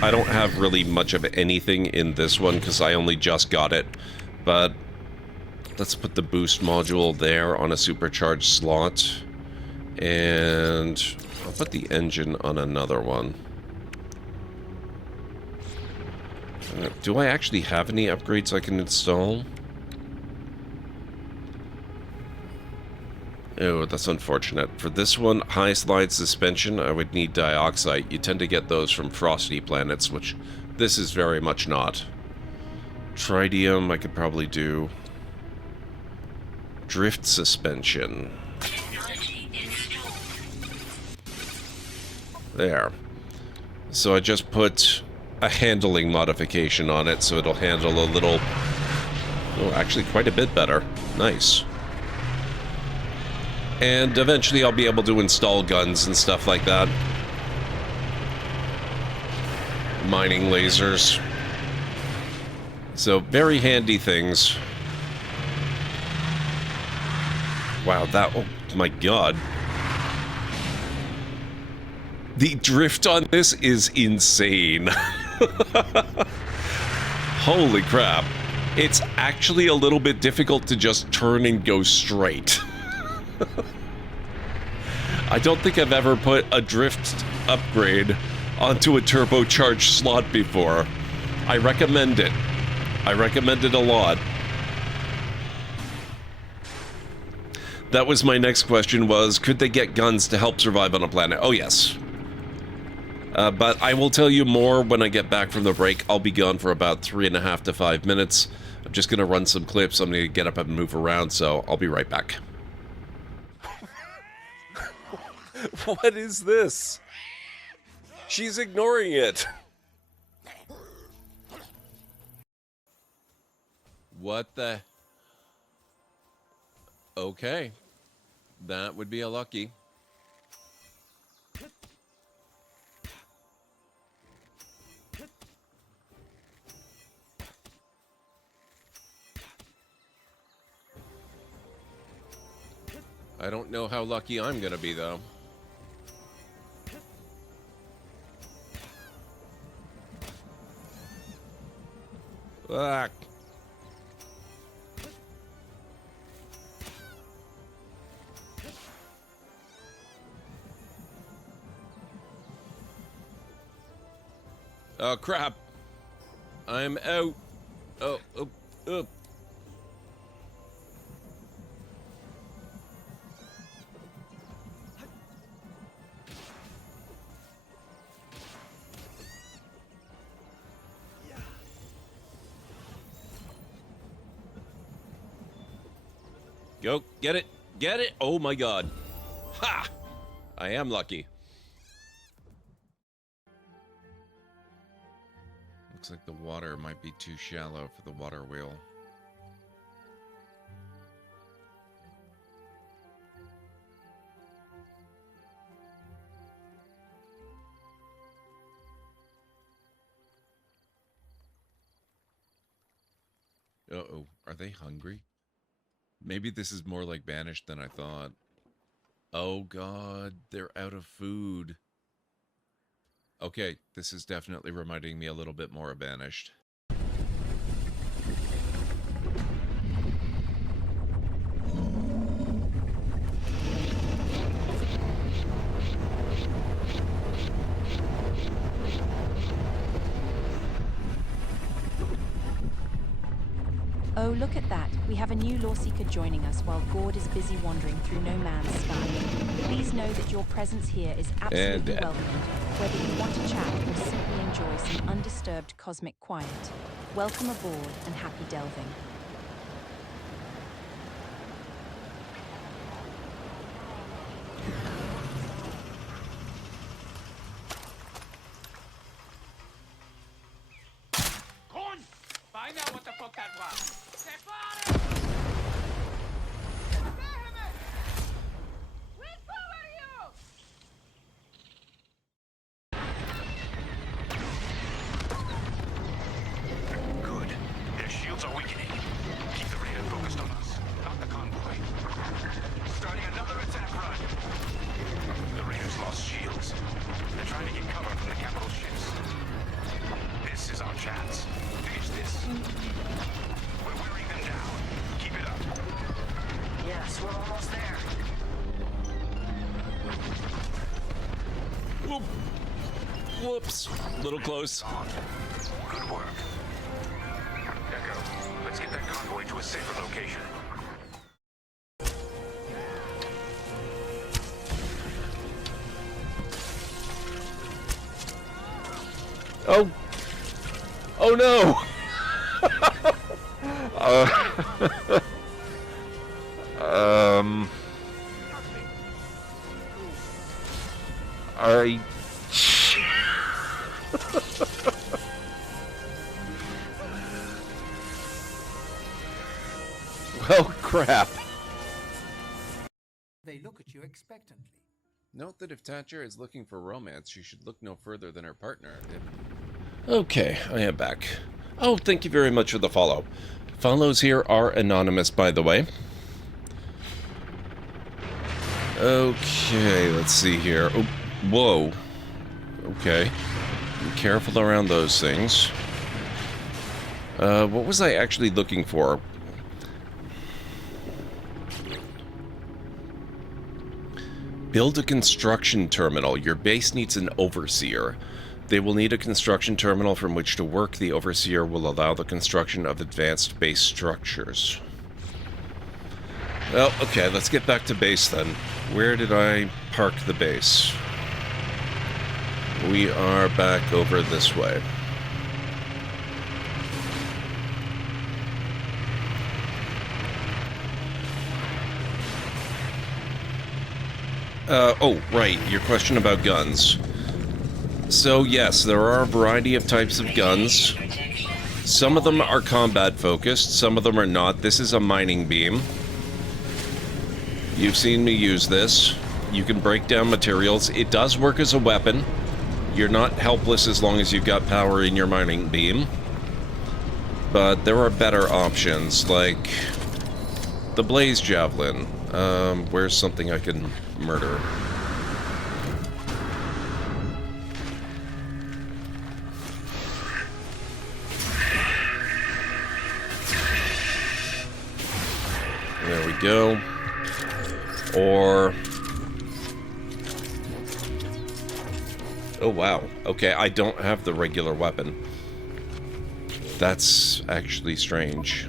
I don't have really much of anything in this one because I only just got it. But let's put the boost module there on a supercharged slot. And I'll put the engine on another one. Do I actually have any upgrades I can install? Oh, that's unfortunate. For this one, high slide suspension, I would need dioxide. You tend to get those from frosty planets, which this is very much not. Tritium, I could probably do. Drift suspension. There. So I just put a handling modification on it, so it'll handle a little... Oh, actually quite a bit better. Nice. And eventually I'll be able to install guns and stuff like that. Mining lasers. So, very handy things. Wow, that... Oh my god. The drift on this is insane. Holy crap. It's actually a little bit difficult to just turn and go straight. I don't think I've ever put a drift upgrade onto a turbocharged slot before. I recommend it. I recommend it a lot. That was my next question was, could they get guns to help survive on a planet? Oh, yes. But I will tell you more when I get back from the break. I'll be gone for about 3.5 to 5 minutes. I'm just going to run some clips. I'm going to get up and move around, so I'll be right back. What is this? She's ignoring it. What the... Okay. That would be a lucky. I don't know how lucky I'm gonna be, though. Ah. Oh, crap. I'm out. Oh, oh, oh. Go, get it, get it. Oh my god. Ha! I am lucky. Looks like the water might be too shallow for the water wheel. Uh-oh, are they hungry? Maybe this is more like Banished than I thought. Oh god, they're out of food. Okay, this is definitely reminding me a little bit more of Banished. Oh, look at that. We have a new lawseeker joining us while Gord is busy wandering through No Man's Sky. Please know that your presence here is absolutely welcomed, whether you want to chat or simply enjoy some undisturbed cosmic quiet. Welcome aboard and happy delving. Gordon! Find out what the fuck that was. Good. Their shields are weakening. Keep the radar focused on us, not the convoy. Starting another attack run. The raiders lost shields. They're trying to get cover from the capital ships. This is our chance. Finish this. We're wearing them down. Keep it up. Yes, we're almost there. Whoop. Whoops. Little close. Good work. Echo, let's get that convoy to a safer location. Oh! Oh no! I... Well, crap. They look at you expectantly. Note that if Thatcher is looking for romance, she should look no further than her partner. Okay, I am back. Oh, thank you very much for the follow. Follows here are anonymous, by the way. Okay, let's see here. Oh, whoa. Okay. Be careful around those things. What was I actually looking for? Build a construction terminal. Your base needs an overseer. They will need a construction terminal from which to work. The overseer will allow the construction of advanced base structures. Well, okay, let's get back to base then. Where did I park the base? We are back over this way. Oh, right, your question about guns. So yes, there are a variety of types of guns. Some of them are combat focused, some of them are not. This is a mining beam. You've seen me use this. You can break down materials. It does work as a weapon. You're not helpless as long as you've got power in your mining beam. But there are better options, like the Blaze Javelin. Where's something I can murder? There we go. Or... oh, wow. Okay, I don't have the regular weapon. That's actually strange.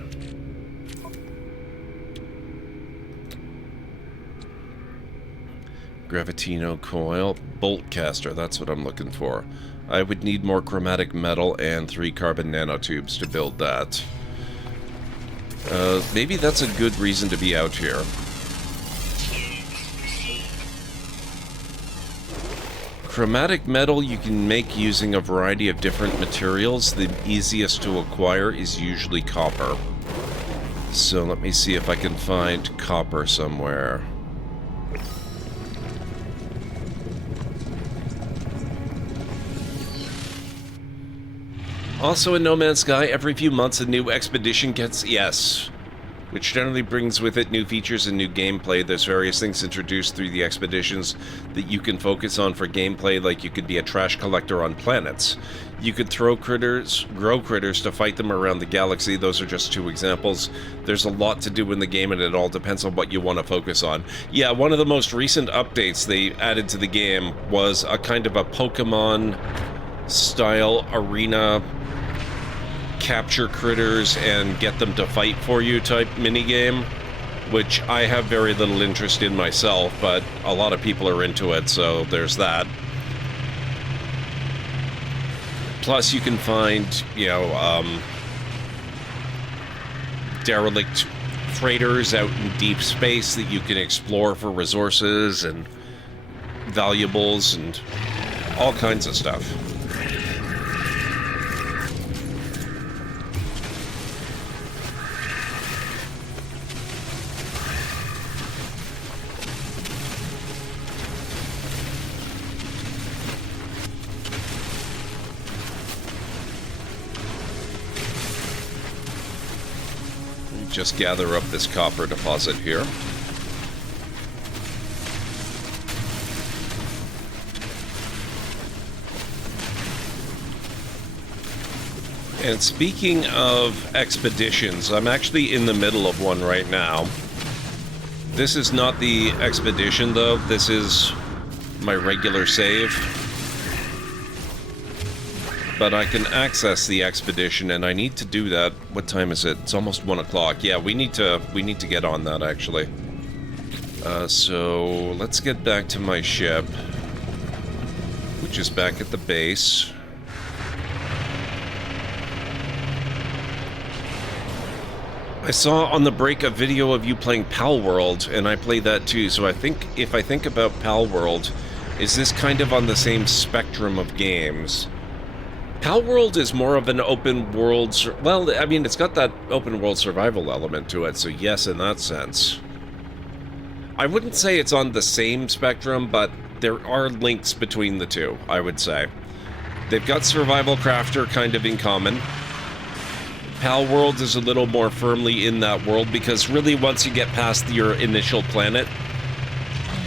Gravitino coil. Bolt caster, that's what I'm looking for. I would need more chromatic metal and 3 carbon nanotubes to build that. Maybe that's a good reason to be out here. Chromatic metal you can make using a variety of different materials. The easiest to acquire is usually copper. So let me see if I can find copper somewhere. Also in No Man's Sky, every few months a new expedition gets... yes. Which generally brings with it new features and new gameplay. There's various things introduced through the expeditions that you can focus on for gameplay, like you could be a trash collector on planets. You could grow critters to fight them around the galaxy. Those are just 2 examples. There's a lot to do in the game, and it all depends on what you want to focus on. Yeah, one of the most recent updates they added to the game was a kind of a Pokemon-style arena capture critters and get them to fight for you type minigame, which I have very little interest in myself, but a lot of people are into it, so there's that. Plus you can find, you know, derelict freighters out in deep space that you can explore for resources and valuables and all kinds of stuff. Just gather up this copper deposit here. And speaking of expeditions, I'm actually in the middle of one right now. This is not the expedition though, this is my regular save. But I can access the expedition, and I need to do that. What time is it? It's almost 1 o'clock. Yeah, we need to get on that, actually. So, let's get back to my ship, which is back at the base. I saw on the break a video of you playing Pal World, and I played that too, so I think, if I think about Pal World, is this kind of on the same spectrum of games? Pal World is more of an open world, well, I mean, it's got that open world survival element to it, so yes, in that sense. I wouldn't say it's on the same spectrum, but there are links between the two, I would say. They've got Survival Crafter kind of in common. Pal World is a little more firmly in that world, because really once you get past your initial planet,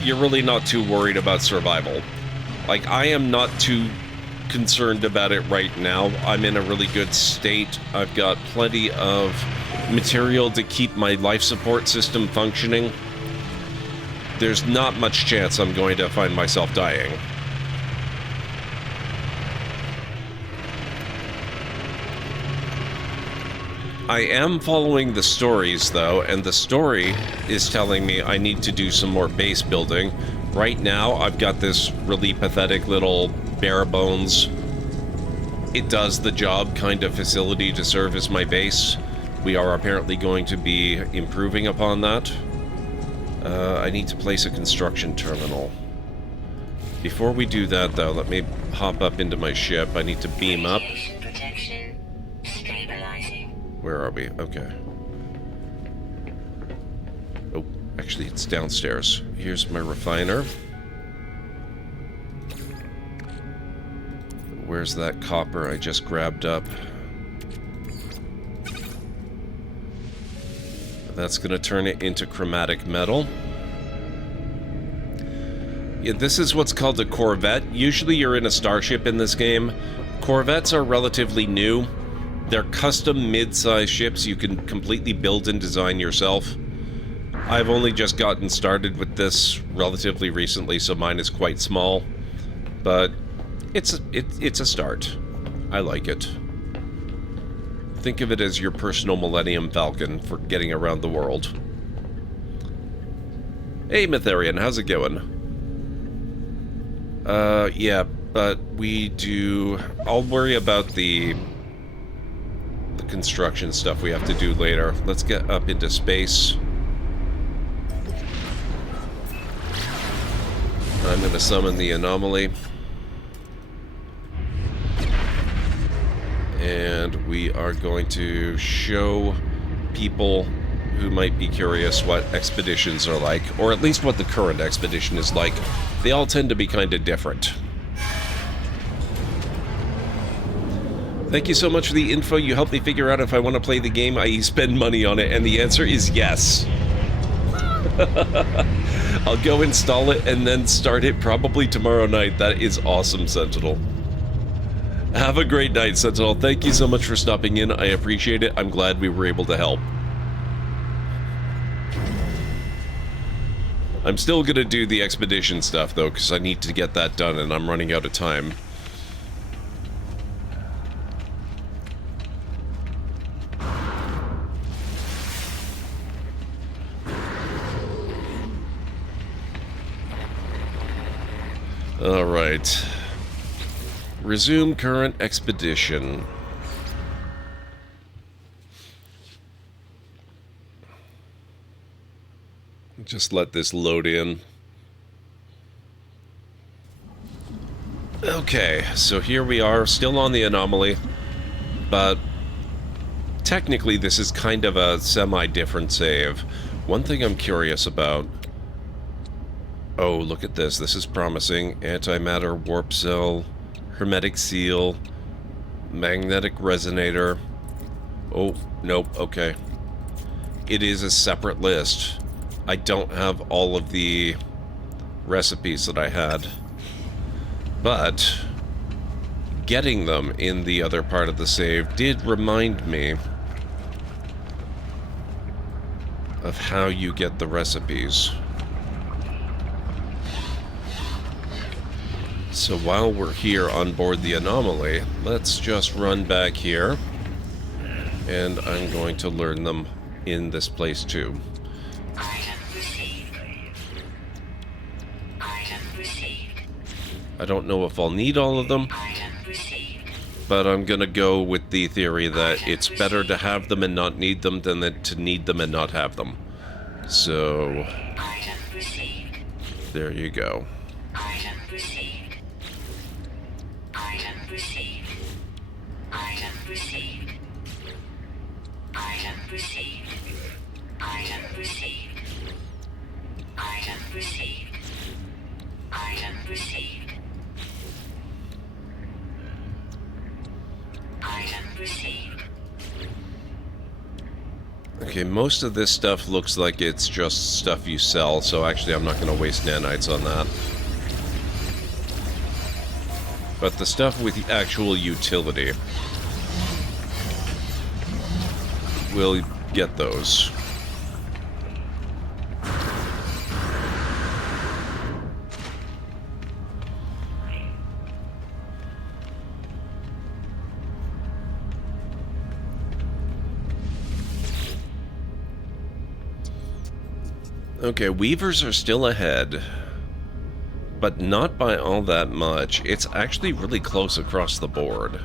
you're really not too worried about survival. Like, I am not too concerned about it right now. I'm in a really good state. I've got plenty of material to keep my life support system functioning. There's not much chance I'm going to find myself dying. I am following the stories, though, and the story is telling me I need to do some more base building. Right now, I've got this really pathetic little bare bones, it does the job kind of facility to serve as my base. We are apparently going to be improving upon that. I need to place a construction terminal. Before we do that, though, let me hop up into my ship. I need to beam up. Where are we? Okay. Oh, actually, it's downstairs. Here's my refiner. Where's that copper I just grabbed up? That's going to turn it into chromatic metal. Yeah, this is what's called a Corvette. Usually you're in a starship in this game. Corvettes are relatively new. They're custom mid-sized ships you can completely build and design yourself. I've only just gotten started with this relatively recently, so mine is quite small. But it's a start. I like it. Think of it as your personal Millennium Falcon for getting around the world. Hey, Mytharian, how's it going? Yeah, but we do... I'll worry about the construction stuff we have to do later. Let's get up into space. I'm going to summon the anomaly. And we are going to show people who might be curious what expeditions are like, or at least what the current expedition is like. They all tend to be kind of different. Thank you so much for the info. You helped me figure out if I want to play the game, i.e. spend money on it, and the answer is yes. I'll go install it and then start it probably tomorrow night. That is awesome, Sentinel. Have a great night, Sentinel. Thank you so much for stopping in. I appreciate it. I'm glad we were able to help. I'm still gonna do the expedition stuff, though, because I need to get that done, and I'm running out of time. Alright. Resume current expedition. Just let this load in. Okay, so here we are, still on the anomaly, but technically this is kind of a semi-different save. One thing I'm curious about... Oh, look at this. This is promising. Antimatter warp cell, hermetic seal, magnetic resonator. Oh, nope, okay. It is a separate list. I don't have all of the recipes that I had. But getting them in the other part of the save did remind me of how you get the recipes. So while we're here on board the anomaly, let's just run back here, and I'm going to learn them in this place too. I don't know if I'll need all of them, But I'm gonna go with the theory that it's better to have them and not need them than to need them and not have them. So, there you go. Item received. Item received. Item received. Item received. Item received. Item received. Item received. Item received. Okay, most of this stuff looks like it's just stuff you sell, so actually I'm not going to waste nanites on that. But the stuff with actual utility, we'll get those. Okay, Weavers are still ahead, but not by all that much. It's actually really close across the board.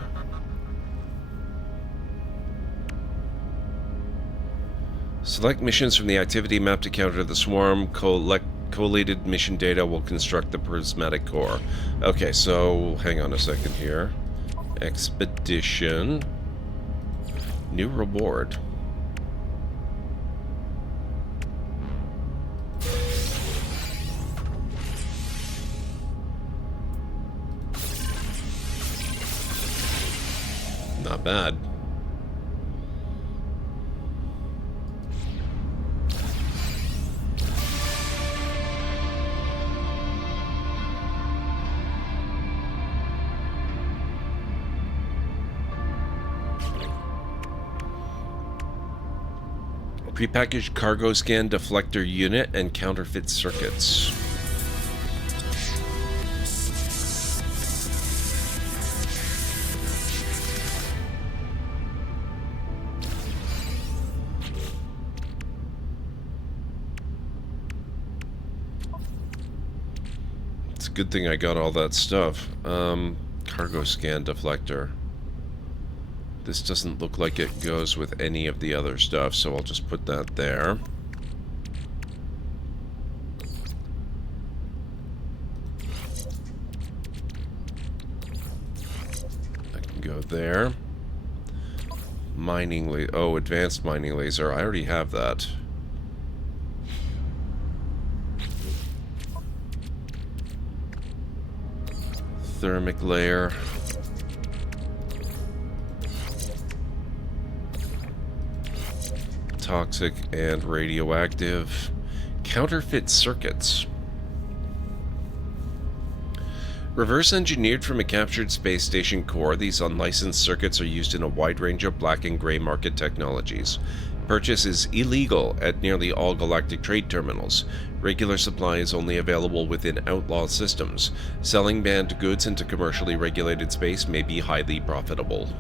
Select missions from the activity map to counter the swarm. Collated mission data will construct the prismatic core. Okay, so hang on a second here. Expedition. New reward. Not bad. Prepackaged cargo scan deflector unit and counterfeit circuits. It's a good thing I got all that stuff. Cargo scan deflector. This doesn't look like it goes with any of the other stuff, so I'll just put that there. I can go there. Mining laser. Oh, advanced mining laser. I already have that. Thermic layer. Toxic and radioactive. Counterfeit circuits. Reverse engineered from a captured space station core, these unlicensed circuits are used in a wide range of black and gray market technologies. Purchase is illegal at nearly all galactic trade terminals. Regular supply is only available within outlaw systems. Selling banned goods into commercially regulated space may be highly profitable.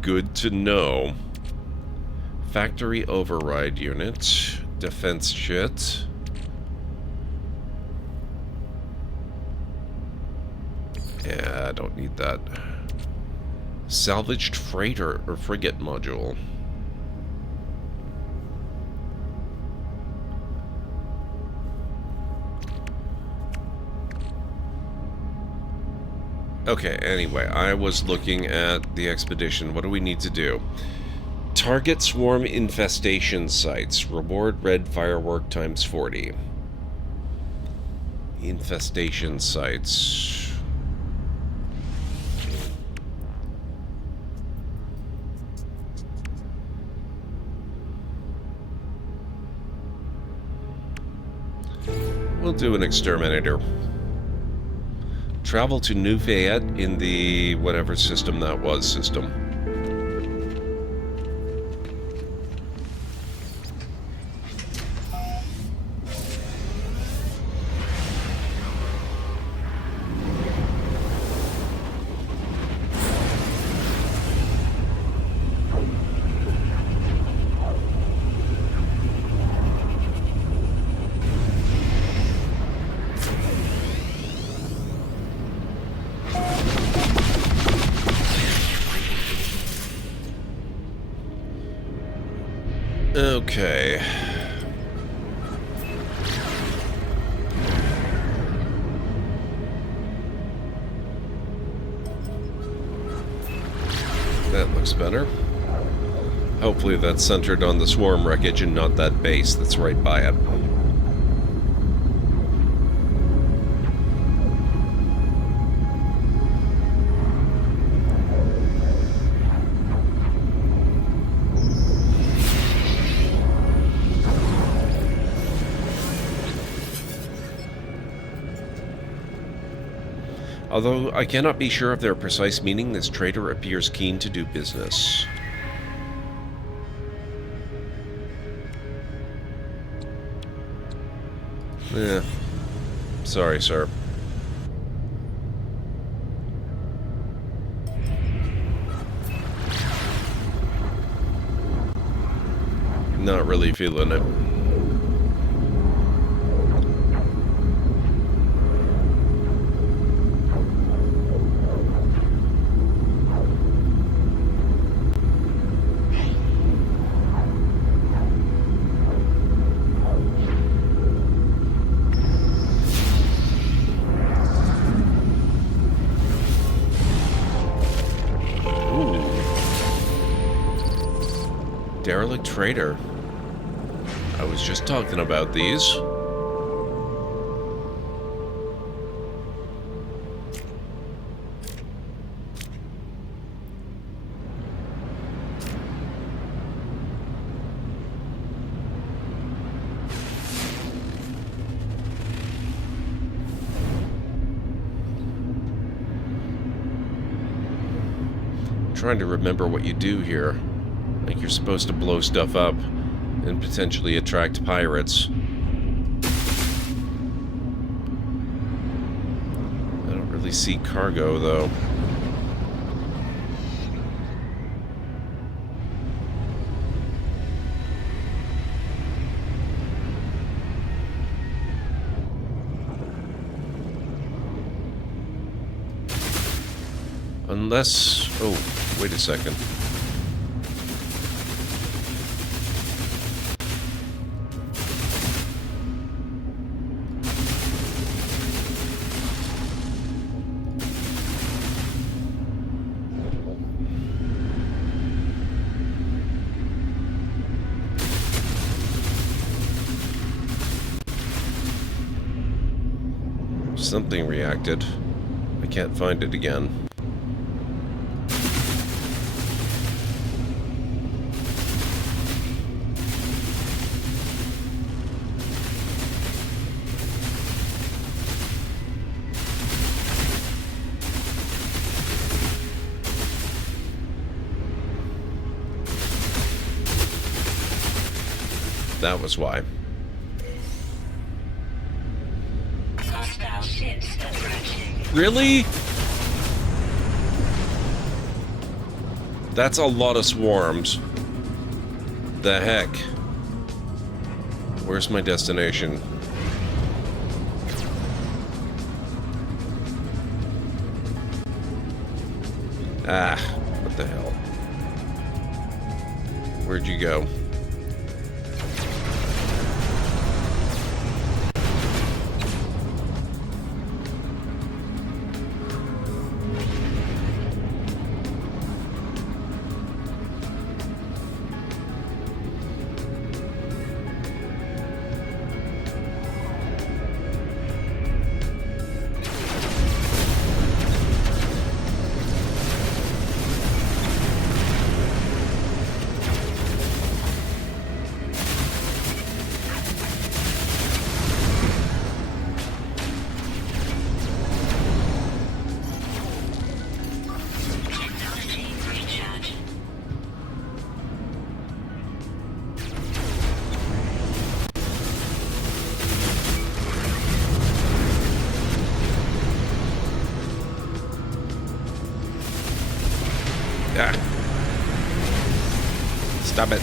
Good to know. Factory override unit. Defense shit. Yeah, I don't need that. Salvaged freighter or frigate module. Okay, anyway, I was looking at the expedition. What do we need to do? Target swarm infestation sites. Reward red firework times 40. Infestation sites. We'll do an exterminator. Travel to New Fayette in the whatever system that was system. Okay. That looks better. Hopefully that's centered on the swarm wreckage and not that base that's right by it. Although I cannot be sure of their precise meaning, this trader appears keen to do business. Yeah. Sorry, sir. Not really feeling it. Derelict trader. I was just talking about these. I'm trying to remember what you do here. Like you're supposed to blow stuff up and potentially attract pirates. I don't really see cargo, though. Unless... oh, wait a second. Something reacted. I can't find it again. That was why. Really? That's a lot of swarms. The heck? Where's my destination? Ah, what the hell? Where'd you go? Ah. Stop it.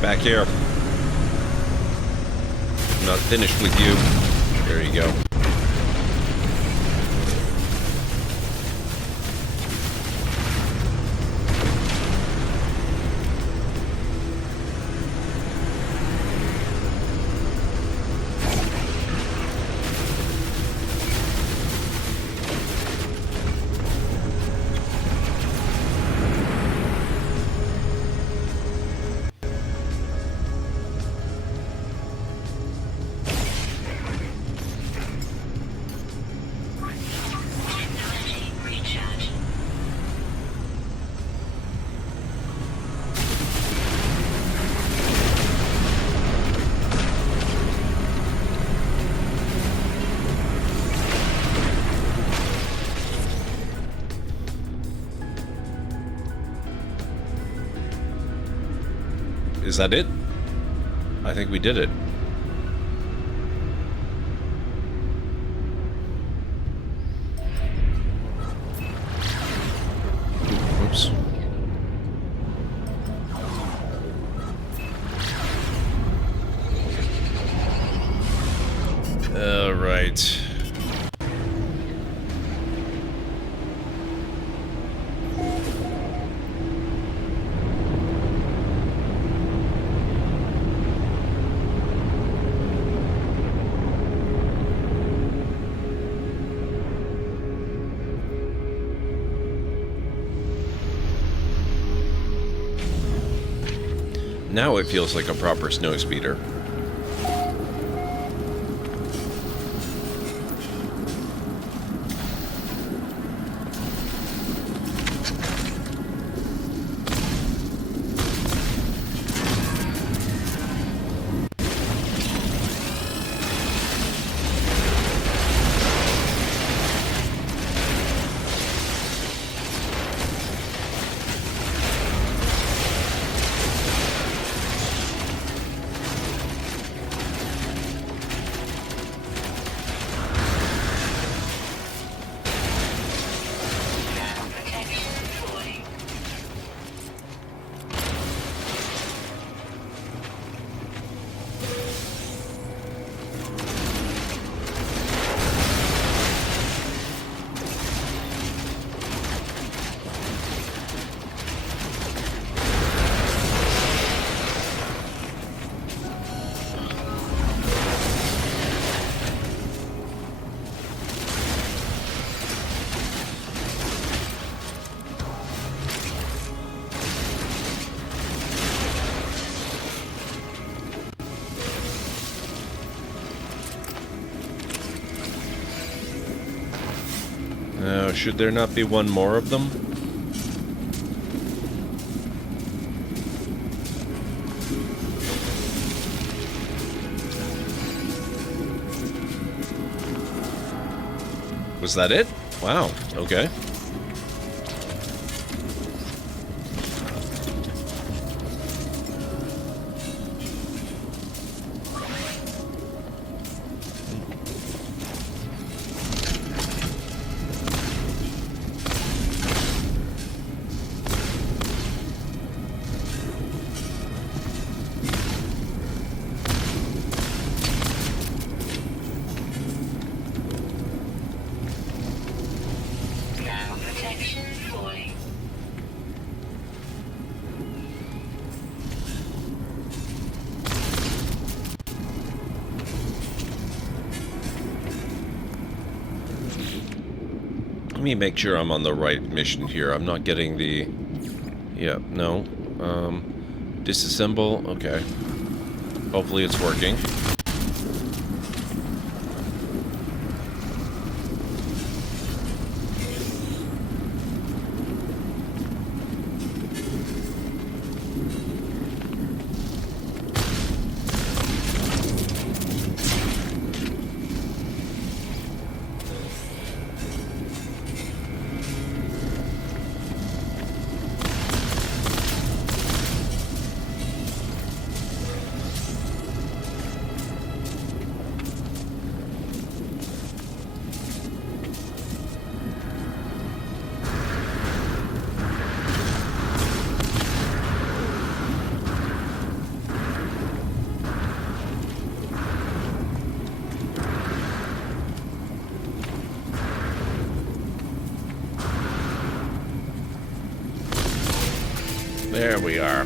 Get back here. I'm not finished with you. There you go. Is that it? I think we did it. Oops. All right. Now it feels like a proper snow speeder. Should there not be one more of them? Was that it? Wow, okay. Let me make sure I'm on the right mission here. I'm not getting the... Yeah, no. Disassemble. Okay. Hopefully it's working. There we are.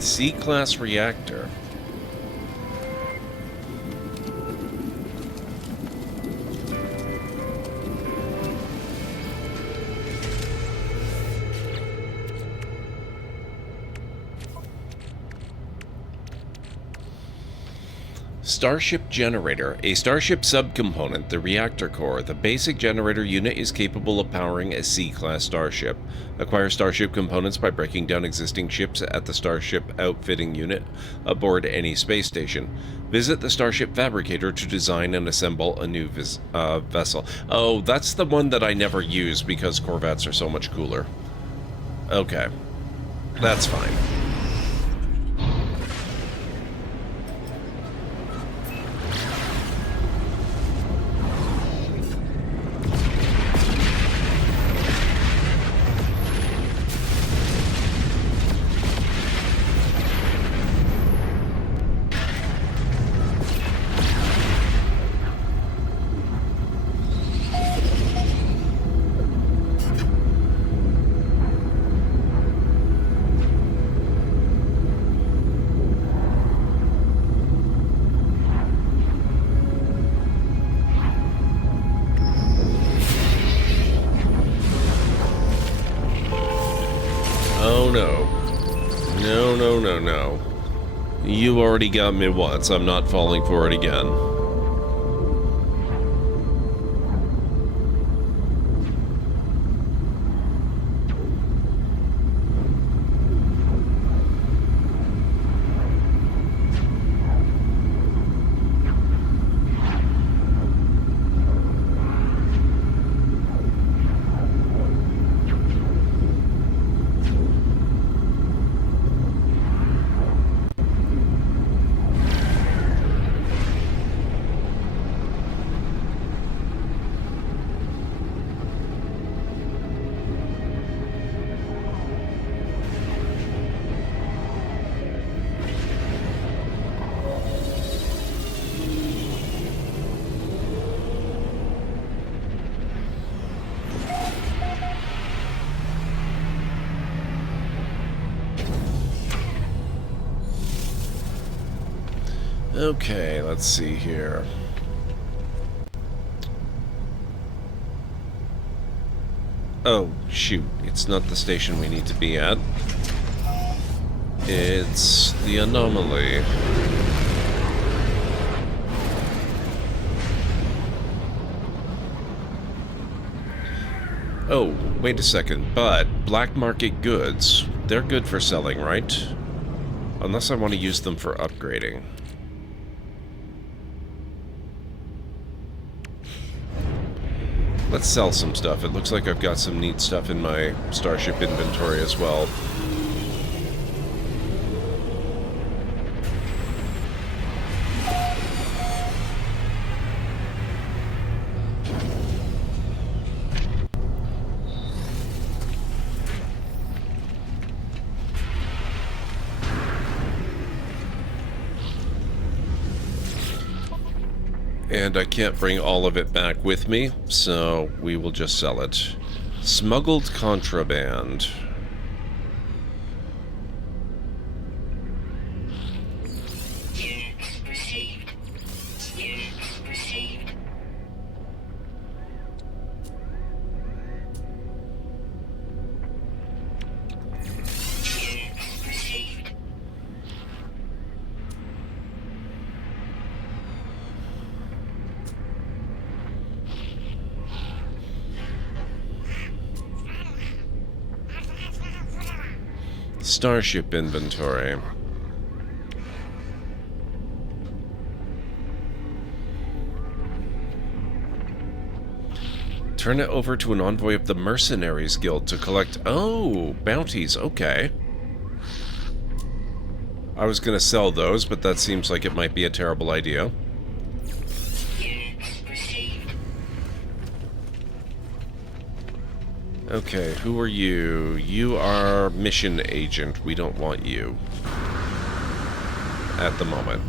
C-class reactor. Starship Generator, a Starship subcomponent, the reactor core. The basic generator unit is capable of powering a C-class starship. Acquire Starship components by breaking down existing ships at the Starship Outfitting Unit aboard any space station. Visit the Starship Fabricator to design and assemble a new vessel. Oh, that's the one that I never use because Corvettes are so much cooler. Okay. That's fine. Oh no. No, no, no, no. You already got me once. I'm not falling for it again. Okay, let's see here. Oh, shoot. It's not the station we need to be at. It's the anomaly. Oh, wait a second. But black market goods, they're good for selling, right? Unless I want to use them for upgrading. Let's sell some stuff. It looks like I've got some neat stuff in my Starship inventory as well. And I can't bring all of it back with me, so we will just sell it. Smuggled contraband. Units received. Units received. Units received. Starship inventory. Turn it over to an envoy of the Mercenaries Guild to collect... Oh, bounties, okay. I was gonna sell those, but that seems like it might be a terrible idea. Okay, who are you? You are mission agent. We don't want you. At the moment.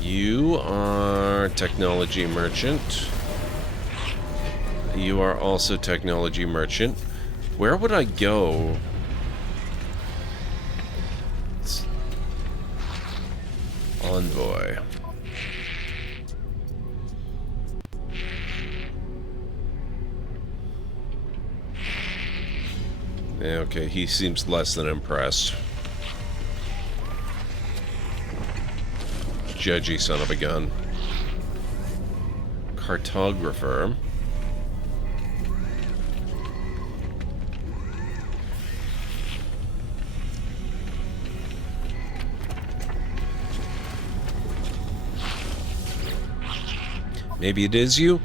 You are technology merchant. You are also technology merchant. Where would I go? Envoy. Okay, he seems less than impressed. Judgy son of a gun. Cartographer. Maybe it is you?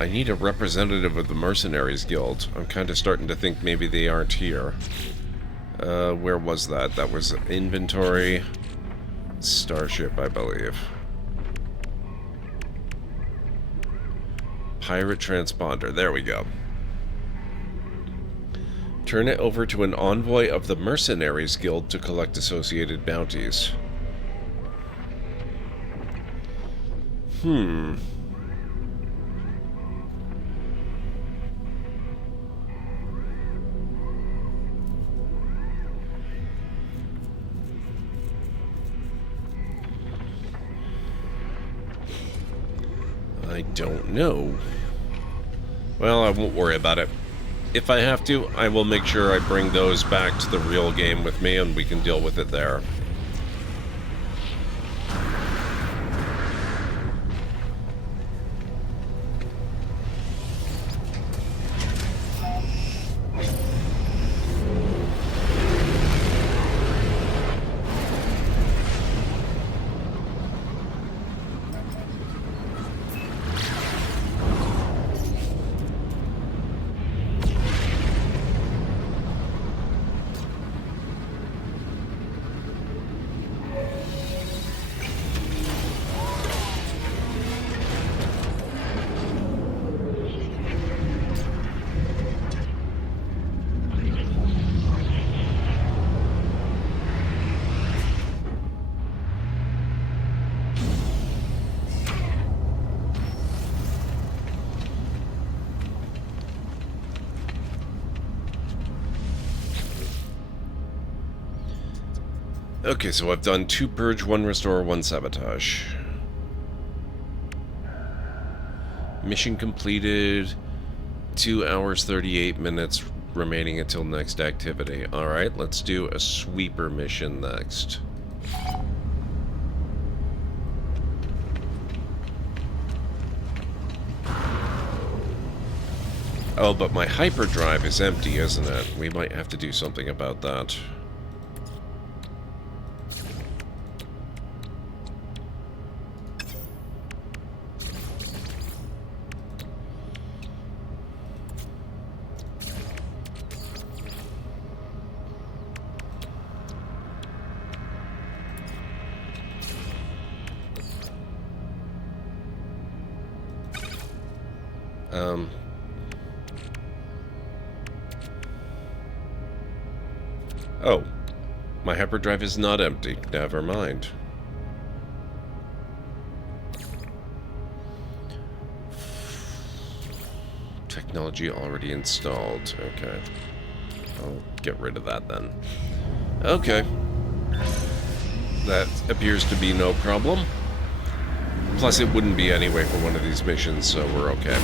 I need a representative of the Mercenaries Guild. I'm kind of starting to think maybe they aren't here. Where was that? That was inventory. Starship, I believe. Pirate transponder. There we go. Turn it over to an envoy of the Mercenaries Guild to collect associated bounties. I don't know. Well, I won't worry about it. If I have to, I will make sure I bring those back to the real game with me and we can deal with it there. Okay, so I've done 2 purge, 1 restore, 1 sabotage. Mission completed. 2 hours, 38 minutes remaining until next activity. Alright, let's do a sweeper mission next. Oh, but my hyperdrive is empty, isn't it? We might have to do something about that. Oh, my hyperdrive is not empty. Never mind. Technology already installed. Okay. I'll get rid of that then. Okay. That appears to be no problem. Plus, it wouldn't be anyway for one of these missions, so we're okay.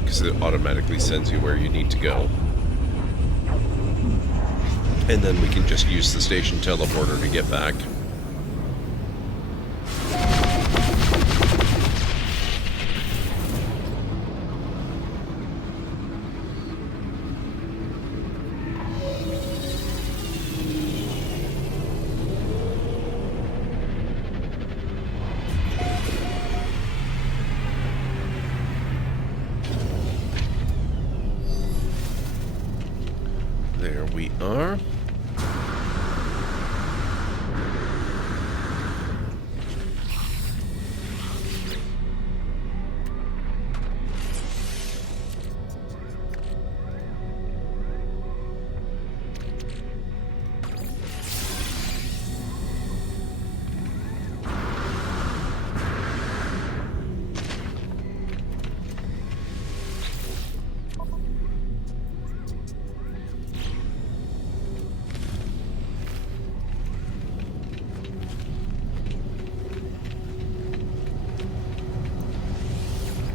Because it automatically sends you where you need to go. And then we can just use the station teleporter to get back. There we are.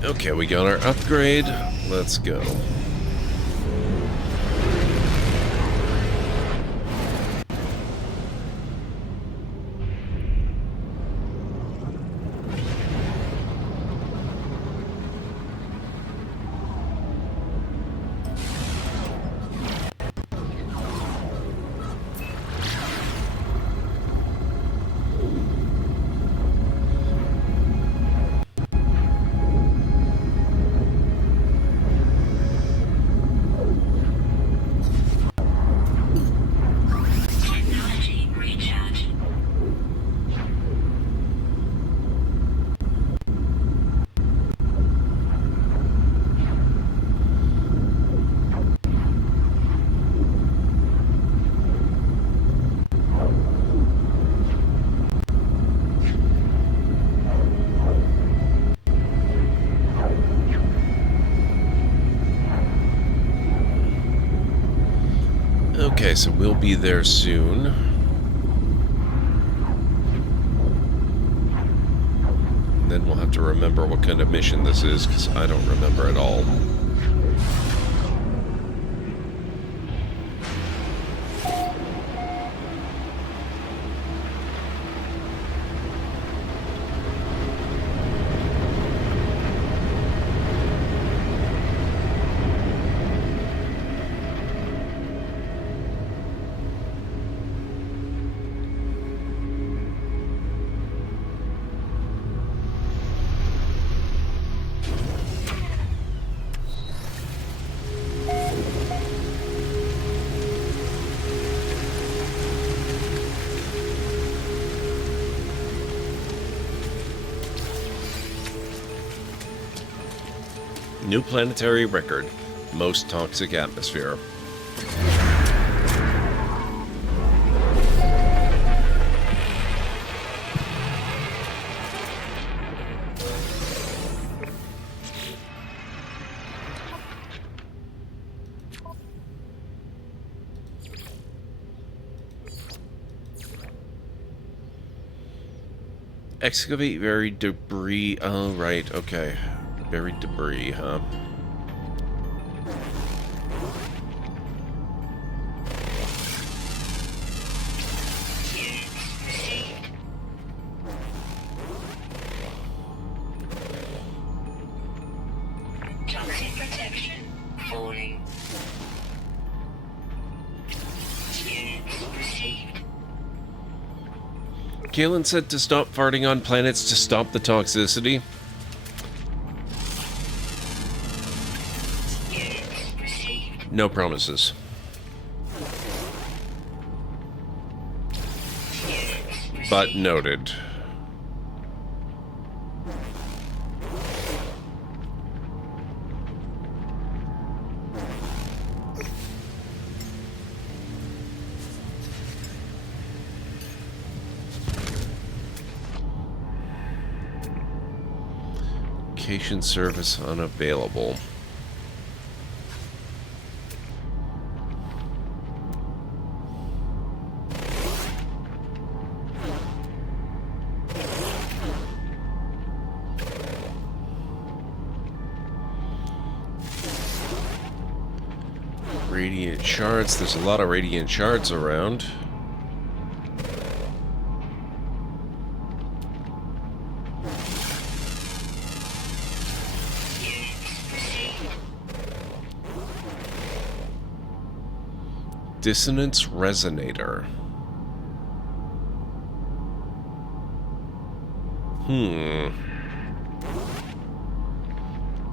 Okay, we got our upgrade. Let's go. Technology recharge. Okay, so we'll be there soon. And then we'll have to remember what kind of mission this is, because I don't remember at all. New planetary record. Most toxic atmosphere. Excavate buried debris. Oh, right. Okay. Buried debris, huh? Toxic protection falling. Units received. Kalen said to stop farting on planets to stop the toxicity. No promises. But noted. Location service unavailable. Radiant shards. There's a lot of radiant shards around. Dissonance resonator. I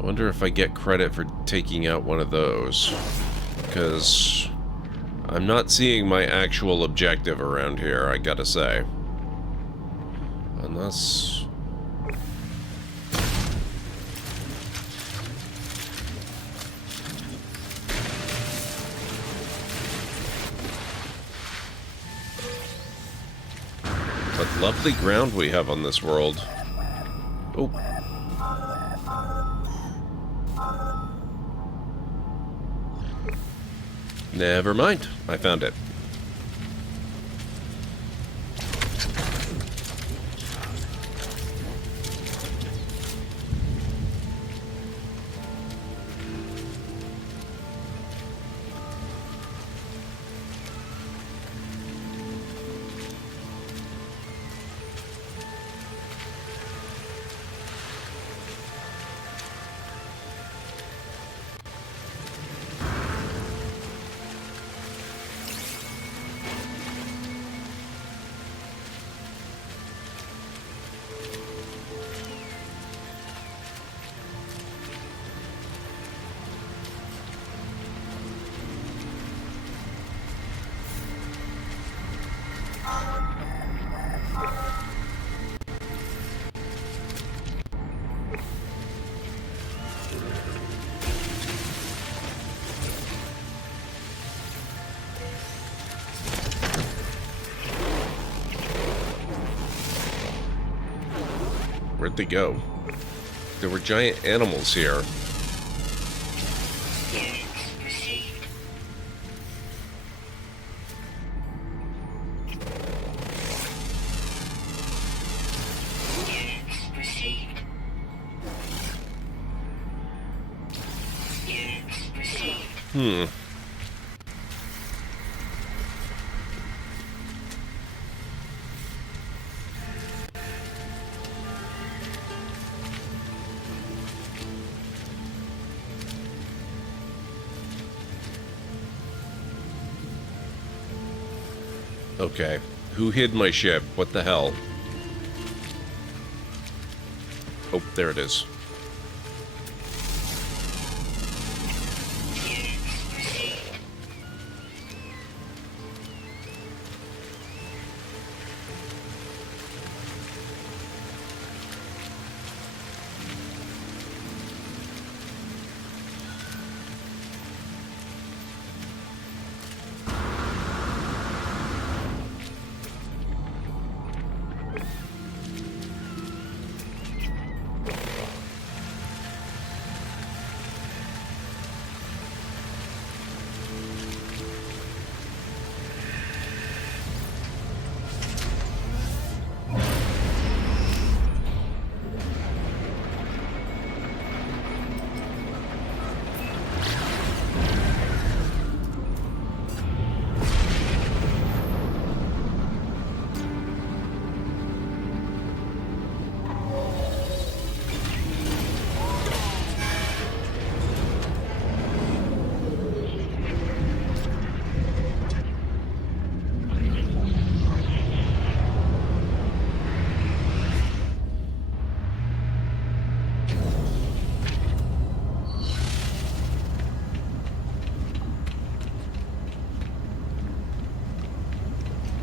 wonder if I get credit for taking out one of those. Because I'm not seeing my actual objective around here, I gotta say. Unless... What lovely ground we have on this world. Oh. Never mind. I found it. Where'd they go? There were giant animals here. Okay. Who hid my ship? What the hell? Oh, there it is.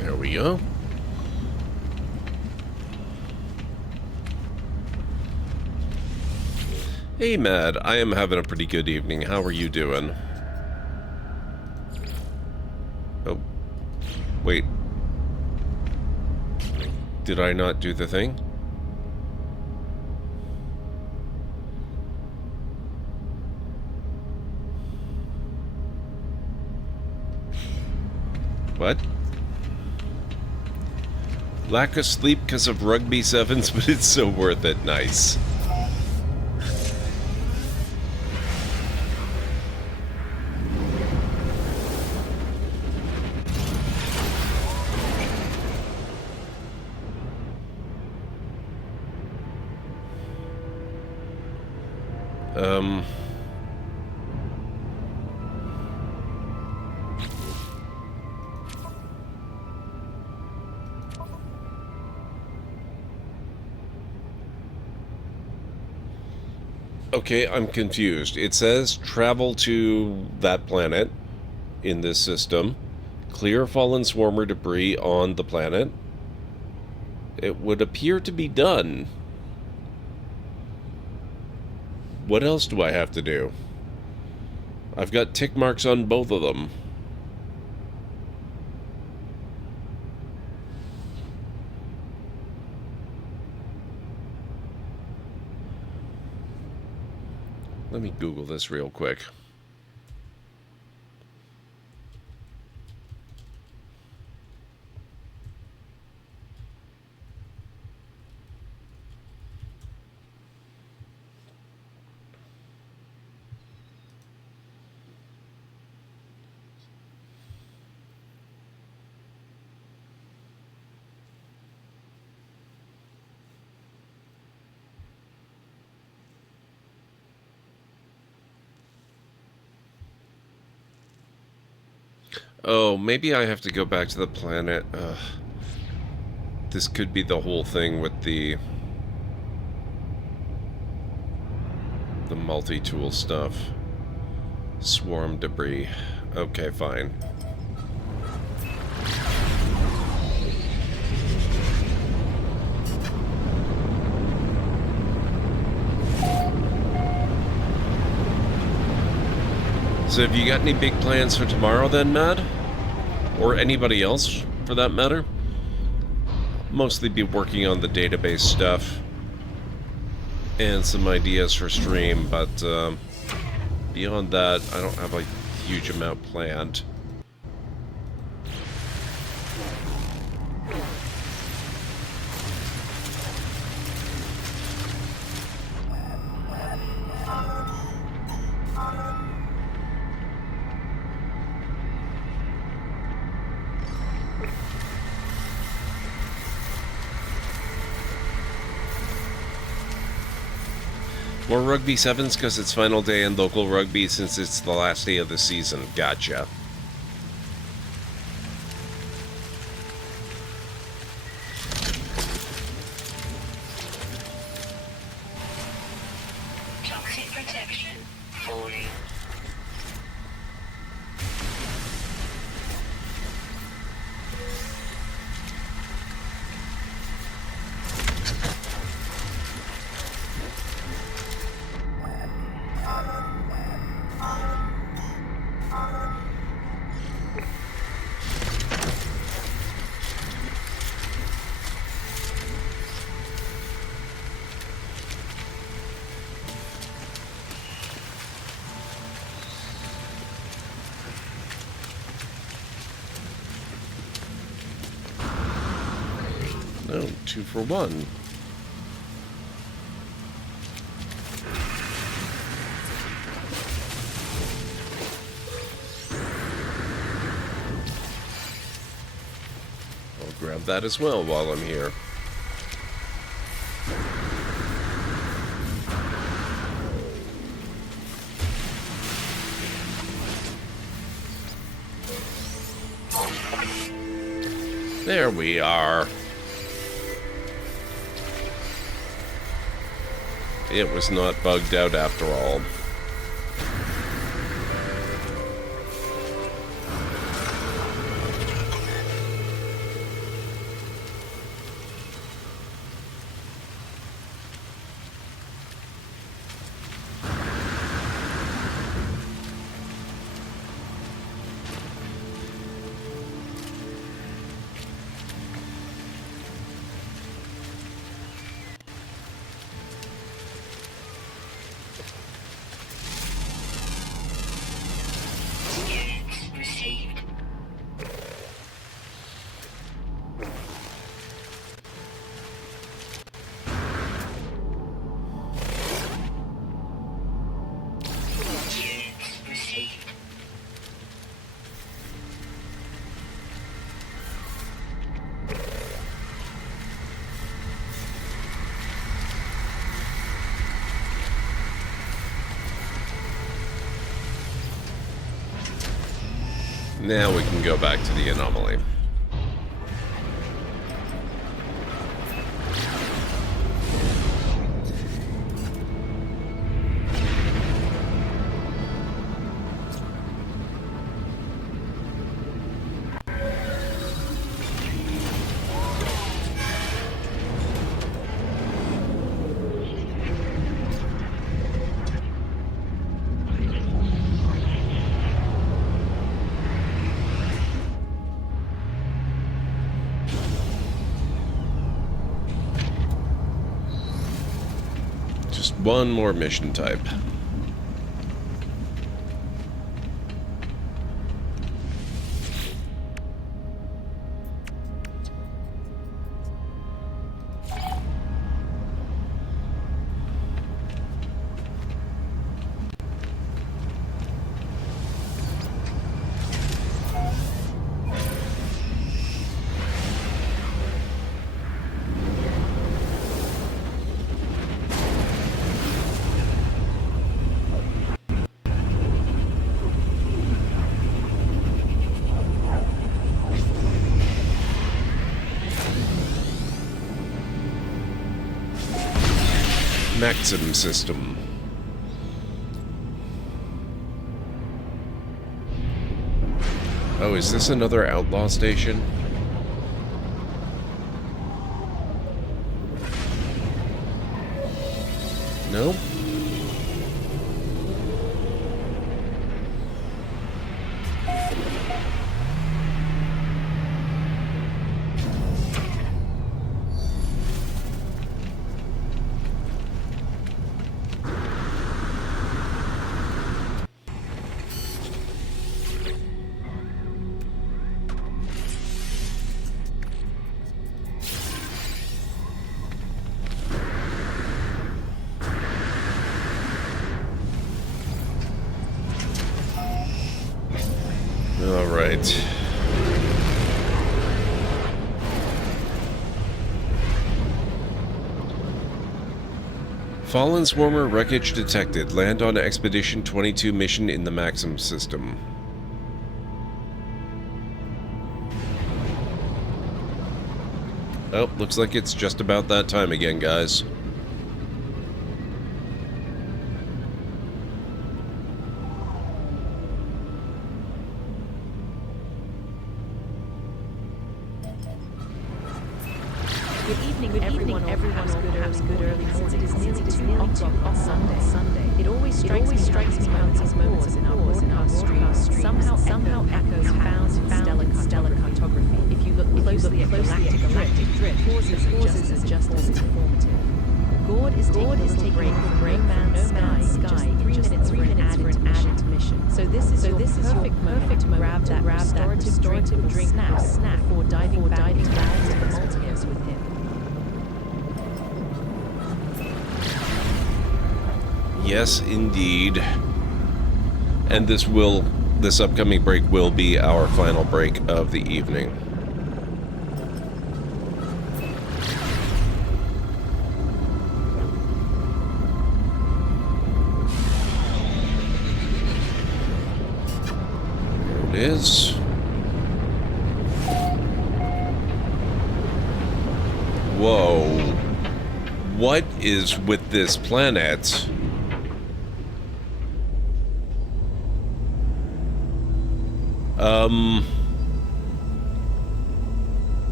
There we go. Hey, Mad. I am having a pretty good evening. How are you doing? Oh. Wait. Did I not do the thing? What? Lack of sleep because of rugby sevens, but it's so worth it. Nice. Okay, I'm confused. It says travel to that planet in this system, clear fallen swarmer debris on the planet. It would appear to be done. What else do I have to do? I've got tick marks on both of them. Let me Google this real quick. Oh, maybe I have to go back to the planet. This could be the whole thing with the multi-tool stuff. Swarm debris. Okay, fine. So have you got any big plans for tomorrow then, Matt? Or anybody else, for that matter? Mostly be working on the database stuff. and some ideas for stream, but beyond that, I don't have a huge amount planned. More Rugby 7s because it's final day in local rugby since it's the last day of the season. Gotcha. Toxic protection falling. No, 2 for 1. I'll grab that as well while I'm here. There we are. It was not bugged out after all. Now we can go back to the anomaly. One more mission type. Maxim system. Oh, is this another outlaw station? No? All right. Fallen Swarmer wreckage detected. Land on Expedition 22 mission in the Maxim system. Oh, looks like it's just about that time again, guys. Good evening, everyone. Everyone's good early morning. It is nearly 2 o'clock on Sunday. It always strikes me how these moments in our broadcast stream somehow echoes found stellar cartography. If you look closely at galactic drift, pauses are just as informative. Gord is taking a break from NoMan'sSky, just 3 minutes for an added mission. So this is your perfect moment to grab that restorative drink snack before diving back into the multiverse with him. Yes, indeed. And this upcoming break will be our final break of the evening. There it is. Whoa. What is with this planet?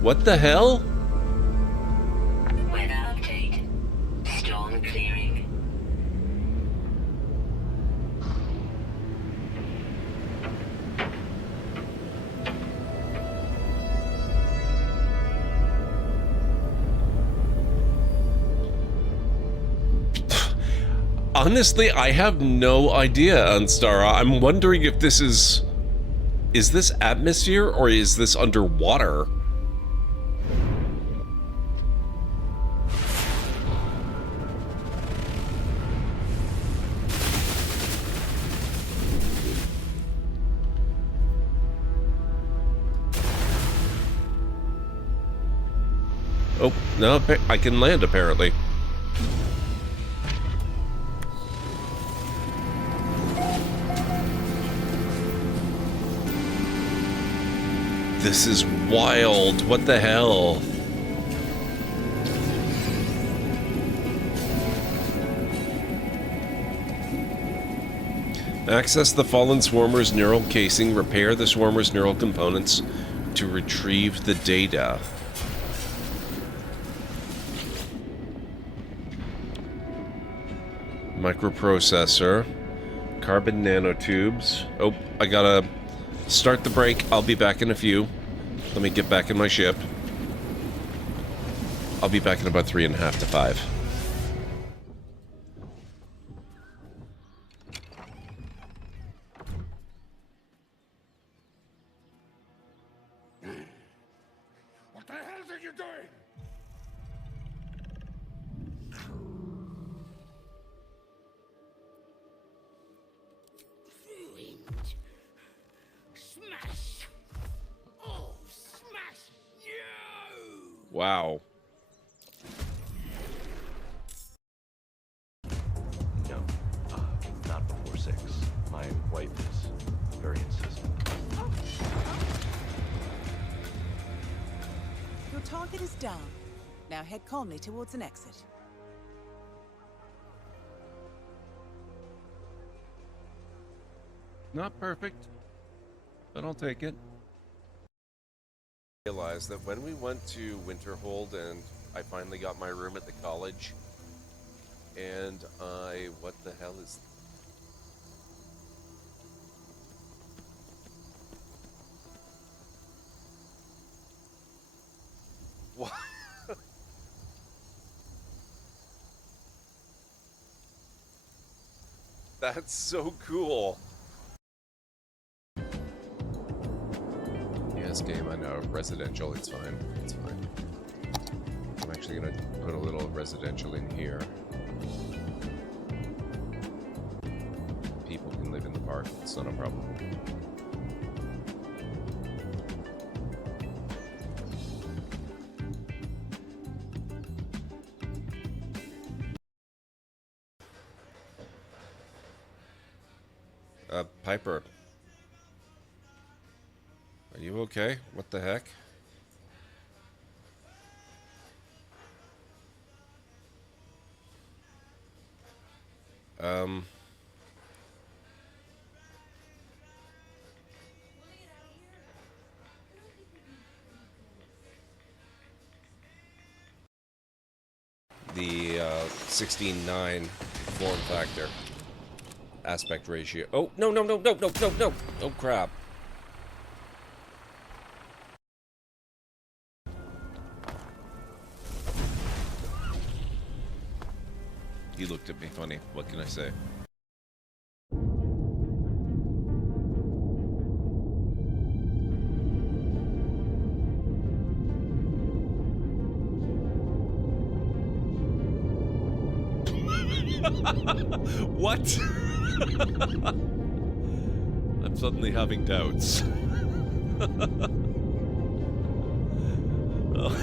What the hell? Weather update. Storm clearing. Honestly, I have no idea, Unstara. I'm wondering if this is this atmosphere or is this underwater? Oh, no, I can land apparently. This is wild. What the hell? Access the fallen swarmer's neural casing. Repair the swarmer's neural components to retrieve the data. Microprocessor. Carbon nanotubes. Oh, I gotta start the break. I'll be back in a few. Let me get back in my ship. I'll be back in about 3.5 to 5. What the hell are you doing? Smash! Oh, smash you! Wow. No, not before 6. My wife is very insistent. Your target is down. Now head calmly towards an exit. Not perfect, but I'll take it. I realized that when we went to Winterhold and I finally got my room at the college, and what the hell is... What? That's so cool. Yes, game, I know. Residential, it's fine. It's fine. I'm actually gonna put a little residential in here. People can live in the park, it's not a problem. Piper. Are you okay? What the heck? The 16:9 form factor aspect ratio. Oh, no, no, no, no, no, no, no. Oh, crap. He looked at me funny. What can I say? What? I'm suddenly having doubts. Oh.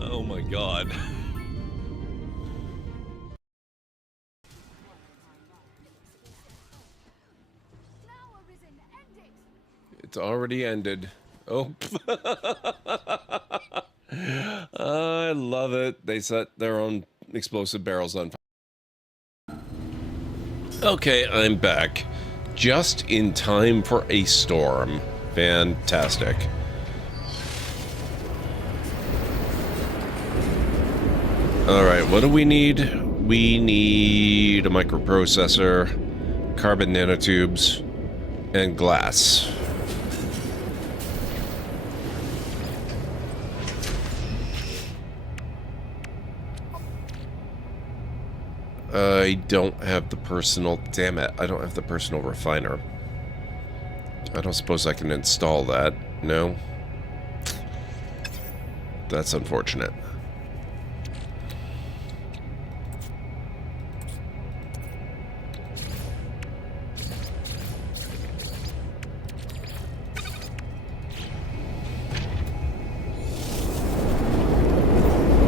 Oh my god. It's already ended. Oh. I love it. They set their own explosive barrels on fire. Okay, I'm back. Just in time for a storm. Fantastic. Alright, what do we need? We need a microprocessor, carbon nanotubes, and glass. I don't have the personal... Damn it, I don't have the personal refiner. I don't suppose I can install that. No? That's unfortunate.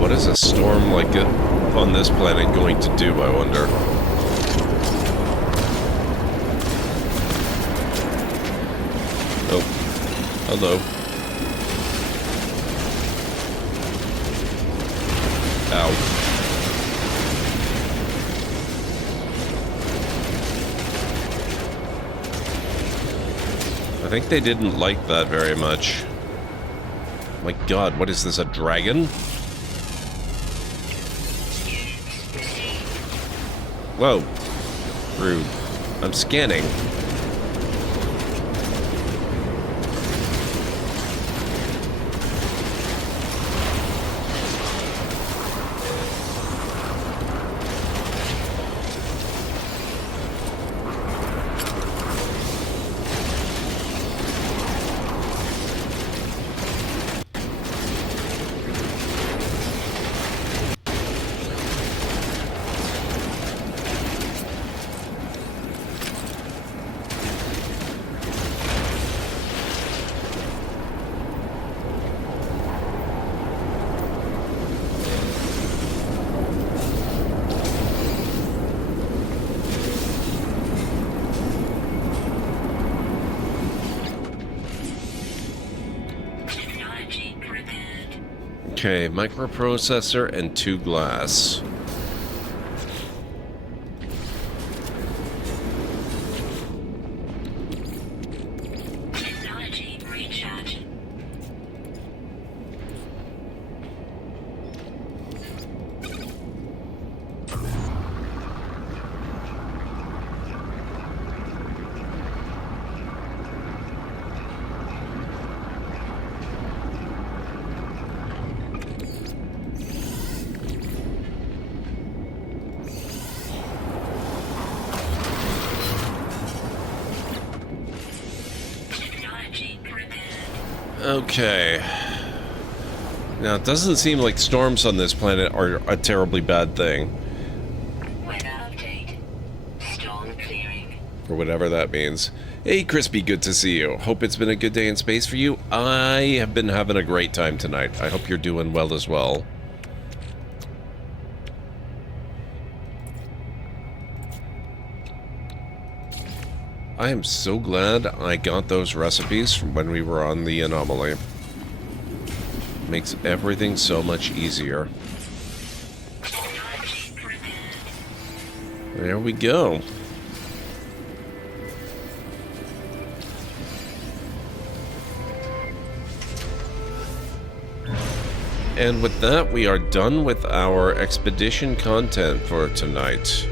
What is a storm like it on this planet going to do, I wonder? Oh. Hello. Ow. I think they didn't like that very much. My god, what is this, a dragon? Whoa. Rude. I'm scanning. Okay, microprocessor and 2 glass. Technology recharge. Okay. Now, it doesn't seem like storms on this planet are a terribly bad thing. Weather update. Storm clearing. For whatever that means. Hey, Crispy, good to see you. Hope it's been a good day in space for you. I have been having a great time tonight. I hope you're doing well as well. I am so glad I got those recipes from when we were on the anomaly. Makes everything so much easier. There we go. And with that, we are done with our expedition content for tonight.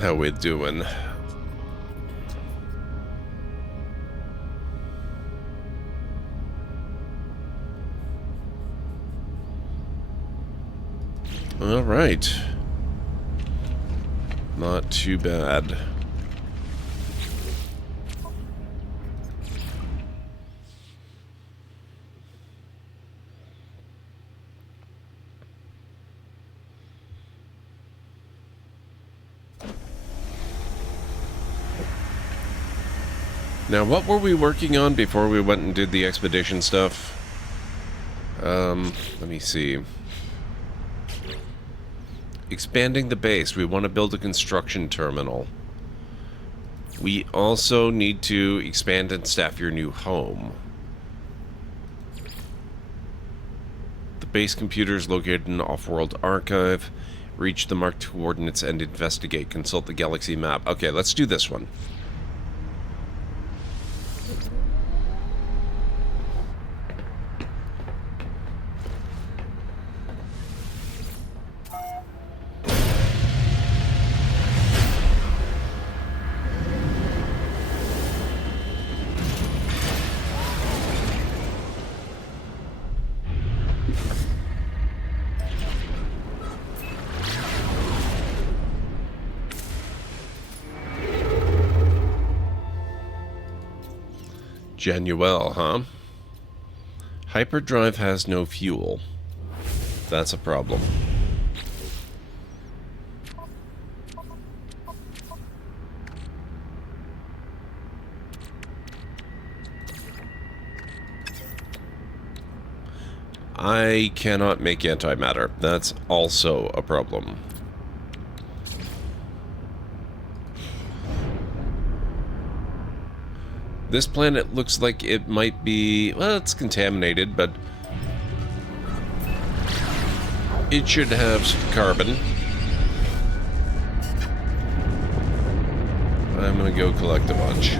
How we doing? All right. Not too bad. Now, what were we working on before we went and did the expedition stuff? Let me see. Expanding the base. We want to build a construction terminal. We also need to expand and staff your new home. The base computer is located in an off-world archive. Reach the marked coordinates and investigate. Consult the galaxy map. Okay, let's do this one. Genuel, huh? Hyperdrive has no fuel. That's a problem. I cannot make antimatter. That's also a problem. This planet looks like it might be... well, it's contaminated, but... it should have some carbon. I'm gonna go collect a bunch.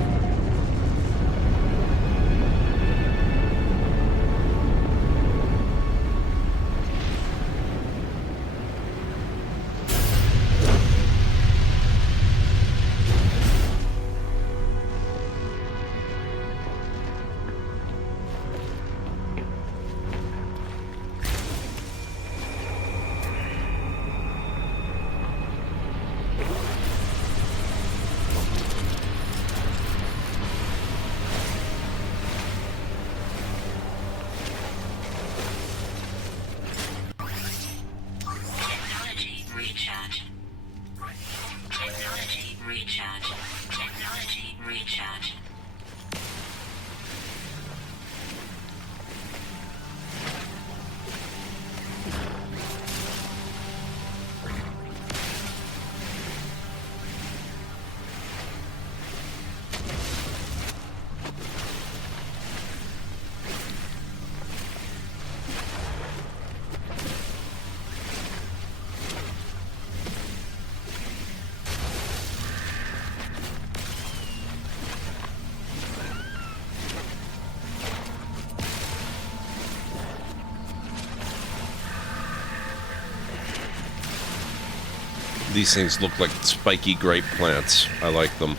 These things look like spiky grape plants. I like them.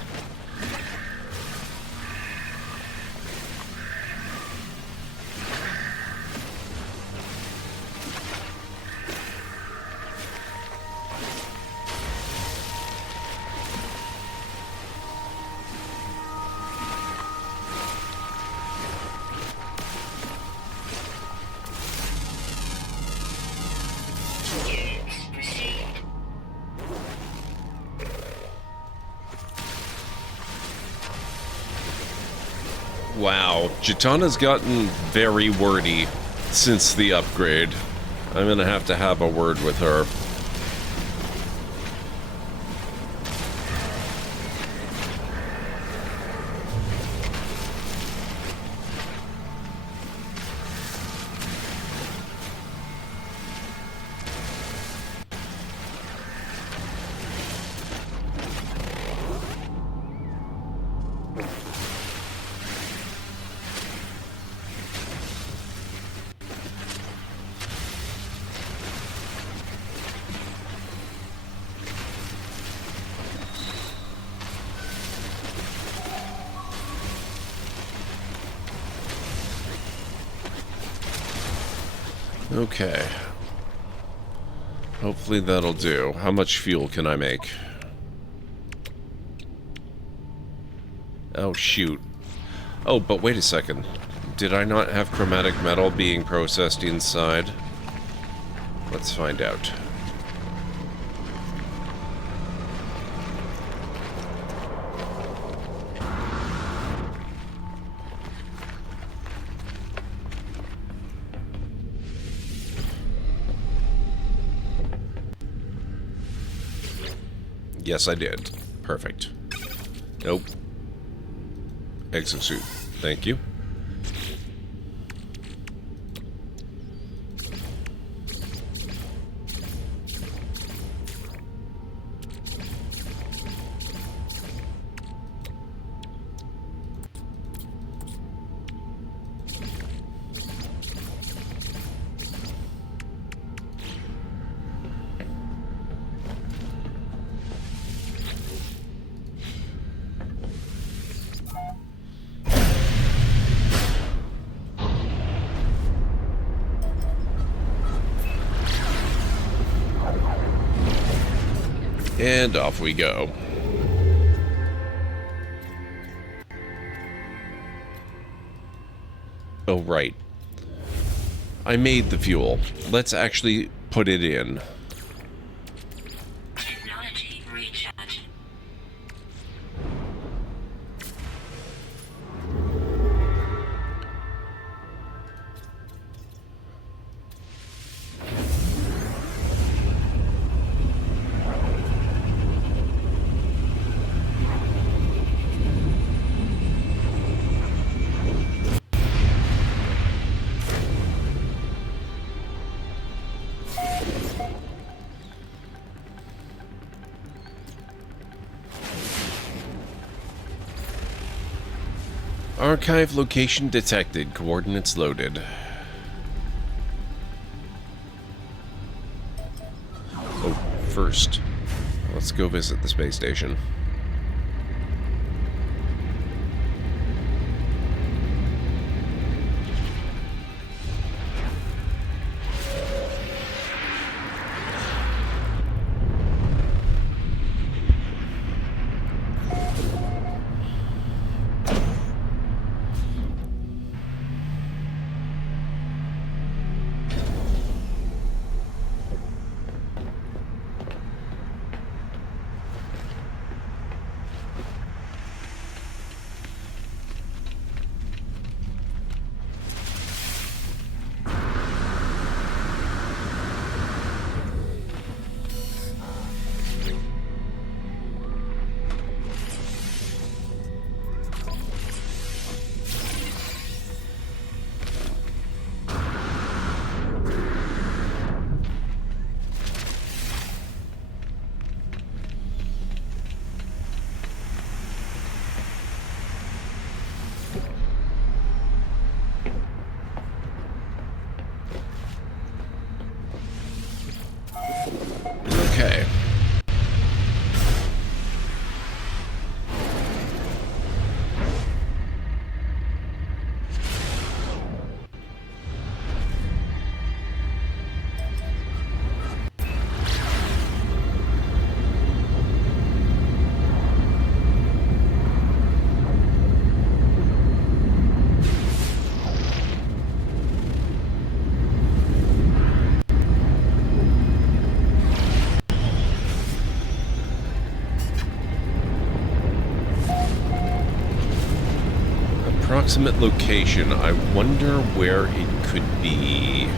Wow, Jitana's gotten very wordy since the upgrade. I'm gonna have to have a word with her. Okay. Hopefully that'll do. How much fuel can I make? Oh, shoot. Oh, but wait a second. Did I not have chromatic metal being processed inside? Let's find out. Yes, I did. Perfect. Nope. Exosuit. Thank you. And off we go. Oh, right. I made the fuel. Let's actually put it in. Technology recharge. Archive location detected. Coordinates loaded. Oh, first, let's go visit the space station. Okay. approximate location. I wonder where it could be.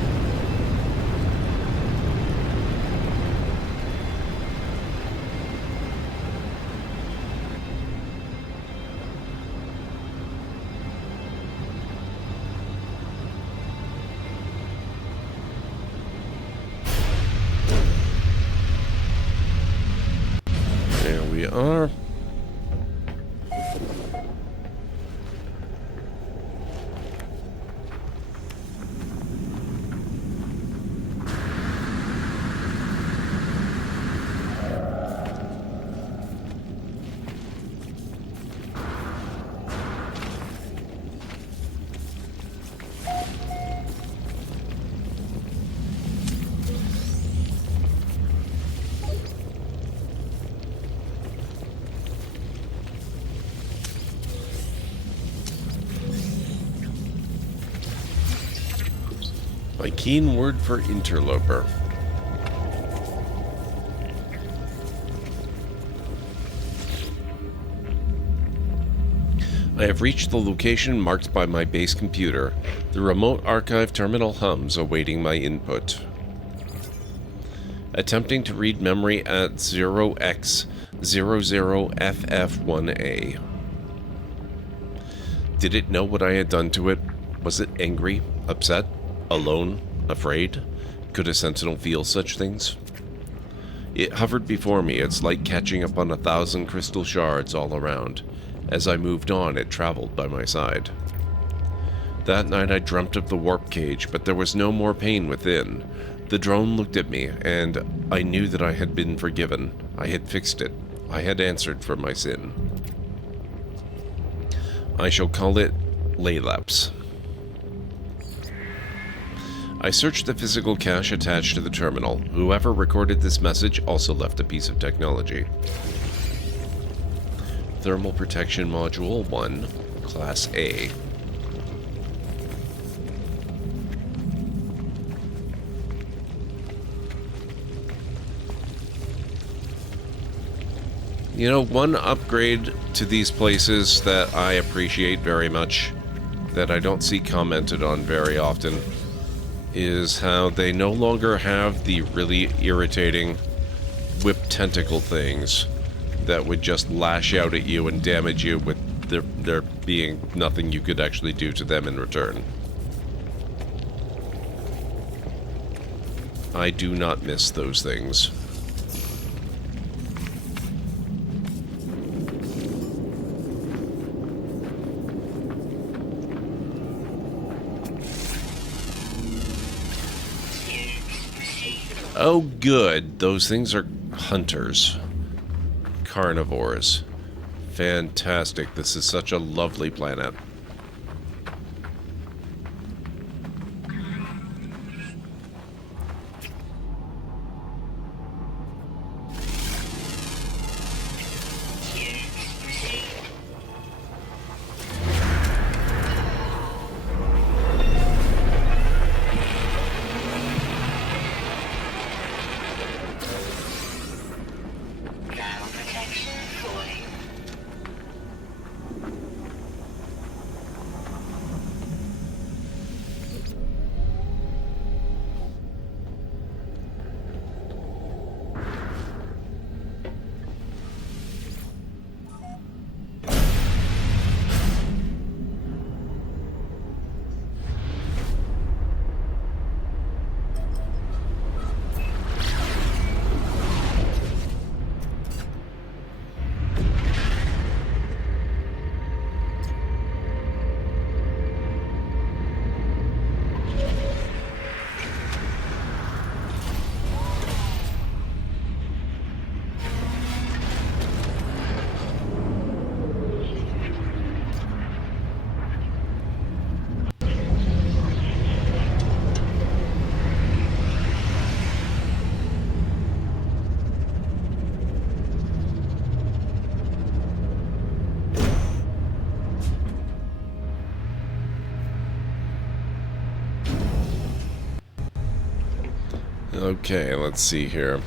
There we are. My keen word for interloper. I have reached the location marked by my base computer. The remote archive terminal hums, awaiting my input. Attempting to read memory at 0x00FF1A. Did it know what I had done to it? Was it angry, upset, alone, afraid? Could a sentinel feel such things? It hovered before me, its light catching up on 1,000 crystal shards all around. As I moved on, it traveled by my side. That night I dreamt of the warp cage, but there was no more pain within. The drone looked at me, and I knew that I had been forgiven. I had fixed it. I had answered for my sin. I shall call it Laylapse. I searched the physical cache attached to the terminal. Whoever recorded this message also left a piece of technology. Thermal Protection Module 1, Class A. You know, one upgrade to these places that I appreciate very much, that I don't see commented on very often, is how they no longer have the really irritating whip tentacle things that would just lash out at you and damage you with there being nothing you could actually do to them in return. I do not miss those things. Oh, good. Those things are hunters. Carnivores. Fantastic. This is such a lovely planet. Okay, let's see here.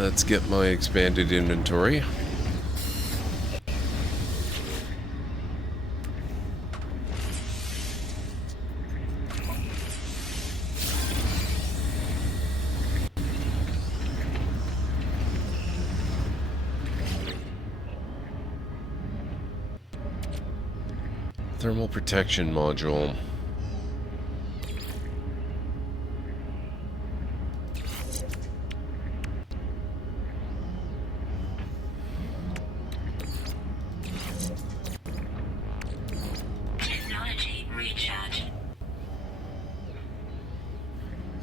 Let's get my expanded inventory. Thermal protection module. Technology recharge.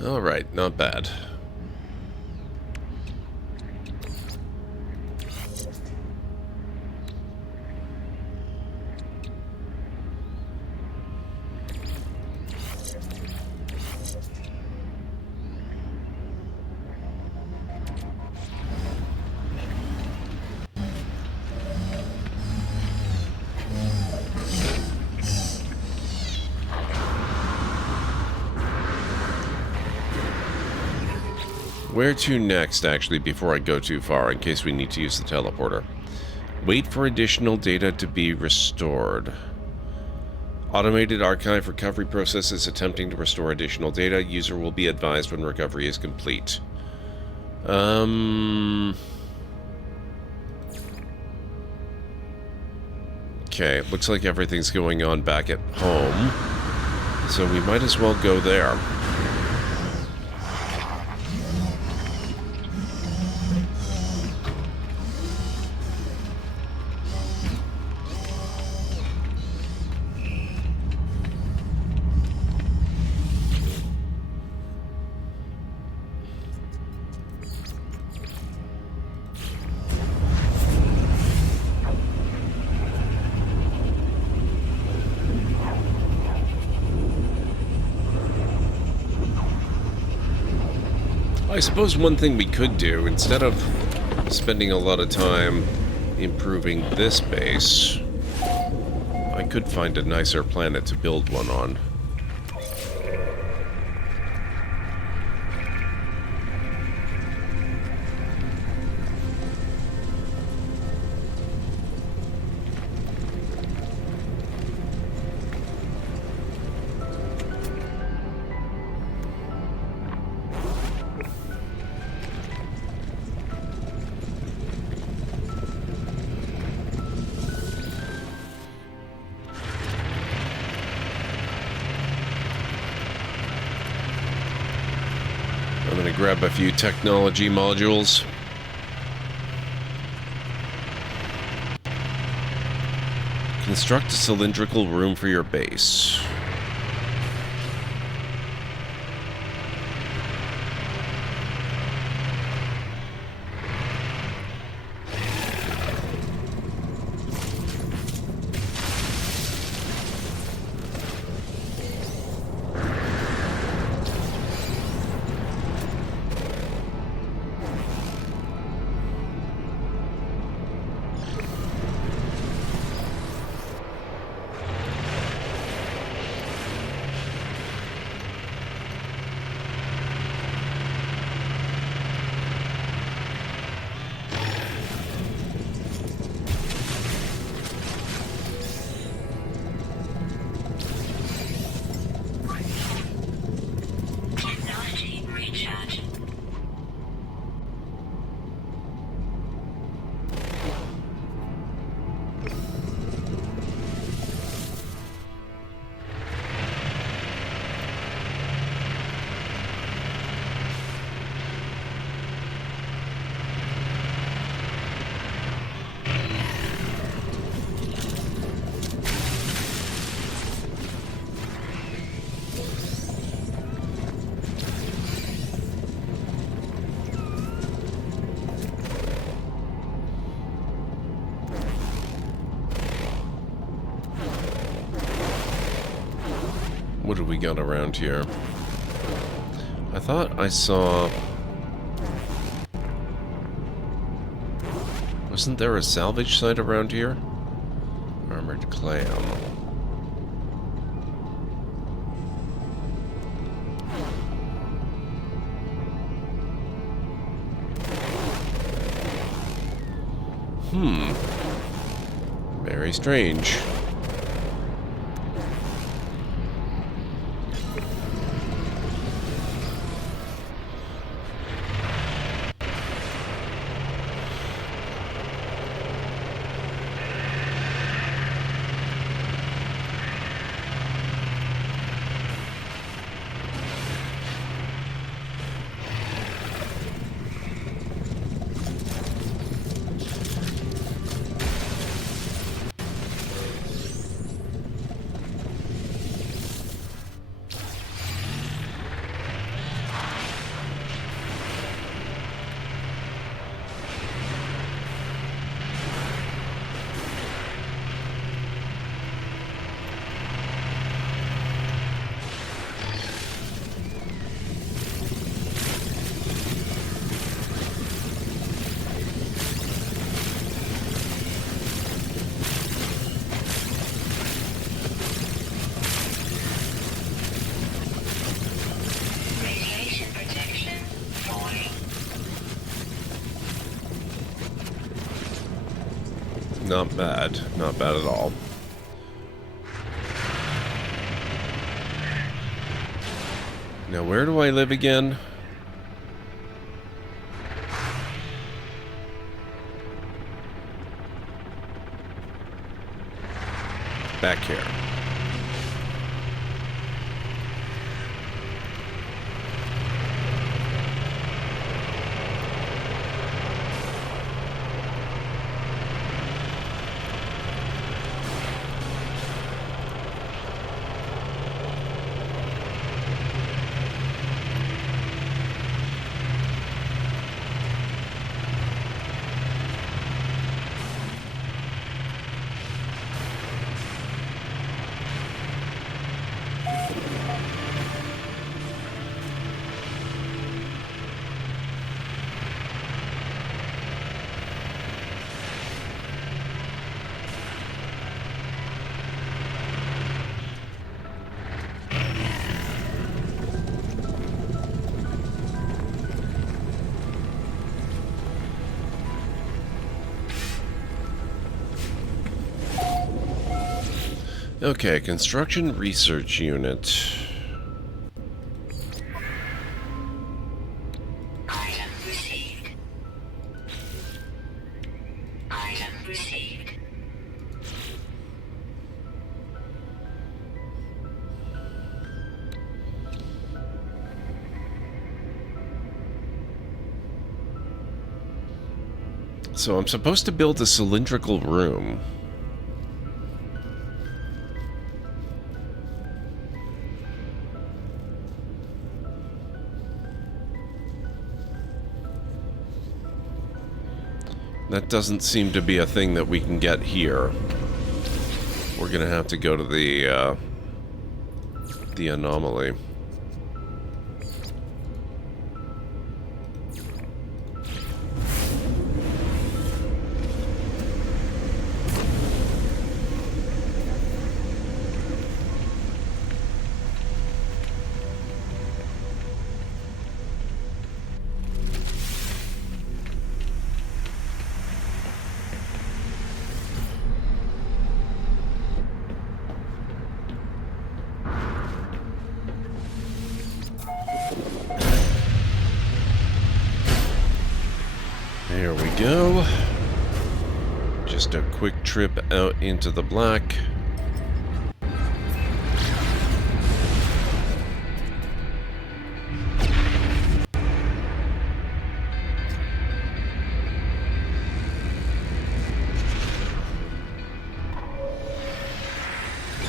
All right, not bad. Where to next, actually, before I go too far, in case we need to use the teleporter? Wait for additional data to be restored. Automated archive recovery processes attempting to restore additional data. User will be advised when recovery is complete. Okay, looks like everything's going on back at home. So we might as well go there. I suppose one thing we could do, instead of spending a lot of time improving this base, I could find a nicer planet to build one on. I'm gonna grab a few technology modules. Construct a cylindrical room for your base. What do we got around here? I thought I saw... Wasn't there a salvage site around here? Armored clam. Very strange. Not bad. Not bad at all. Now, where do I live again? Back here. Okay, construction research unit. Item received. Item received. So I'm supposed to build a cylindrical room. That doesn't seem to be a thing that we can get here. We're gonna have to go to the anomaly. There we go. Just a quick trip out into the black.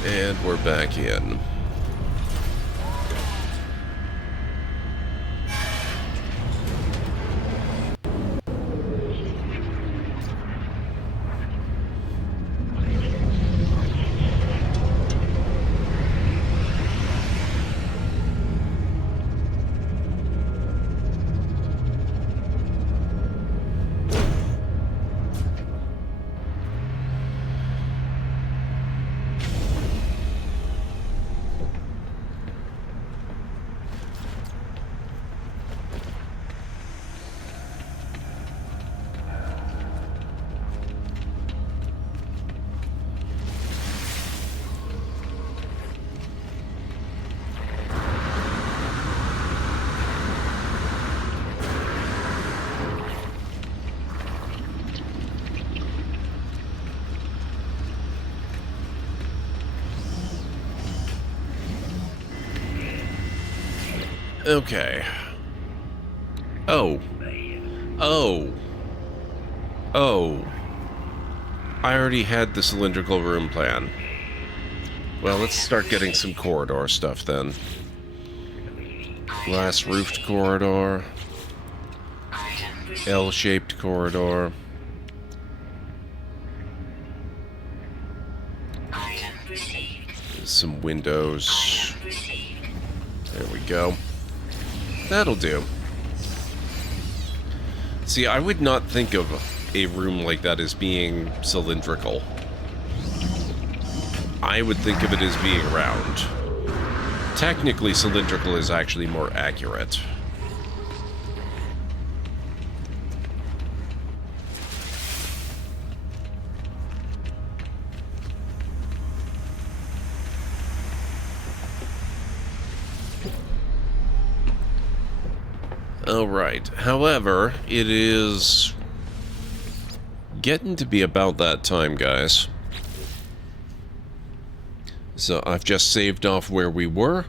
And we're back in. Okay. Oh. Oh. Oh. I already had the cylindrical room plan. Well, let's start getting some corridor stuff then. Glass roofed corridor. L-shaped corridor. Some windows. There we go. That'll do. See, I would not think of a room like that as being cylindrical. I would think of it as being round. Technically, cylindrical is actually more accurate. Alright, however, it is getting to be about that time, guys. So I've just saved off where we were.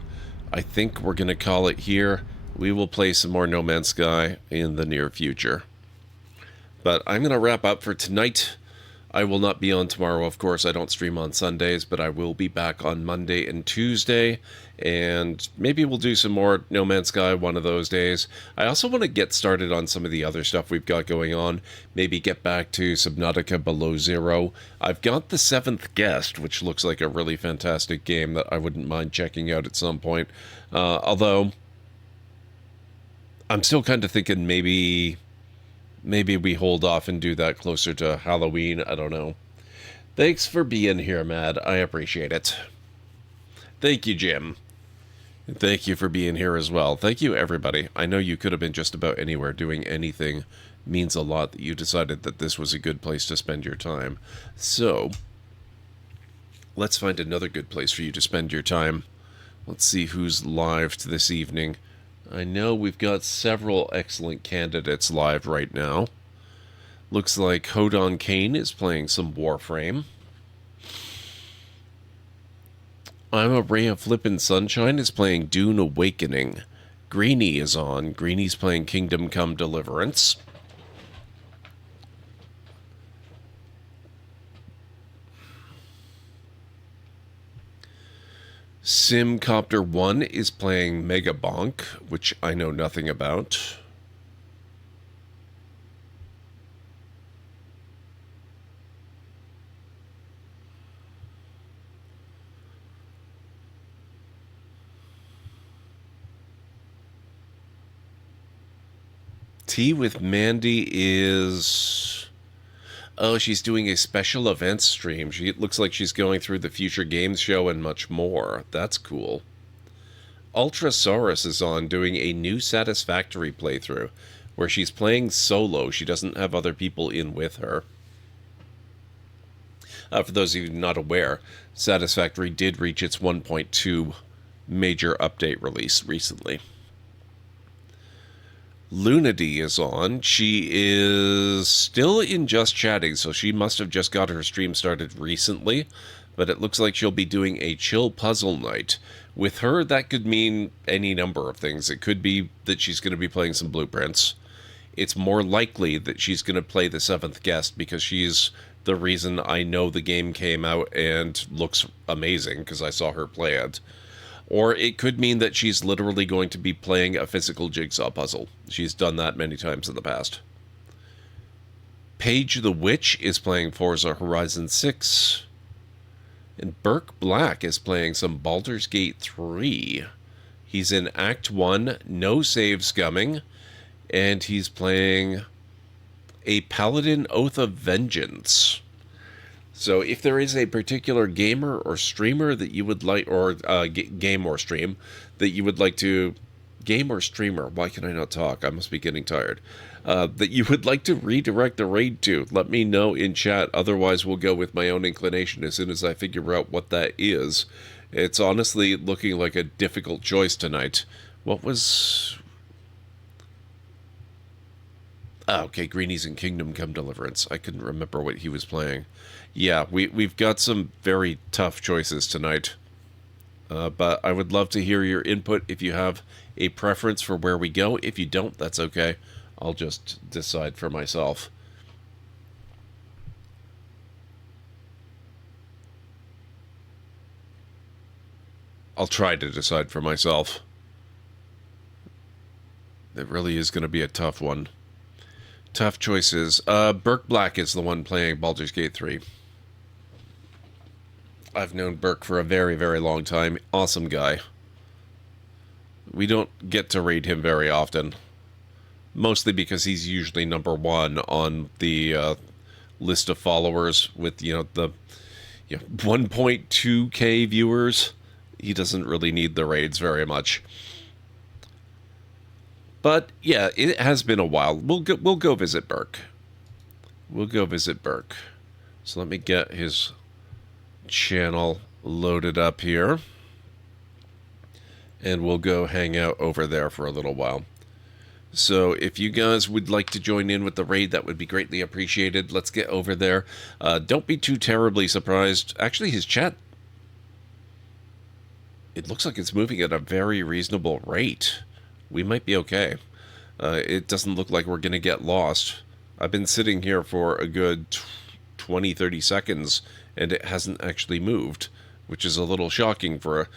I think we're going to call it here. We will play some more No Man's Sky in the near future. But I'm going to wrap up for tonight. I will not be on tomorrow, of course. I don't stream on Sundays, but I will be back on Monday and Tuesday. And maybe we'll do some more No Man's Sky one of those days. I also want to get started on some of the other stuff we've got going on. Maybe get back to Subnautica Below Zero. I've got The Seventh Guest, which looks like a really fantastic game that I wouldn't mind checking out at some point. Although, I'm still kind of thinking maybe we hold off and do that closer to Halloween. I don't know. Thanks for being here, Mad. I appreciate it. Thank you, Jim. And thank you for being here as well. Thank you, everybody. I know you could have been just about anywhere doing anything. It means a lot that you decided that this was a good place to spend your time. So, let's find another good place for you to spend your time. Let's see who's live this evening. I know we've got several excellent candidates live right now. Looks like Hodon Kane is playing some Warframe. I'm a Ray of Flippin' Sunshine is playing Dune Awakening. Greenie is on. Greenie's playing Kingdom Come Deliverance. Simcopter 1 is playing Mega Bonk, which I know nothing about. Tea with Mandy is... Oh, she's doing a special events stream. It looks like she's going through the Future Games show and much more. That's cool. Ultrasaurus is on doing a new Satisfactory playthrough, where she's playing solo. She doesn't have other people in with her. For those of you not aware, Satisfactory did reach its 1.2 major update release recently. Lunady is on. She is still in Just Chatting, so she must have just got her stream started recently, but it looks like she'll be doing a chill puzzle night. With her, that could mean any number of things. It could be that she's going to be playing some blueprints. It's more likely that she's going to play The Seventh Guest, because she's the reason I know the game came out and looks amazing, because I saw her play it. Or it could mean that she's literally going to be playing a physical jigsaw puzzle. She's done that many times in the past. Paige the Witch is playing Forza Horizon 6. And Burke Black is playing some Baldur's Gate 3. He's in Act 1, no saves coming. And he's playing a Paladin Oath of Vengeance. So if there is a particular gamer or streamer that you would like, or game or stream, that you would like to... Game or streamer, why can I not talk? I must be getting tired. That you would like to redirect the raid to, let me know in chat. Otherwise, we'll go with my own inclination as soon as I figure out what that is. It's honestly looking like a difficult choice tonight. What was... okay, Greenie's in Kingdom Come Deliverance. I couldn't remember what he was playing. Yeah, we've got some very tough choices tonight. But I would love to hear your input if you have a preference for where we go. If you don't, that's okay. I'll just decide for myself. I'll try to decide for myself. It really is going to be a tough one. Tough choices. Burke Black is the one playing Baldur's Gate 3. I've known Burke for a very, very long time. Awesome guy. We don't get to raid him very often. Mostly because he's usually number one on the list of followers with, the 1.2k viewers. He doesn't really need the raids very much. But yeah, it has been a while. We'll go visit Burke. We'll go visit Burke. So let me get his channel loaded up here. And we'll go hang out over there for a little while. So if you guys would like to join in with the raid, that would be greatly appreciated. Let's get over there. Don't be too terribly surprised. Actually, his chat, it looks like it's moving at a very reasonable rate. We might be okay. It doesn't look like we're going to get lost. I've been sitting here for a good 20-30 seconds, and it hasn't actually moved, which is a little shocking for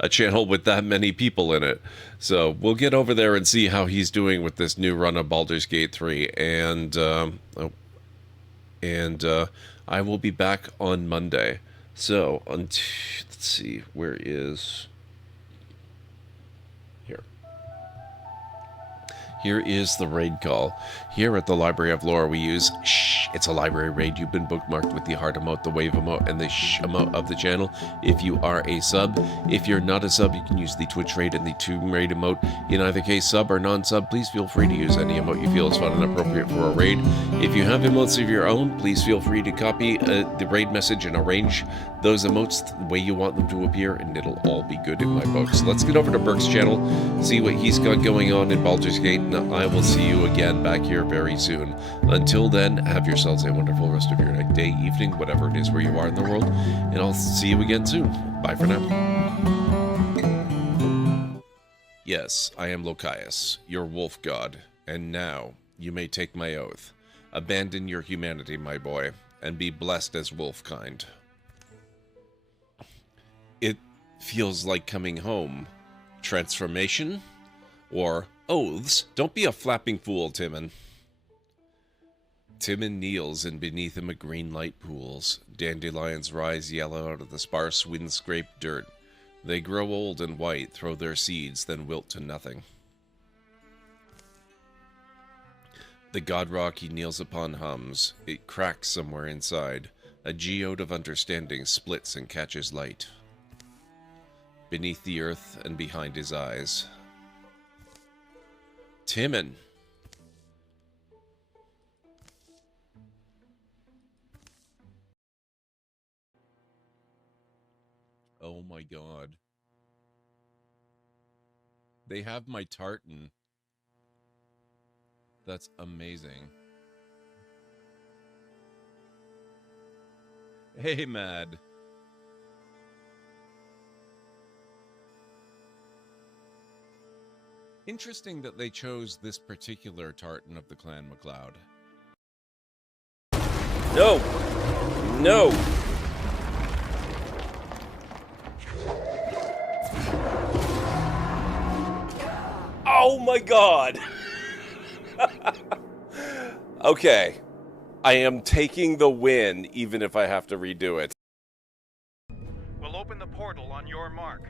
a channel with that many people in it. So we'll get over there and see how he's doing with this new run of Baldur's Gate 3. And I will be back on Monday. So, let's see, where is... Here is the raid call. Here at the Library of Lore, we use shh. It's a library raid. You've been bookmarked with the heart emote, the wave emote, and the shh emote of the channel. If you are a sub, if you're not a sub, you can use the Twitch raid and the Tomb raid emote. In either case, sub or non-sub, please feel free to use any emote you feel is fun and appropriate for a raid. If you have emotes of your own, please feel free to copy the raid message and arrange those emotes the way you want them to appear, and it'll all be good in my book. So let's get over to Burke's channel, see what he's got going on in Baldur's Gate. I will see you again back here very soon. Until then, have yourselves a wonderful rest of your night, day, evening, whatever it is where you are in the world, and I'll see you again soon. Bye for now. Yes, I am Lokias, your wolf god, and now you may take my oath. Abandon your humanity, my boy, and be blessed as wolfkind. It feels like coming home. Transformation? Or oaths? Don't be a flapping fool, Timon. Timon kneels, and beneath him a green light pools. Dandelions rise yellow out of the sparse wind-scraped dirt. They grow old and white, throw their seeds, then wilt to nothing. The god rock he kneels upon hums. It cracks somewhere inside. A geode of understanding splits and catches light. Beneath the earth and behind his eyes. Timon. Oh my god. They have my tartan. That's amazing. Hey, Mad. Interesting that they chose this particular tartan of the Clan McLeod. No! No! Oh my god! Okay. I am taking the win, even if I have to redo it. We'll open the portal on your mark.